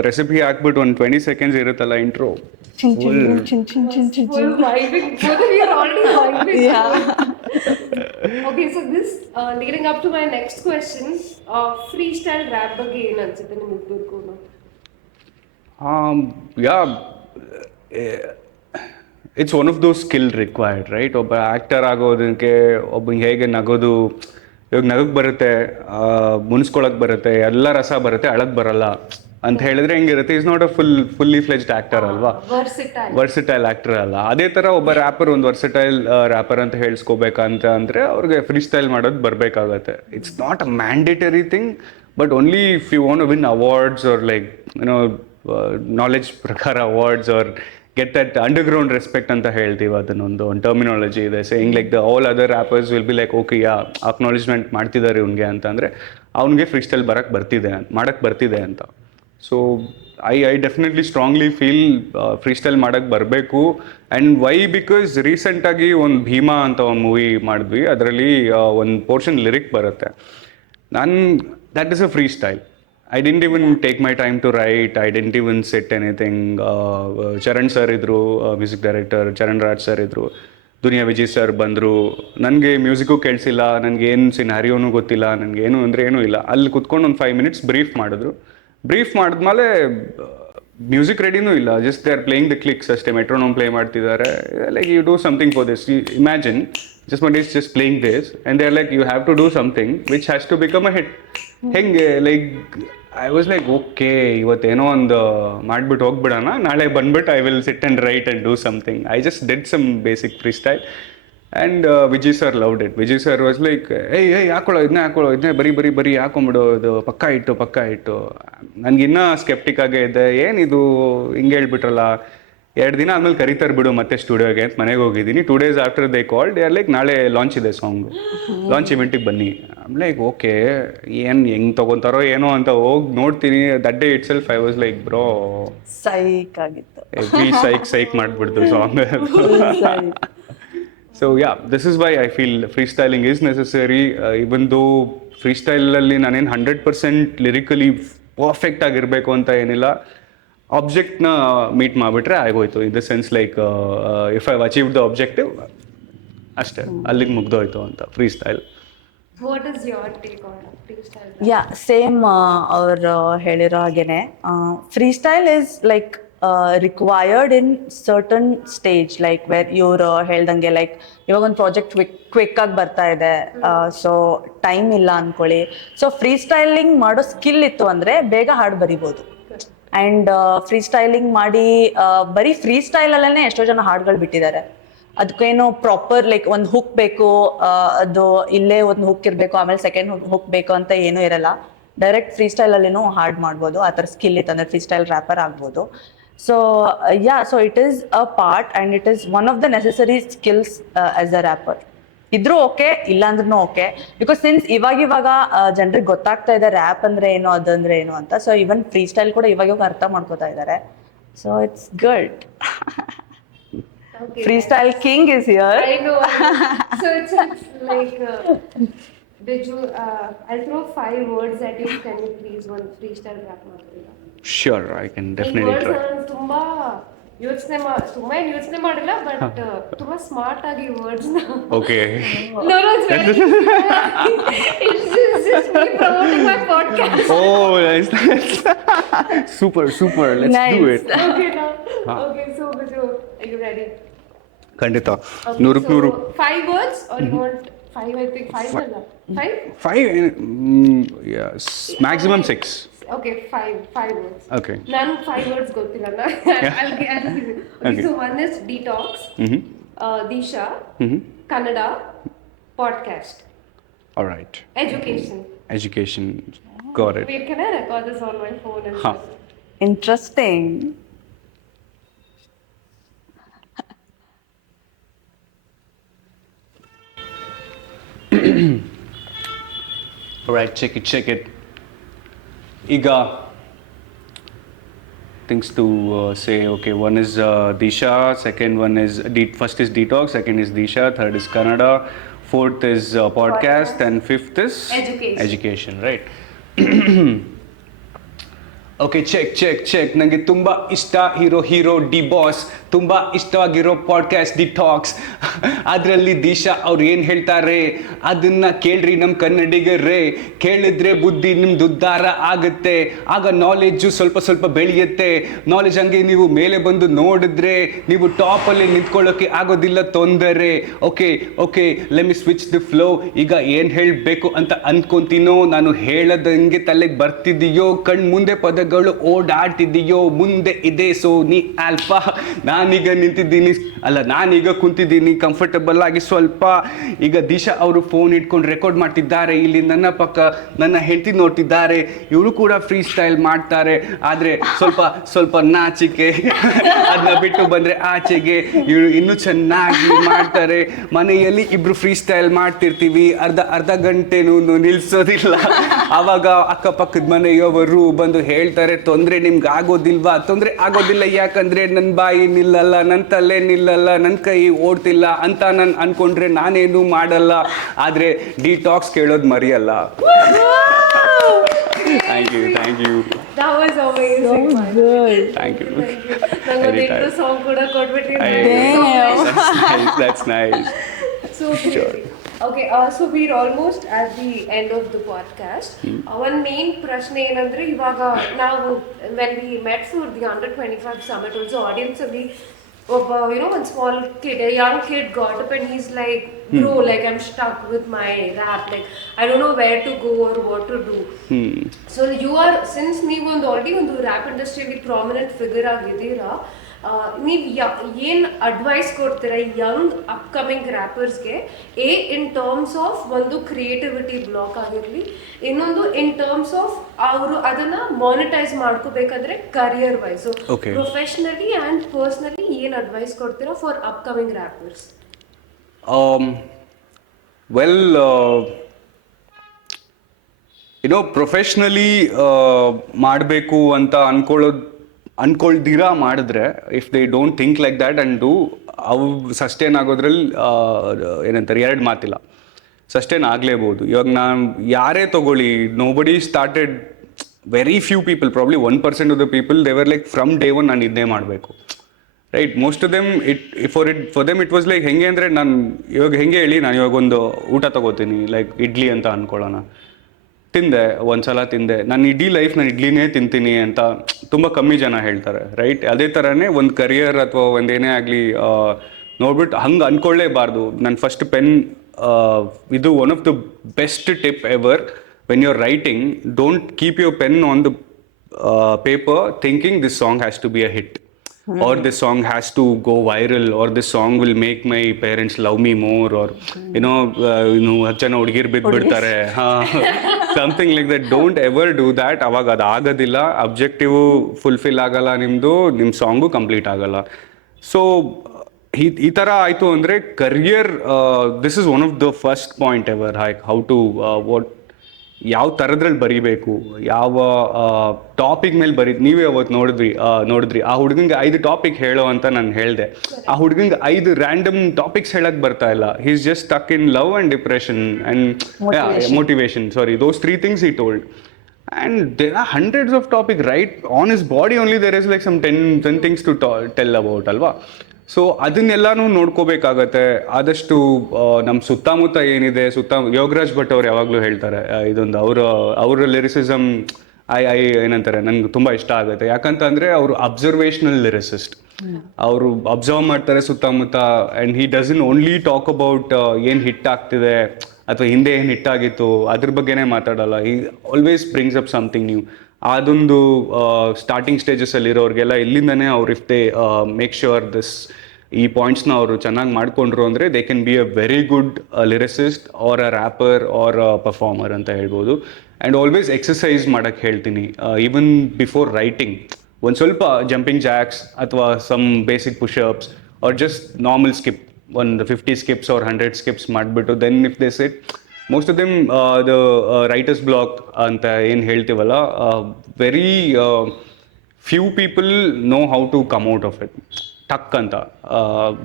ರೆಸಿಪಿ ಹಾಕ್ಬಿಟ್ಟು ಒಂದು 20 seconds ಇರುತ್ತಲ್ಲ intro, full vibing. Both of you are already vibing. Okay, so this leading up to my next question, freestyle rap ಬಗ್ಗೆ ಏನು ಅನ್ಸುತ್ತೆ ನಿಮ್ಮಿಬ್ಬರಿಗೂ? It's one of those skill required, right? ಒಬ್ಬ actor ಆಗೋದಕ್ಕೆ ಒಬ್ಬ ಹೇಗೆ ನಗೋದು, ಇವಾಗ ನಗಕ್ಕೆ ಬರುತ್ತೆ, ಮುನ್ಸ್ಕೊಳಕ್ಕೆ ಬರುತ್ತೆ, ಎಲ್ಲ ರಸ ಬರುತ್ತೆ, ಅಳಕ್ಕೆ ಬರಲ್ಲ ಅಂತ ಹೇಳಿದ್ರೆ ಹೆಂಗಿರುತ್ತೆ? Is not a fully fledged actor ಅಲ್ವಾ, ವರ್ಸಿಟೈಲ್ ಆ್ಯಕ್ಟರ್ ಅಲ್ಲ. ಅದೇ ಥರ ಒಬ್ಬ ರ್ಯಾಪರ್ ಒಂದು ವರ್ಸಿಟೈಲ್ ರ್ಯಾಪರ್ ಅಂತ ಹೇಳಿಸ್ಕೋಬೇಕಂತ ಅಂದರೆ ಅವ್ರಿಗೆ ಫ್ರೀ ಸ್ಟೈಲ್ ಮಾಡೋದು ಬರಬೇಕಾಗತ್ತೆ. It's not a mandatory thing, but only if you want to win awards or like knowledge ಪ್ರಕಾರ awards or get that underground respect ಅಂತ ಹೇಳ್ತೀವಿ, ಅದನ್ನೊಂದು ಟರ್ಮಿನಾಲಜಿ ಇದೆ. Saying like the all other rappers will be like okay acknowledgement ಮಾಡ್ತಿದ್ದಾರೆ ಇವ್ನಿಗೆ ಅಂತಂದರೆ ಅವ್ನಿಗೆ freestyle ಮಾಡಕ್ಕೆ ಬರ್ತಿದೆ ಅಂತ. So I definitely strongly feel freestyle ಮಾಡೋಕ್ಕೆ ಬರಬೇಕು. ಆ್ಯಂಡ್ ವೈ ಬಿಕಾಸ್ ರೀಸೆಂಟಾಗಿ ಒಂದು ಭೀಮಾ ಅಂತ ಒಂದು ಮೂವಿ ಮಾಡಿದ್ವಿ, ಅದರಲ್ಲಿ ಒಂದು ಪೋರ್ಷನ್ ಲಿರಿಕ್ ಬರುತ್ತೆ. that is a freestyle. I didn't even take my time to write. I didn't even set anything. Charan sir idru, music director, Charan Raj sir idru. Duniya Vijay sir ಬಂದರು. ನನಗೆ ಮ್ಯೂಸಿಕ್ಕು ಕೇಳಿಸಿಲ್ಲ, ನನಗೇನು ಸಿನಾರಿಯೋನು ಗೊತ್ತಿಲ್ಲ, ನನಗೇನು ಅಂದರೆ ಏನೂ ಇಲ್ಲ. ಅಲ್ಲಿ ಕುತ್ಕೊಂಡು ಒಂದು 5 minutes ಬ್ರೀಫ್ ಮಾಡಿದ್ರು. ಬ್ರೀಫ್ ಮಾಡಿದ್ಮೇಲೆ ಮ್ಯೂಸಿಕ್ ರೆಡಿನೂ ಇಲ್ಲ, just they are playing the clicks ಅಷ್ಟೇ, ಮೆಟ್ರೋನೋಮ್ ಪ್ಲೇ ಮಾಡ್ತಿದ್ದಾರೆ. Like you do something for this, imagine just one is just playing this and they're like you have to do something which has to become a hit. ಹೆಂಗೆ like I was like okay ಇವತ್ತೇನೋ ಒಂದು ಮಾಡ್ಬಿಟ್ಟು ಹೋಗ್ಬಿಡೋಣ, ನಾಳೆ ಬಂದ್ಬಿಟ್ಟು I will sit and write and do something. I just did some basic freestyle and Vijay sir loved it. Vijay sir was like hey ಹಾಕೊಳ್ಳೋ ಇದನ್ನೇ ಬರೀ ಹಾಕೊಂಬಿಡು, ಇದು ಪಕ್ಕ ಇಟ್ಟು. ನನಗಿನ್ನ ಸ್ಕೆಪ್ಟಿಕ್ ಆಗೇ ಇದೆ, ಏನಿದು ಹಿಂಗೆ ಹೇಳ್ಬಿಟ್ರಲ್ಲ. 2 ದಿನ ಆದ್ಮೇಲೆ ಕರೀತಾರೆ ಬಿಡು ಮತ್ತೆ ಸ್ಟುಡಿಯೋಗೆ ಅಂತ ಮನೆಗೆ ಹೋಗಿದ್ದೀನಿ. 2 days after they call, they are like ನಾಳೆ ಲಾಂಚ್ ಇದೆ ಸಾಂಗು, ಲಾಂಚ್ ಇವೆಂಟಿಗೆ ಬನ್ನಿ. ಲೈಕ್ ಓಕೆ ಹೆಂಗೆ ತೊಗೊತಾರೋ ಏನೋ ಅಂತ ಹೋಗಿ ನೋಡ್ತೀನಿ. That day itself I was like bro psych ಆಗಿತ್ತು, ಎವ್ರಿ ಸೈಕ್ ಮಾಡಿಬಿಡ್ತು song. So this is why I feel freestyling is necessary. Even though ಫ್ರೀ ಸ್ಟೈಲಲ್ಲಿ ನಾನೇನು 100% ಲಿರಿಕಲಿ ಪರ್ಫೆಕ್ಟ್ ಆಗಿರಬೇಕು ಅಂತ ಏನಿಲ್ಲ. ಆಬ್ಜೆಕ್ಟ್ನ ಮೀಟ್ ಮಾಡಿಬಿಟ್ರೆ ಆಗೋಯ್ತು. ಇನ್ the sense like if I achieve the objective ಅಷ್ಟೇ, ಅಲ್ಲಿಗೆ ಮುಗ್ದೋಯ್ತು ಅಂತ free style. What is your take on freestyle? Yeah same ಅವ್ರು ಹೇಳಿರೋ ಹಾಗೇನೆ, free style is like required in certain stage, like where ಇವ್ರು ಹೇಳ್ದಂಗೆ ಲೈಕ್ ಇವಾಗ ಒಂದು ಪ್ರಾಜೆಕ್ಟ್ ಕ್ವಿಕ್ ಆಗಿ ಬರ್ತಾ ಇದೆ, ಸೊ ಟೈಮ್ ಇಲ್ಲ ಅನ್ಕೊಳ್ಳಿ. ಸೊ ಫ್ರೀ ಸ್ಟೈಲಿಂಗ್ ಮಾಡೋ ಸ್ಕಿಲ್ ಇತ್ತು ಅಂದರೆ ಬೇಗ ಹಾಡು ಬರಿಬೋದು. ಆ್ಯಂಡ್ ಫ್ರೀ ಸ್ಟೈಲಿಂಗ್ ಮಾಡಿ ಬರೀ ಫ್ರೀ ಸ್ಟೈಲಲ್ಲೇ ಎಷ್ಟೋ ಜನ ಹಾಡುಗಳು ಬಿಟ್ಟಿದ್ದಾರೆ. ಅದಕ್ಕೇನು ಪ್ರಾಪರ್ ಲೈಕ್ ಒಂದು ಹುಕ್ ಬೇಕು, ಅದು ಇಲ್ಲೇ ಒಂದು ಹುಕ್ ಇರಬೇಕು, ಆಮೇಲೆ ಸೆಕೆಂಡ್ ಹುಕ್ ಬೇಕು ಅಂತ ಏನೂ ಇರಲ್ಲ. ಡೈರೆಕ್ಟ್ ಫ್ರೀ ಸ್ಟೈಲಲ್ಲಿನೂ ಹಾಡು ಮಾಡ್ಬೋದು. ಆ ಥರ ಸ್ಕಿಲ್ ಇತ್ತು ಅಂದರೆ ಫ್ರೀ ಸ್ಟೈಲ್ ರ್ಯಾಪರ್ ಆಗ್ಬೋದು. So so it is a part and it is one of the necessary skills as a wrapper. ಇದ್ರೂ ಓಕೆ, ಇಲ್ಲ ಅಂದ್ರೂ ಓಕೆ, ಬಿಕಾಸ್ ಸಿನ್ಸ್ ಇವಾಗ ಜನರಿಗೆ ಗೊತ್ತಾಗ್ತಾ ಇದೆ ರ್ಯಾಪ್ ಅಂದ್ರೆ ಏನು, ಅದಂದ್ರೆ ಏನು ಅಂತ. ಸೊ ಈವನ್ ಫ್ರೀ ಸ್ಟೈಲ್ ಕೂಡ ಇವಾಗ ಅರ್ಥ ಮಾಡ್ಕೋತಾ ಇದ್ದಾರೆ. So it's good. Free style king is here. I know. So it's like Bijju, I'll throw 5 words at you. Can you please one freestyle rap ಮಾಡ್ತೀರಾ? Sure, I can definitely try. ತುಂಬಾ ಯೋಚನೆ ಮಾಡಿಲ್ಲ, but ತುಂಬಾ smart ಆಗಿ words ನ. Okay. No, it's just me promoting my podcast. Oh, nice. Super. Let's do it. Okay, now. Okay, so Bijju, are you ready? ಖಂಡಿತ. Okay, 100. 5 words or you want 5? I think 5 ಅಲ್ಲ. 5? 5? Yes. Maximum 6. Okay, 5 words. Okay. None 5 words ಗೊತ್ತಿಲ್ಲ. I'll give you. Okay, so one is Deetalkss, Disha, Kannada, Podcast. All right. Education. Got it. Wait, can I record this on my phone? And interesting. All right, check it. Iga things to say. Okay, one is Disha, second one is first is Deetalkss, second is Disha, third is Kannada, fourth is podcast, and fifth is education, right? Okay check. ನನಗೆ ತುಂಬ ಇಷ್ಟ hero D boss, ತುಂಬ ಇಷ್ಟವಾಗಿರೋ podcast detox. ಅದರಲ್ಲಿ ದಿಶಾ ಅವ್ರು ಏನು ಹೇಳ್ತಾರೆ ಅದನ್ನು ಕೇಳ್ರಿ ನಮ್ಮ ಕನ್ನಡಿಗರೇ. ಕೇಳಿದ್ರೆ ಬುದ್ಧಿ ನಿಮ್ದು ಉದ್ಧಾರ ಆಗುತ್ತೆ, ಆಗ ನಾಲೆಡ್ಜು ಸ್ವಲ್ಪ ಬೆಳೆಯುತ್ತೆ. ನಾಲೆಜ್ ಹಂಗೆ ನೀವು ಮೇಲೆ ಬಂದು ನೋಡಿದ್ರೆ ನೀವು ಟಾಪಲ್ಲಿ ನಿಂತ್ಕೊಳ್ಳೋಕ್ಕೆ ಆಗೋದಿಲ್ಲ, ತೊಂದರೆ. Okay let me switch the flow. ಈಗ ಏನು ಹೇಳಬೇಕು ಅಂತ ಅಂದ್ಕೊತೀನೋ, ನಾನು ಹೇಳದಂಗೆ ತಲೆಗೆ ಬರ್ತಿದೆಯೋ, ಕಣ್ಣು ಮುಂದೆ ಪದ ಗೋಡೆಗಳು ಓಡಾಡ್ತಿದ್ದೀಯೋ ಮುಂದೆ ಇದೆ ಸೊ ನೀ ಆಲ್ಫಾ, ನಾನೀಗ ನಿಂತಿದ್ದೀನಿ, ಅಲ್ಲ ನಾನೀಗ ಕುಂತಿದ್ದೀನಿ ಕಂಫರ್ಟಬಲ್ ಆಗಿ ಸ್ವಲ್ಪ. ಈಗ ದಿಶಾ ಅವರು ಫೋನ್ ಇಟ್ಕೊಂಡು ರೆಕಾರ್ಡ್ ಮಾಡ್ತಿದ್ದಾರೆ, ಇಲ್ಲಿ ನನ್ನ ಪಕ್ಕ ನನ್ನ ಹೆಂಡತಿ ನೋಡ್ತಿದ್ದಾರೆ, ಇವರು ಕೂಡ ಫ್ರೀ ಸ್ಟೈಲ್ ಮಾಡ್ತಾರೆ, ಆದರೆ ಸ್ವಲ್ಪ ಸ್ವಲ್ಪ ನಾಚಿಕೆ, ಅದನ್ನ ಬಿಟ್ಟು ಬಂದರೆ ಆಚೆಗೆ ಇವರು ಇನ್ನೂ ಚೆನ್ನಾಗಿ ಮಾಡ್ತಾರೆ. ಮನೆಯಲ್ಲಿ ಇಬ್ರು ಫ್ರೀ ಸ್ಟೈಲ್ ಮಾಡ್ತಿರ್ತೀವಿ, ಅರ್ಧ ಗಂಟೆನೂ ನಿಲ್ಸೋದಿಲ್ಲ. ಆವಾಗ ಅಕ್ಕಪಕ್ಕದ ಮನೆಯವರು ಬಂದು ಹೇಳ್ತಾರೆ, ತೊಂದರೆ ನಿಮ್ಗೆ ಆಗೋದಿಲ್ವಾ? ತೊಂದರೆ ಆಗೋದಿಲ್ಲ, ಯಾಕಂದ್ರೆ ನನ್ನ ಬಾಯಿ ನಿಲ್ಲಲ್ಲ, ನನ್ನ ತಲೆ ನಿಲ್ಲಲ್ಲ, ನನ್ನ ಕೈ ಓಡ್ತಿಲ್ಲ ಅಂತ ನಾನು ಅನ್ಕೊಂಡ್ರೆ ನಾನೇನು ಮಾಡಲ್ಲ. ಆದರೆ ಡಿಟಾಕ್ಸ್ ಕೇಳೋದು ಮರಿಯಲ್ಲ. Thank you. That was amazing. Thank you. ನಂಗೊಂದು ಇಂಟ್ರೋ ಸಾಂಗ್ ಕೂಡ ಕೊಟ್ಬಿಟ್ಟಿದ್ದಾರೆ. That's nice. So crazy. Okay, so we're almost at the end of the podcast. One main ಪ್ರಶ್ನೆ ಏನಂದ್ರೆ, ಇವಾಗ ನಾವು when we met for the under 25 summit also audience ಅಲ್ಲಿ ಒಬ್ಬ one small kid, a young kid got up and he's like, bro, like I'm stuck with my rap, like I don't know where to go or what to do. So you are, since ನೀವು already ಒಂದು rap industry ಅಲ್ಲಿ prominent figure ಆಗಿದ್ದೀರಾ, ನೀವು ಏನು advice ಕೊಡ್ತೀರಾ young upcoming ರ್ಯಾಪರ್ಸ್ಗೆ? In terms of ಒಂದು creativity block ಆಗಿರಲಿ, ಇನ್ನೊಂದು ಇನ್ ಟರ್ಮ್ಸ್ ಆಫ್ ಅವರು ಅದನ್ನ ಮಾನಿಟೈಸ್ ಮಾಡ್ಕೋಬೇಕಾದ್ರೆ career wise, professionally and personally ಏನು ಅಡ್ವೈಸ್ ಕೊಡ್ತೀರಾ ಫಾರ್ ಅಪ್ಕಮಿಂಗ್ ರ್ಯಾಪರ್ಸ್? ಪ್ರೊಫೆಷ್ನಲಿ ಮಾಡಬೇಕು ಅಂತ ಅನ್ಕೊಳ್ದಿರಾ ಮಾಡಿದ್ರೆ, if they don't think like that and do, ಅವು ಸಸ್ಟೇನ್ ಆಗೋದ್ರಲ್ಲಿ ಏನಂತಾರೆ, ಎರಡು ಮಾತಿಲ್ಲ, ಸಸ್ಟೇನ್ ಆಗಲೇಬೋದು. ಇವಾಗ ನಾನು ಯಾರೇ ತಗೊಳ್ಳಿ, nobody started, very few people, probably 1% of the people they were like from day one ನಾನು ಇದನ್ನೇ ಮಾಡಬೇಕು, right? Most of them for them it was like ಹೆಂಗೆ ಅಂದರೆ, ನಾನು ಇವಾಗ ಹೆಂಗೆ ಹೇಳಿ, ನಾನು ಇವಾಗ ಒಂದು ಊಟ ತಗೋತೀನಿ, ಲೈಕ್ ಇಡ್ಲಿ ಅಂತ ಅಂದ್ಕೊಳ್ಳೋಣ, ತಿಂದೆ ಒಂದ್ಸಲ ತಿಂದೆ, ನಾನು ಇಡೀ ಲೈಫ್ ನಾನು ಇಡ್ಲಿನೇ ತಿಂತೀನಿ ಅಂತ ತುಂಬ ಕಮ್ಮಿ ಜನ ಹೇಳ್ತಾರೆ, ರೈಟ್? ಅದೇ ಥರನೇ ಒಂದು ಕರಿಯರ್ ಅಥವಾ ಒಂದೇನೇ ಆಗಲಿ ನೋಡ್ಬಿಟ್ಟು ಹಂಗೆ ಅಂದ್ಕೊಳ್ಳೇಬಾರ್ದು. ನನ್ನ ಫಸ್ಟ್ ಪೆನ್, ಇದು one of the best tip ever, when you are writing, don't keep your pen on the paper thinking this song has to be a hit, or this song has to go viral, or this song will make my parents love me more, or ಹಚ್ಚನ ಹುಡುಗಿರ್ ಬಿದ್ಬಿಡ್ತಾರೆ, something like that. Don't ever do that. ಅವಾಗ ಅದು ಆಗೋದಿಲ್ಲ, objective fulfil ಆಗಲ್ಲ, ನಿಮ್ಮ song complete ಆಗಲ್ಲ. So ಈ ಥರ ಆಯಿತು ಅಂದರೆ career, this is one of the first point ever, how to what, ಯಾವ ಥರದ್ರಲ್ಲಿ ಬರೀಬೇಕು, ಯಾವ ಟಾಪಿಕ್ ಮೇಲೆ ನೀವೇ ಅವತ್ತು ನೋಡಿದ್ರಿ ಆ ಹುಡುಗಂಗೆ 5 ಟಾಪಿಕ್ ಹೇಳೋ ಅಂತ ನಾನು ಹೇಳಿದೆ. ಆ ಹುಡುಗಂಗೆ 5 ರ್ಯಾಂಡಮ್ ಟಾಪಿಕ್ಸ್ ಹೇಳಕ್ ಬರ್ತಾ ಇಲ್ಲ. He is just stuck in love and depression and motivation, those 3 things he told. And there are hundreds of topics, right? On his body only there is like some 10 things to tell about, ಅಲ್ವಾ? So ಅದನ್ನೆಲ್ಲನೂ ನೋಡ್ಕೋಬೇಕಾಗತ್ತೆ. ಆದಷ್ಟು ನಮ್ಮ ಸುತ್ತಮುತ್ತ ಏನಿದೆ, ಯೋಗರಾಜ್ ಭಟ್ ಅವ್ರು ಯಾವಾಗಲೂ ಹೇಳ್ತಾರೆ ಇದೊಂದು, ಅವರ ಲಿರಿಸಿಸಮ್ ಏನಂತಾರೆ, ನನಗೆ ತುಂಬ ಇಷ್ಟ ಆಗುತ್ತೆ. ಯಾಕಂತಂದರೆ ಅವರು ಅಬ್ಸರ್ವೇಷನಲ್ ಲಿರಿಸಿಸ್ಟ್, ಅವರು ಅಬ್ಸರ್ವ್ ಮಾಡ್ತಾರೆ ಸುತ್ತಮುತ್ತ, and he doesn't only talk about ಏನು ಹಿಟ್ ಆಗ್ತಿದೆ ಅಥವಾ ಹಿಂದೆ ಏನು ಹಿಟ್ ಆಗಿತ್ತು ಅದ್ರ ಬಗ್ಗೆನೇ ಮಾತಾಡಲ್ಲ. He always brings up something new. ಅದೊಂದು ಸ್ಟಾರ್ಟಿಂಗ್ ಸ್ಟೇಜಸಲ್ಲಿರೋರಿಗೆಲ್ಲ ಇಲ್ಲಿಂದನೇ ಅವ್ರು ಇಫ್ ದೇ ಮೇಕ್ ಶ್ಯೂರ್ ಈ ಪಾಯಿಂಟ್ಸ್ನ ಅವರು ಚೆನ್ನಾಗಿ ಮಾಡಿಕೊಂಡ್ರು ಅಂದರೆ they can be a very good lyricist or a rapper or a performer ಅಂತ ಹೇಳ್ಬೋದು. ಆ್ಯಂಡ್ ಆಲ್ವೇಸ್ ಎಕ್ಸಸೈಸ್ ಮಾಡೋಕ್ಕೆ ಹೇಳ್ತೀನಿ, ಈವನ್ ಬಿಫೋರ್ ರೈಟಿಂಗ್. ಒಂದು ಸ್ವಲ್ಪ ಜಂಪಿಂಗ್ ಜಾಕ್ಸ್ ಅಥವಾ some basic pushups or just normal skip, ಒಂದು 50 ಸ್ಕಿಪ್ಸ್ ಆರ್ 100 ಸ್ಕಿಪ್ಸ್ ಮಾಡಿಬಿಟ್ಟು then if they set, most of them the writers block ಅಂತ ಏನು ಹೇಳ್ತೀವಲ್ಲ, very few people know how to come out of it ಟಕ್ ಅಂತ.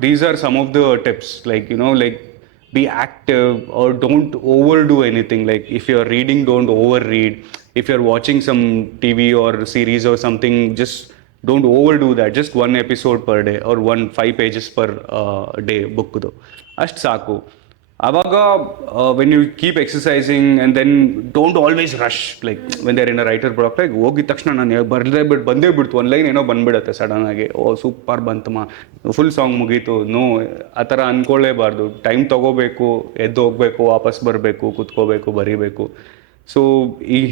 These are some of the tips, like like be active or don't overdo anything. Like if you're reading, don't overread. If you're watching some TV or series or something, just don't overdo that. Just 1 episode per day or 5 pages per day book do ಅಷ್ಟು ಸಾಕು. ಆವಾಗ when you keep exercising and then don't always rush, like when they're in a writer block, like ಹೋಗಿದ ತಕ್ಷಣ ನಾನು ಬಂದೇ ಬಿಡ್ತು, ಒಂದು line ಏನೋ ಬಂದ್ಬಿಡುತ್ತೆ ಸಡನ್ನಾಗಿ, ಓ ಸೂಪರ್ ಬಂತಮ್ಮ, ಫುಲ್ ಸಾಂಗ್ ಮುಗೀತು. ನೋ, ಆ ಥರ ಅಂದ್ಕೊಳ್ಳೇಬಾರ್ದು. ಟೈಮ್ ತೊಗೋಬೇಕು, ಎದ್ದು ಹೋಗ್ಬೇಕು, ವಾಪಸ್ ಬರಬೇಕು, ಕುತ್ಕೋಬೇಕು, ಬರೀಬೇಕು. ಸೊ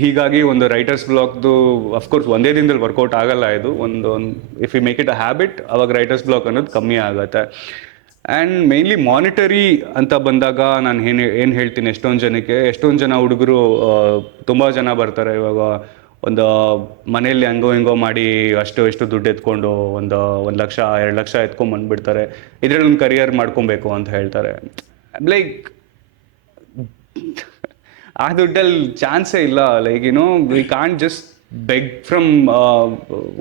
ಹೀಗಾಗಿ ಒಂದು ರೈಟರ್ಸ್ ಬ್ಲಾಕ್ದು ಅಫ್ಕೋರ್ಸ್ ಒಂದೇ ದಿನದಲ್ಲಿ ವರ್ಕೌಟ್ ಆಗಲ್ಲ ಇದು. ಒಂದು if you make it a habit, ಅವಾಗ ರೈಟರ್ಸ್ ಬ್ಲಾಕ್ ಅನ್ನೋದು ಕಮ್ಮಿ ಆಗುತ್ತೆ. ಆ್ಯಂಡ್ ಮೇನ್ಲಿ ಮಾನಿಟರಿ ಅಂತ ಬಂದಾಗ ನಾನು ಏನು ಹೇಳ್ತೀನಿ, ಎಷ್ಟೊಂದು ಜನ ಹುಡುಗರು ತುಂಬ ಜನ ಬರ್ತಾರೆ ಇವಾಗ, ಒಂದು ಮನೆಯಲ್ಲಿ ಹಂಗೋ ಹಿಂಗೋ ಮಾಡಿ ಎಷ್ಟು ದುಡ್ಡು ಎತ್ಕೊಂಡು ಒಂದು 1 ಲಕ್ಷ 2 ಲಕ್ಷ ಎತ್ಕೊಂಡು ಬಂದುಬಿಡ್ತಾರೆ. ಇದರಲ್ಲಿ ಒಂದು ಕರಿಯರ್ ಮಾಡ್ಕೊಬೇಕು ಅಂತ ಹೇಳ್ತಾರೆ. ಲೈಕ್ ಆ ದುಡ್ಡಲ್ಲಿ ಚಾನ್ಸೇ ಇಲ್ಲ. Like we can't just beg from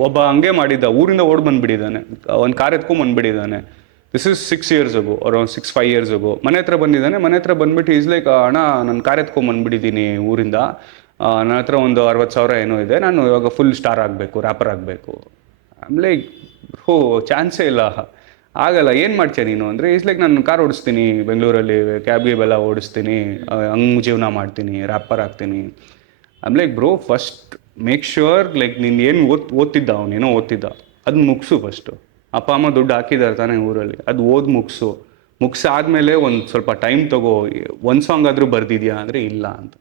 ಒಬ್ಬ ಹಂಗೆ ಮಾಡಿದ್ದ, ಊರಿಂದ ಓಡ್ ಬಂದುಬಿಟ್ಟಿದ್ದಾನೆ, ಒಂದು ಕಾರ್ ಎತ್ಕೊಂಡು ಬಂದುಬಿಟ್ಟಿದ್ದಾನೆ. This is 6 years ago around 5 years ago. ಮನೆ ಹತ್ರ ಬಂದಿದ್ದಾನೆ. ಮನೆ ಹತ್ರ ಬಂದ್ಬಿಟ್ಟು ಈಸ್ ಲೈಕ್, ಅಣ್ಣ ನಾನು ಕಾರ್ ಎತ್ಕೊಂಡು ಬಂದುಬಿಟ್ಟಿದ್ದೀನಿ ಊರಿಂದ, ನನ್ನ ಹತ್ರ ಒಂದು 60,000 ಏನೋ ಇದೆ, ನಾನು ಇವಾಗ ಫುಲ್ ಸ್ಟಾರ್ ಆಗಬೇಕು, ರ್ಯಾಪರ್ ಆಗಬೇಕು. ಲೈಕ್ ಚಾನ್ಸೇ ಇಲ್ಲ, ಆಗಲ್ಲ. ಏನು ಮಾಡ್ತೀಯ ನೀನು ಅಂದರೆ, ಈಸ್ ಲೈಕ್ ನಾನು ಕಾರ್ ಓಡಿಸ್ತೀನಿ ಬೆಂಗಳೂರಲ್ಲಿ, ಕ್ಯಾಬ್ ಓಡಿಸ್ತೀನಿ, ಹಂಗೆ ಜೀವನ ಮಾಡ್ತೀನಿ, ರ್ಯಾಪರ್ ಆಗ್ತೀನಿ. Like bro, first make sure like ನೀನು ಏನು ಓದ್ತಿದ್ದ, ಅವನೇನೋ ಓದ್ತಿದ್ದ, ಅದನ್ನ ಮುಗಿಸು ಫಸ್ಟು. ಅಪ್ಪ ಅಮ್ಮ ದುಡ್ಡು ಹಾಕಿದ್ದಾರೆ ತಾನೇ ಊರಲ್ಲಿ, ಅದು ಮುಗಿಸಾದ್ಮೇಲೆ ಒಂದು ಸ್ವಲ್ಪ ಟೈಮ್ ತಗೋ. ಒಂದು ಸಾಂಗ್ ಆದರೂ ಬರ್ದಿದ್ಯಾ ಅಂದರೆ ಇಲ್ಲ ಅಂತ.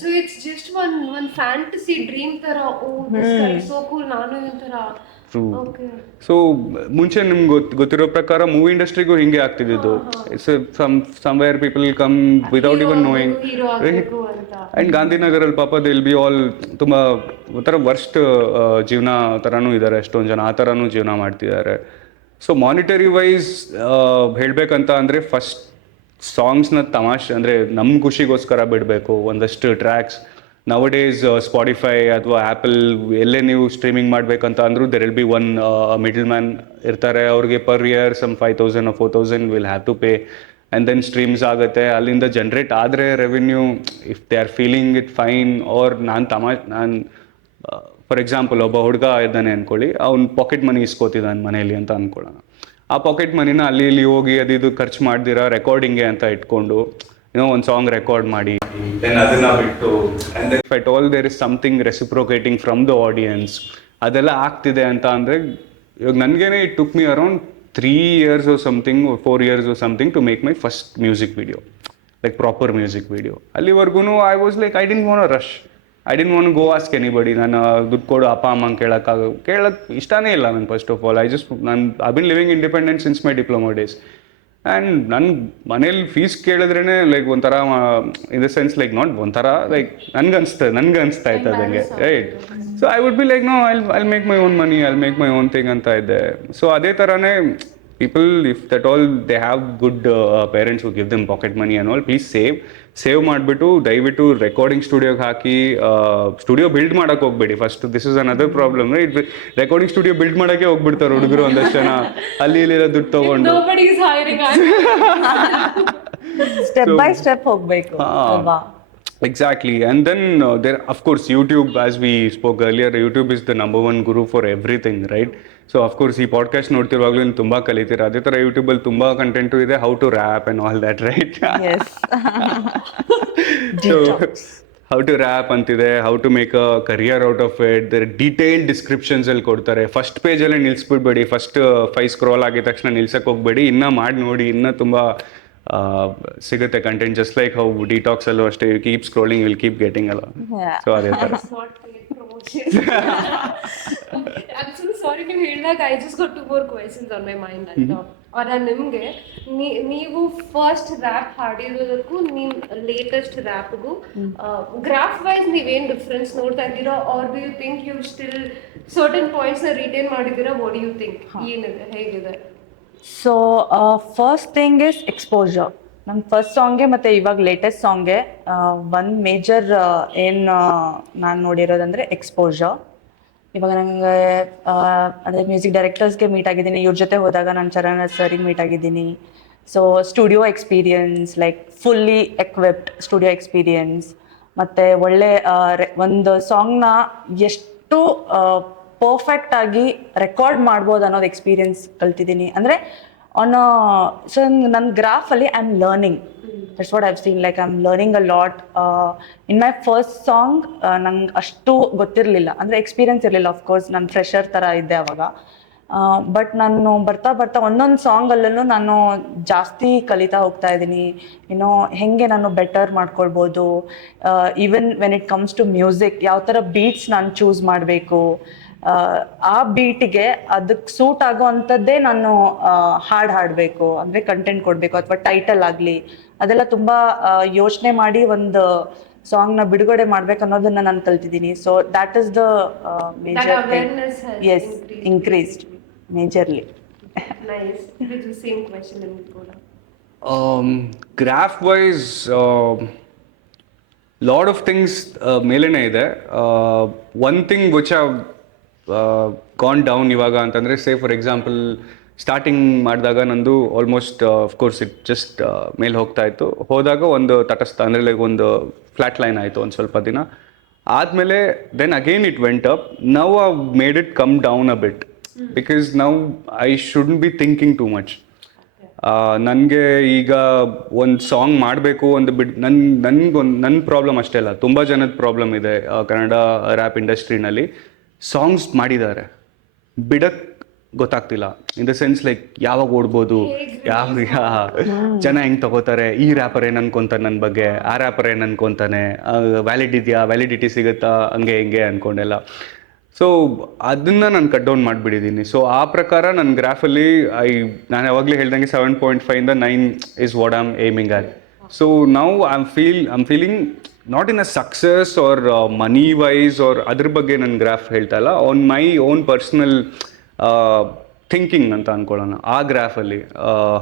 So it's just one fantasy dream ತರ. This guy is so cool, ನಾನು ಈ ತರ. ಸೊ ಮುಂಚೆ ನಿಮ್ಗೆ ಗೊತ್ತಿರೋ ಪ್ರಕಾರ ಮೂವಿ ಇಂಡಸ್ಟ್ರಿಗೂ ಹಿಂಗೆ ಆಗ್ತಿದ್ದು. Somewhere people come without even knowing. And ಗಾಂಧಿನಗರಲ್ಲಿ ಪಾಪ ದಿಲ್ ಬಿ ಆಲ್ ತುಂಬ ಒಂಥರ ವರ್ಸ್ಟ್ ಜೀವನ ಥರನೂ ಇದ್ದಾರೆ, ಎಷ್ಟೊಂದು ಜನ ಆ ಥರನೂ ಜೀವನ ಮಾಡ್ತಿದ್ದಾರೆ. ಸೊ ಮಾನಿಟರಿ ವೈಸ್ ಹೇಳಬೇಕಂತ ಅಂದರೆ, ಫಸ್ಟ್ ಸಾಂಗ್ಸ್ನ ತಮಾಷೆ ಅಂದರೆ ನಮ್ಮ ಖುಷಿಗೋಸ್ಕರ ಬಿಡಬೇಕು. ಒಂದಷ್ಟು ಟ್ರ್ಯಾಕ್ಸ್ ನವಡೇಸ್ ಸ್ಪಾಟಿಫೈ ಅಥವಾ ಆ್ಯಪಲ್ ಎಲ್ಲೇ ನೀವು ಸ್ಟ್ರೀಮಿಂಗ್ ಮಾಡಬೇಕಂತ ಅಂದರೂ there will be one middle man ಇರ್ತಾರೆ. ಅವ್ರಿಗೆ per year some 5,000 or 4,000 will have to pay. And then streams ಆಗುತ್ತೆ, ಅಲ್ಲಿಂದ ಜನ್ರೇಟ್ ಆದರೆ revenue, if they are feeling it fine. Or ನಾನು ಫಾರ್ ಎಕ್ಸಾಂಪಲ್ ಒಬ್ಬ ಹುಡುಗ ಇದ್ದಾನೆ ಅಂದ್ಕೊಳ್ಳಿ, ಅವ್ನು ಪಾಕೆಟ್ ಮನಿ ಇಸ್ಕೋತಿದ್ದಾನೆ ಮನೇಲಿ ಅಂತ ಅಂದ್ಕೊಳ್ಳೋಣ. ಆ ಪಾಕೆಟ್ ಮನಿನ ಅಲ್ಲಿ ಇಲ್ಲಿ ಹೋಗಿ ಅದು ಖರ್ಚು ಮಾಡ್ದಿರ ರೆಕಾರ್ಡಿಂಗ್ಗೆ ಅಂತ ಇಟ್ಕೊಂಡು ಒಂದು ಸಾಂಗ್ ರೆಕಾರ್ಡ್ ಮಾಡಿ ದೆನ್ ಅದನ್ನ ಬಿಟ್ಟು, and then if at all there is something reciprocating from the audience, ಅದೆಲ್ಲ ಆಗ್ತಿದೆ ಅಂತ ಅಂದರೆ, ಇವಾಗ ನನಗೇನೆ it took me around 3 years or something or 4 years or something to make my first music video, like proper music video. ಅಲ್ಲಿವರೆಗೂ I was like, I didn't want to rush, I didn't want to go ask anybody. ನಾನು ದುಡ್ಡು ಕೊಡು ಅಪ್ಪ ಅಮ್ಮಂಗೆ ಕೇಳಕ್ಕೆ ಇಷ್ಟನೇ ಇಲ್ಲ ನಂಗೆ. First of all I've been living independent since my diploma days. And ನನ್ನ ಮನೇಲಿ ಫೀಸ್ ಕೇಳಿದ್ರೇ ಲೈಕ್ ಒಂಥರ, in the sense like not ಒಂಥರ, ಲೈಕ್ ನನ್ಗೆ ಅನಿಸ್ತಾ ಇತ್ತು ಅದಂಗೆ, right? So I would be like, no, I'll make my own money, I'll make my own thing ಅಂತ ಇದ್ದೆ. ಸೊ ಅದೇ ಥರನೇ people, if that all they have good parents who give them pocket money and all, please save ಮಾಡಿಬಿಟ್ಟು ದಯವಿಟ್ಟು recording ಸ್ಟುಡಿಯೋಗೆ ಹಾಕಿ. Studio build ಮಾಡೋಕ್ಕೆ ಹೋಗ್ಬೇಡಿ first. This is another problem, right? Recording studio build ಮಾಡೋಕ್ಕೆ ಹೋಗ್ಬಿಡ್ತಾರೆ ಹುಡುಗರು ಒಂದಷ್ಟು ಜನ, ಅಲ್ಲಿ ಇಲ್ಲಿ ದುಡ್ಡು ತಗೊಂಡು. ಸ್ಟೆಪ್ ಬೈ ಸ್ಟೆಪ್ ಹೋಗ್ಬೇಕು. Exactly. And then there, of course, YouTube, as we spoke earlier, YouTube is the number one guru for everything, right? So of course ಈ ಪಾಡ್ಕಾಸ್ಟ್ ನೋಡ್ತಿರುವಾಗಲೂ ನೀವು ತುಂಬ ಕಲಿತೀರ. ಅದೇ ಥರ ಯೂಟ್ಯೂಬಲ್ಲಿ ತುಂಬ ಕಂಟೆಂಟು ಇದೆ, how to rap and all that, right? So how to rap ಅಂತಿದೆ, how to make a career out of it. Their detailed ಡಿಸ್ಕ್ರಿಪ್ಷನ್ಸಲ್ಲಿ ಕೊಡ್ತಾರೆ. ಫಸ್ಟ್ ಪೇಜಲ್ಲೇ ನಿಲ್ಲಿಸ್ಬಿಡ್ಬೇಡಿ, ಫಸ್ಟ್ 5 ಸ್ಕ್ರೋಲ್ ಆಗಿದ ತಕ್ಷಣ ನಿಲ್ಸಕ್ಕೆ ಹೋಗ್ಬೇಡಿ, ಇನ್ನೂ ಮಾಡಿ ನೋಡಿ, ಇನ್ನೂ ತುಂಬ ಸಿಗುತ್ತೆ content. Just like how detox ಅಲ್ಲೂ ಅಷ್ಟೇ, you keep scrolling, will keep getting ಅಲ್ಲ. ಸೊ ಅದೇ ಥರ. I'm so sorry ನೀವು ಹೇಳಿದಾಗ I just got 2 more questions on my mind ಅಂತ. ಅವರ ನಿಮಗೆ ನೀವು ಫಸ್ಟ್ ರ್ಯಾಪ್ ಹಾಡಿರೋದಕ್ಕೂ ನಿಮ್ಮ ಲೇಟೆಸ್ಟ್ ರ್ಯಾಪ್ಗೂ ಗ್ರಾಫ್ ವೈಸ್ ನೀವೇನು ಡಿಫ್ರೆನ್ಸ್ ನೋಡ್ತಾ ಇದ್ದೀರಾ? Or do you think you still certain ಪಾಯಿಂಟ್ಸ್ನ ರಿಟೇನ್ ಮಾಡಿದ್ದೀರಾ? ವಾಟ್ ಡು ಯು ಥಿಂಕ್, ಏನಿದೆ, ಹೇಗಿದೆ? So first thing is exposure. ನನ್ನ ಫಸ್ಟ್ ಸಾಂಗ್ಗೆ ಮತ್ತು ಇವಾಗ ಲೇಟೆಸ್ಟ್ ಸಾಂಗ್ಗೆ ಒಂದು ಮೇಜರ್ ಏನು ನಾನು ನೋಡಿರೋದಂದರೆ ಎಕ್ಸ್ಪೋಜರ್. ಇವಾಗ ನನಗೆ ಅಂದರೆ ಮ್ಯೂಸಿಕ್ ಡೈರೆಕ್ಟರ್ಸ್ಗೆ ಮೀಟ್ ಆಗಿದ್ದೀನಿ, ಇವ್ರ ಜೊತೆ ಹೋದಾಗ ನಾನು ಚರಣ್ ಸರಿಗೆ ಮೀಟ್ ಆಗಿದ್ದೀನಿ. So studio experience, like fully equipped studio experience, ಮತ್ತು ಒಳ್ಳೆ ಒಂದು ಸಾಂಗ್ನ ಎಷ್ಟು ಪರ್ಫೆಕ್ಟಾಗಿ ರೆಕಾರ್ಡ್ ಮಾಡ್ಬೋದು ಅನ್ನೋದು ಎಕ್ಸ್ಪೀರಿಯನ್ಸ್ ಕಲ್ತಿದ್ದೀನಿ. ಅಂದರೆ ಸೊ ನನ್ನ ಗ್ರಾಫಲ್ಲಿ I am learning. That's what I've seen, like I am learning a lot. In my first song ನಂಗೆ ಅಷ್ಟು ಗೊತ್ತಿರಲಿಲ್ಲ, ಅಂದರೆ ಎಕ್ಸ್ಪೀರಿಯನ್ಸ್ ಇರಲಿಲ್ಲ. ಅಫ್ಕೋರ್ಸ್ ನಾನು ಫ್ರೆಷರ್ ಥರ ಇದ್ದೆ ಅವಾಗ. ಬಟ್ ನಾನು ಬರ್ತಾ ಬರ್ತಾ ಒಂದೊಂದು ಸಾಂಗಲ್ಲೂ ನಾನು ಜಾಸ್ತಿ ಕಲಿತಾ ಹೋಗ್ತಾ ಇದ್ದೀನಿ. ಹೆಂಗೆ ನಾನು ಬೆಟರ್ ಮಾಡ್ಕೊಳ್ಬೋದು, even when it comes to music, ಯಾವ ಥರ ಬೀಟ್ಸ್ ನಾನು ಚೂಸ್ ಮಾಡಬೇಕು, ಆ ಬೀಟಿಗೆ ಅದಕ್ಕೆ ಸೂಟ್ ಆಗೋ ಅಂಥದ್ದೇ ನಾನು ಹಾಡು ಹಾಡಬೇಕು, ಅಂದರೆ ಕಂಟೆಂಟ್ ಕೊಡಬೇಕು, ಅಥವಾ ಟೈಟಲ್ ಆಗಲಿ ಅದೆಲ್ಲ ತುಂಬ ಯೋಚನೆ ಮಾಡಿ ಒಂದು ಸಾಂಗ್ನ ಬಿಡುಗಡೆ ಮಾಡ್ಬೇಕು ಅನ್ನೋದನ್ನ ನಾನು ಕಲ್ತಿದ್ದೀನಿ. So that is the major awareness has is increased majorly. Nice. Bijju, same question ನಿಮ್ಗೆ ಕೂಡ. Graph wise lot of things ಮೇಲೇನೆ ಇದೆ. One thing which have gone down ಇವಾಗ ಅಂತಂದರೆ, ಸೇ ಫಾರ್ ಎಕ್ಸಾಂಪಲ್ ಸ್ಟಾರ್ಟಿಂಗ್ ಮಾಡಿದಾಗ ನಂದು ಆಲ್ಮೋಸ್ಟ್ ಅಫ್ಕೋರ್ಸ್ ಇಟ್ ಜಸ್ಟ್ ಮೇಲೆ ಹೋಗ್ತಾ ಇತ್ತು. ಹೋದಾಗ ಒಂದು ತಟಸ್ಥ ಅಂದರೆ ಲೈಕ್ ಒಂದು ಫ್ಲಾಟ್ ಲೈನ್ ಆಯಿತು ಒಂದು ಸ್ವಲ್ಪ ದಿನ ಆದಮೇಲೆ. Then again it went up. Now I made it come down a bit because now I shouldn't be thinking too much. ನನಗೆ ಈಗ ಒಂದು ಸಾಂಗ್ ಮಾಡಬೇಕು ಒಂದು ನನ್ನ ಪ್ರಾಬ್ಲಮ್ ಅಷ್ಟೇ ಅಲ್ಲ, ತುಂಬ ಜನದ ಪ್ರಾಬ್ಲಮ್ ಇದೆ ಕನ್ನಡ ರ್ಯಾಪ್ ಇಂಡಸ್ಟ್ರಿನಲ್ಲಿ. ಸಾಂಗ್ಸ್ ಮಾಡಿದ್ದಾರೆ, ಬಿಡಕ್ಕೆ ಗೊತ್ತಾಗ್ತಿಲ್ಲ. ಇನ್ ದ ಸೆನ್ಸ್ ಲೈಕ್ ಯಾವಾಗ ಓಡ್ಬೋದು, ಜನ ಹೆಂಗೆ ತಗೋತಾರೆ, ಈ ರ್ಯಾಪರ್ ಏನು ಅನ್ಕೊಂತಾನೆ ನನ್ನ ಬಗ್ಗೆ, ಆ ರ್ಯಾಪರ್ ಏನು ಅನ್ಕೊಂತಾನೆ, ವ್ಯಾಲಿಡಿಟಿ ಸಿಗುತ್ತಾ, ಹಂಗೆ ಹಿಂಗೆ ಅಂದ್ಕೊಂಡೆಲ್ಲ. ಸೊ ಅದನ್ನು ನಾನು ಕಟ್ ಡೌನ್ ಮಾಡಿಬಿಟ್ಟಿದ್ದೀನಿ. ಸೊ ಆ ಪ್ರಕಾರ ನನ್ನ ಗ್ರಾಫಲ್ಲಿ ನಾನು ಯಾವಾಗಲೇ ಹೇಳ್ದಂಗೆ 7.5 9 is what I am aiming at. So now I'm feeling not in a success or money wise or ಅದ್ರ ಬಗ್ಗೆ ನನ್ನ ಗ್ರಾಫ್ ಹೇಳ್ತಾ ಇಲ್ಲ, on my own personal thinking ಅಂತ ಅಂದ್ಕೊಳ್ಳೋಣ. ಆ ಗ್ರಾಫಲ್ಲಿ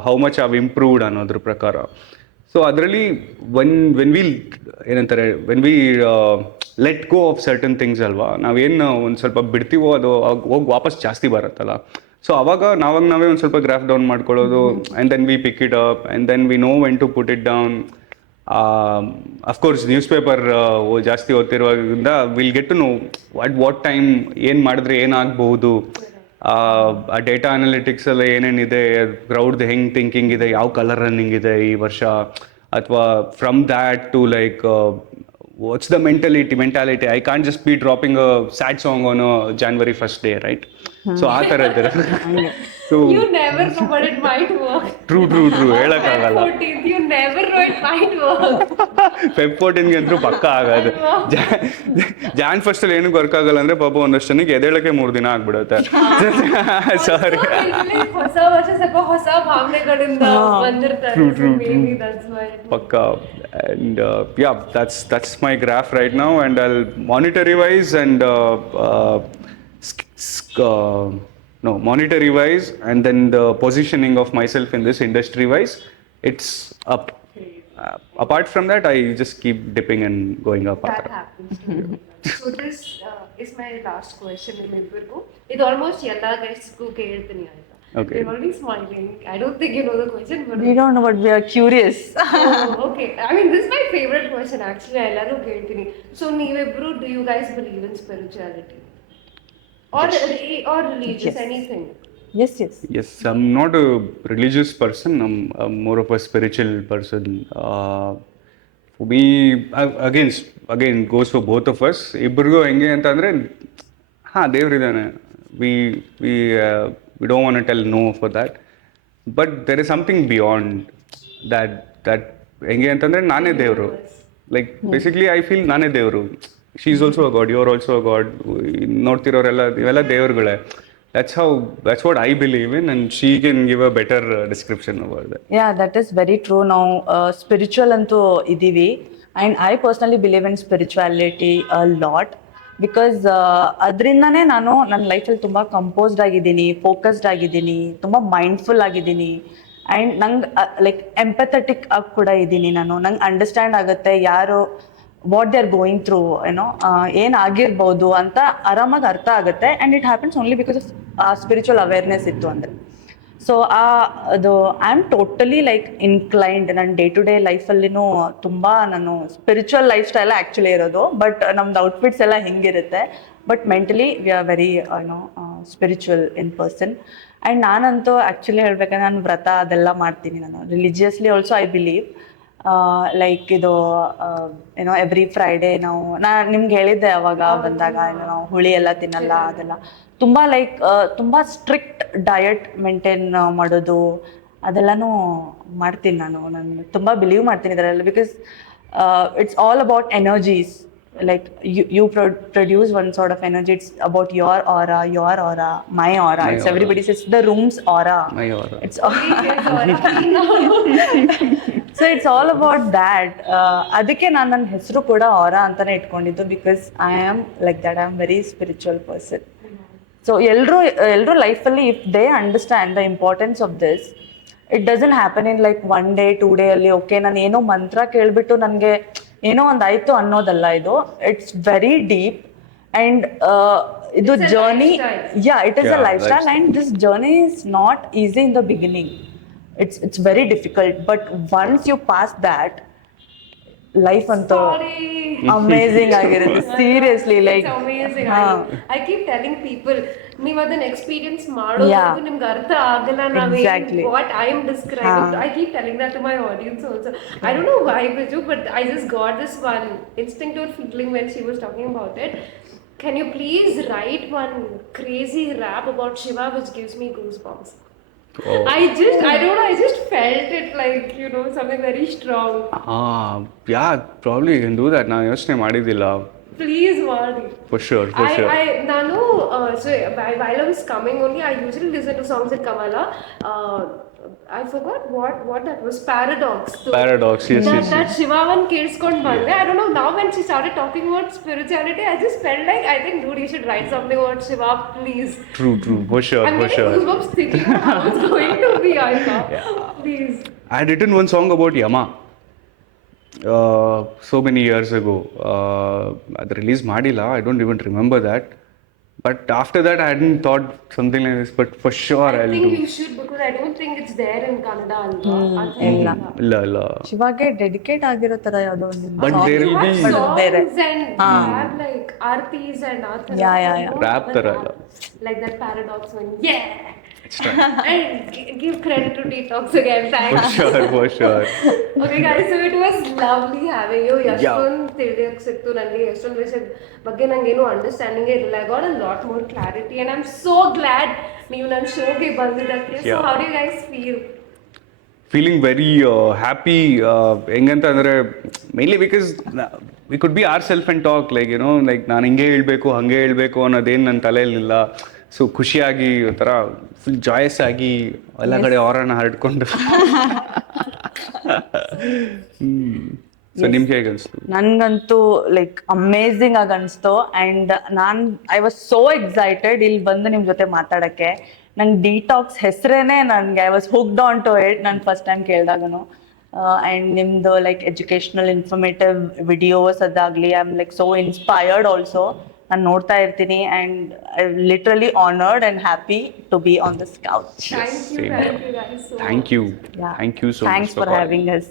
ಹೌ ಮಚ್ ಆವ್ ಇಂಪ್ರೂವ್ಡ್ ಅನ್ನೋದ್ರ ಪ್ರಕಾರ. ಸೊ ಅದರಲ್ಲಿ when we let go of certain things ಅಲ್ವಾ, ನಾವೇನು ಒಂದು ಸ್ವಲ್ಪ ಬಿಡ್ತೀವೋ ಅದು ಹೋಗಿ ವಾಪಸ್ ಜಾಸ್ತಿ ಬರುತ್ತಲ್ಲ. ಸೊ ಅವಾಗ ನಾವೇ ಒಂದು ಸ್ವಲ್ಪ ಗ್ರಾಫ್ ಡೌನ್ ಮಾಡ್ಕೊಳ್ಳೋದು, and then we pick it up and then we know when to put it down. Of course newspaper ಜಾಸ್ತಿ ಓದ್ತಿರುವಾಗಿಂದ will get to know what time ಏನು ಮಾಡಿದ್ರೆ ಏನಾಗಬಹುದು, ಆ ಡೇಟಾ ಅನಾಲಿಟಿಕ್ಸ್ ಎಲ್ಲ ಏನೇನಿದೆ, ಕ್ರೌಡ್ದು ಹೆಂಗೆ ಥಿಂಕಿಂಗ್ ಇದೆ, ಯಾವ ಕಲರ್ ರನ್ನಿಂಗ್ ಇದೆ ಈ ವರ್ಷ, ಅಥವಾ from that to like what's the mentality. I can't just be dropping a sad song on January 1st day, right? So ಆ ಥರ ಇದ್ದಾರೆ. So You never know, but it might work. True ಹೇಳಕ್ಕಾಗಲ್ಲ. Feb 14th, you never know, it might work. Feb 14ಗೆ ಅಂತೂ ಪಕ್ಕ ಆಗೋದು. Jan 1st ಅಲ್ಲಿ ಏನಕ್ಕೆ work ಆಗಲ್ಲ ಅಂದರೆ ಪಾಪ ಒಂದಷ್ಟು ಜನಕ್ಕೆ ಎದ್ದೇಳಕ್ಕೆ 3 ದಿನ ಆಗ್ಬಿಡುತ್ತೆ. ಸಾರಿ. ಹೊಸ ವರ್ಷ ಸ್ವಲ್ಪ ಹೊಸ ಭಾವನೆಗಳಿಂದ ಬಂದಿರ್ತಾರೆ. Maybe that's why. ಪಕ್ಕ. And yeah, that's my graph right now, and I'll monetary wise and monetary wise and then the positioning of myself in this industry wise, it's up. Apart from that, I just keep dipping and going up. That happens to me. So this is my last question ನಿಮ್ಮಿಬ್ಬರಿಗೂ. ಇದು almost ಎಲ್ಲ ಗೈಸ್ಗೂ ಕೇಳ್ತೀನಿ ಆಯ್ತಾ? Okay. You're already smiling. I don't think you know the question, but We don't know, but we are curious. Okay. I mean, this is my favorite question actually. ಎಲ್ಲರೂ ಕೇಳ್ತೀನಿ. So ನೀವಿಬ್ರು, do you guys believe in spirituality? Or religious, Yes. anything? Yes. I'm not a religious person. I'm more of a spiritual person. For me, again goes for both of us. ಇಬ್ಬರಿಗೂ ಹೆಂಗೆ ಅಂತ ಅಂದರೆ, ದೇವರಿದ್ದಾನೆ. We don't want to tell no for that. But there is something beyond that. ಹೆಂಗೆ ಅಂತಂದರೆ ನಾನೇ ದೇವರು. Like basically I feel ನಾನೇ ದೇವರು. She is also a god, you are also a god. ನೋಡ್ತಿರೋರೆಲ್ಲ ಇವೆಲ್ಲ ದೇವರುಗಳೇ. That's what I believe in, and she can give a better description about that. Yeah, that is very true. Now spiritual antu idivi, and I personally believe in spirituality a lot, because ಅದರಿಂದನೇ ನಾನು ನನ್ನ ಲೈಫಲ್ಲಿ ತುಂಬ composed ಆಗಿದ್ದೀನಿ, focused ಆಗಿದ್ದೀನಿ, ತುಂಬ mindful ಆಗಿದ್ದೀನಿ, and ನಂಗೆ ಲೈಕ್ ಎಂಪಥೆಟಿಕ್ ಆಗಿ ಕೂಡ ಇದ್ದೀನಿ. ನಂಗೆ ಅಂಡರ್ಸ್ಟ್ಯಾಂಡ್ ಆಗುತ್ತೆ ಯಾರು what they are going through, ಏನಾಗಿರ್ಬೋದು ಅಂತ ಆರಾಮಾಗಿ ಅರ್ಥ ಆಗುತ್ತೆ. And it happens only because of spiritual awareness ಇತ್ತು ಅಂದರೆ. ಸೊ ಅದು I am totally like inclined. ನನ್ನ ಡೇ ಟು ಡೇ ಲೈಫಲ್ಲಿನೂ ತುಂಬ ನಾನು ಸ್ಪಿರಿಚುವಲ್ ಲೈಫ್ ಸ್ಟೈಲ್ ಆ್ಯಕ್ಚುಲಿ ಇರೋದು, ಬಟ್ ನಮ್ದು ಔಟ್ಫಿಟ್ಸ್ ಎಲ್ಲ ಹೆಂಗಿರುತ್ತೆ, but mentally we are very spiritual in person. And ನಾನಂತೂ ಆ್ಯಕ್ಚುಲಿ ಹೇಳ್ಬೇಕಂದ್ರೆ ನಾನು ವ್ರತ ಅದೆಲ್ಲ ಮಾಡ್ತೀನಿ. ನಾನು religiously also I believe. Like ಇದು ಎವ್ರಿ ಫ್ರೈಡೇ ನಾನು ನಿಮ್ಗೆ ಹೇಳಿದ್ದೆ ಅವಾಗ ಬಂದಾಗ, ನಾವು ಹುಳಿ ಎಲ್ಲ ತಿನ್ನಲ್ಲ, ಅದೆಲ್ಲ ತುಂಬ ಲೈಕ್ ತುಂಬ ಸ್ಟ್ರಿಕ್ಟ್ ಡಯಟ್ ಮೇಂಟೈನ್ ಮಾಡೋದು ಅದೆಲ್ಲನೂ ಮಾಡ್ತೀನಿ ನಾನು ತುಂಬ ಬಿಲೀವ್ ಮಾಡ್ತೀನಿ ಇದರಲ್ಲಿ because it's all about energies like you produce one sort of energy. It's about your aura, my aura. My it's aura. everybody says the room's aura. My aura. It's so it's all about that. ಅದಕ್ಕೆ ನಾನು ನನ್ನ ಹೆಸರು ಕೂಡ aura ಅಂತಾನೆ ಇಟ್ಕೊಂಡಿದ್ದು because I am like that. I am very spiritual person. So ಎಲ್ಲರೂ ಲೈಫಲ್ಲಿ if they understand the importance of this, it doesn't happen in like 1 day 2 day ಅಲ್ಲಿ okay ನಾನು ಏನೋ ಮಂತ್ರ ಕೇಳ್ಬಿಟ್ಟು ನನಗೆ ಏನೋ ಒಂದು ಆಯ್ತು ಅನ್ನೋದಲ್ಲ ಇದು. ಇಟ್ಸ್ ವೆರಿ ಡೀಪ್ ಅಂಡ್ ಇದು journey it is a lifestyle and this journey is not easy in the beginning. It's very difficult but once you pass that life ಅಂತೂ ಅಮೇಝಿಂಗ್ ಆಗಿರುತ್ತೆ seriously. Like I keep telling people ನೀವು ಅದನ್ನ experience ಮಾಡೋದು ನಿಮ್ಗೆ ಅರ್ಥ ಆಗಲ್ಲ. Exactly. What I am describing, I keep telling that to my audience also. I don't know why Bijju, but I just got this one instinctive feeling when she was talking about it. Can you please write one crazy rap about Shiva which gives me goosebumps? Oh. I don't know, I just felt it like, you know, something very strong. Yeah, probably you can do that. ನಾನು ಯೋಚನೆ ಮಾಡಿದ್ದಿಲ್ಲ. Please ಮಾಡಿ. For sure. ನಾನು so while I was coming only, I usually listen to songs in Kamala. I forgot what that was. Paradox. Yes. That Shiva one ಕೇಳಿಸ್ಕೊಂಡು ಬಂದೆ. I don't know, now when she started talking about spirituality, I just felt like, I think dude, you should write something about Shiva, please. True. For sure. I'm getting goosebumps thinking about how it's going to be. Please. I had written one song about Yama. So many years ago. ಅದು release ಮಾಡಿಲ್ಲ. I don't even remember that. But after that, I hadn't thought something like this. But for sure, I I'll think do. you should, because I don't think it's there in Kannada. ಇಲ್ಲ. ಶಿವಾಗೆ dedicate ಆಗಿರೋ ತರ ಯಾವುದೋ ಒಂದು But there will be ಬೇರೆ songs and have like artis and arthas. Yeah. Rap ತರ ಇಲ್ಲ. Like that Paradox one. And give credit to Deetalkss again. Thanks. For sure. Okay guys, so it was lovely having you. ಎಷ್ಟೊಂದು ತಿಳಿಯೋಕೆ ಸಿಕ್ತು ನನಗೆ. ಎಷ್ಟೊಂದು ವಿಷಯದ ಬಗ್ಗೆ ನಂಗೆ ಏನು ಅಂಡರ್ಸ್ಟ್ಯಾಂಡಿಂಗ್ ಇರಲಿಲ್ಲ. I got a lot more clarity and I'm so glad ನೀವು ನನ್ನ ಶೋಗೆ ಬಂದಿದ್ದಕ್ಕೆ. So how do you guys feel? Feeling very happy. ಹೆಂಗಂತ ಅಂದರೆ mainly because we could be ourselves and talk like, you know, like ನಾನು ಹಿಂಗೆ ಹೇಳಬೇಕು ಅನ್ನೋದೇನು ನನ್ನ ತಲೆಯಲ್ಲಿಲ್ಲ. So ಖುಷಿಯಾಗಿ ಒಂಥರ ಫುಲ್ ಜಾಯಸ್ ಆಗಿ ಎಲ್ಲ ಕಡೆ ಆರಾನ ಹರಡ್ಕೊಂಡು. ಸೊ ನಿಮ್ಗೆ ಹೇಗೆ ಅನಿಸ್ತು? ನನ್ಗಂತೂ ಲೈಕ್ ಅಮೇಝಿಂಗ್ ಆಗಿ ಅನಿಸ್ತು and I was so excited ಇಲ್ಲಿ ಬಂದು ನಿಮ್ ಜೊತೆ ಮಾತಾಡಕ್ಕೆ. ನಂಗೆ ಡಿಟಾಕ್ಸ್ ಹೆಸರೇನೆ ನನಗೆ I was hooked on to it ನಾನು ಫಸ್ಟ್ ಟೈಮ್ ಕೇಳಿದಾಗನು. ಆ್ಯಂಡ್ ನಿಮ್ದು ಲೈಕ್ ಎಜುಕೇಶ್ನಲ್ ಇನ್ಫಾರ್ಮೇಟಿವ್ ವಿಡಿಯೋಸ್ ಅದಾಗಲಿ I am like so inspired also. ನಾನು ನೋಡ್ತಾ ಇರ್ತೀನಿ and I literally honoured and happy to be on this couch. Thank you guys so much. Thank you so much. Thanks for having us.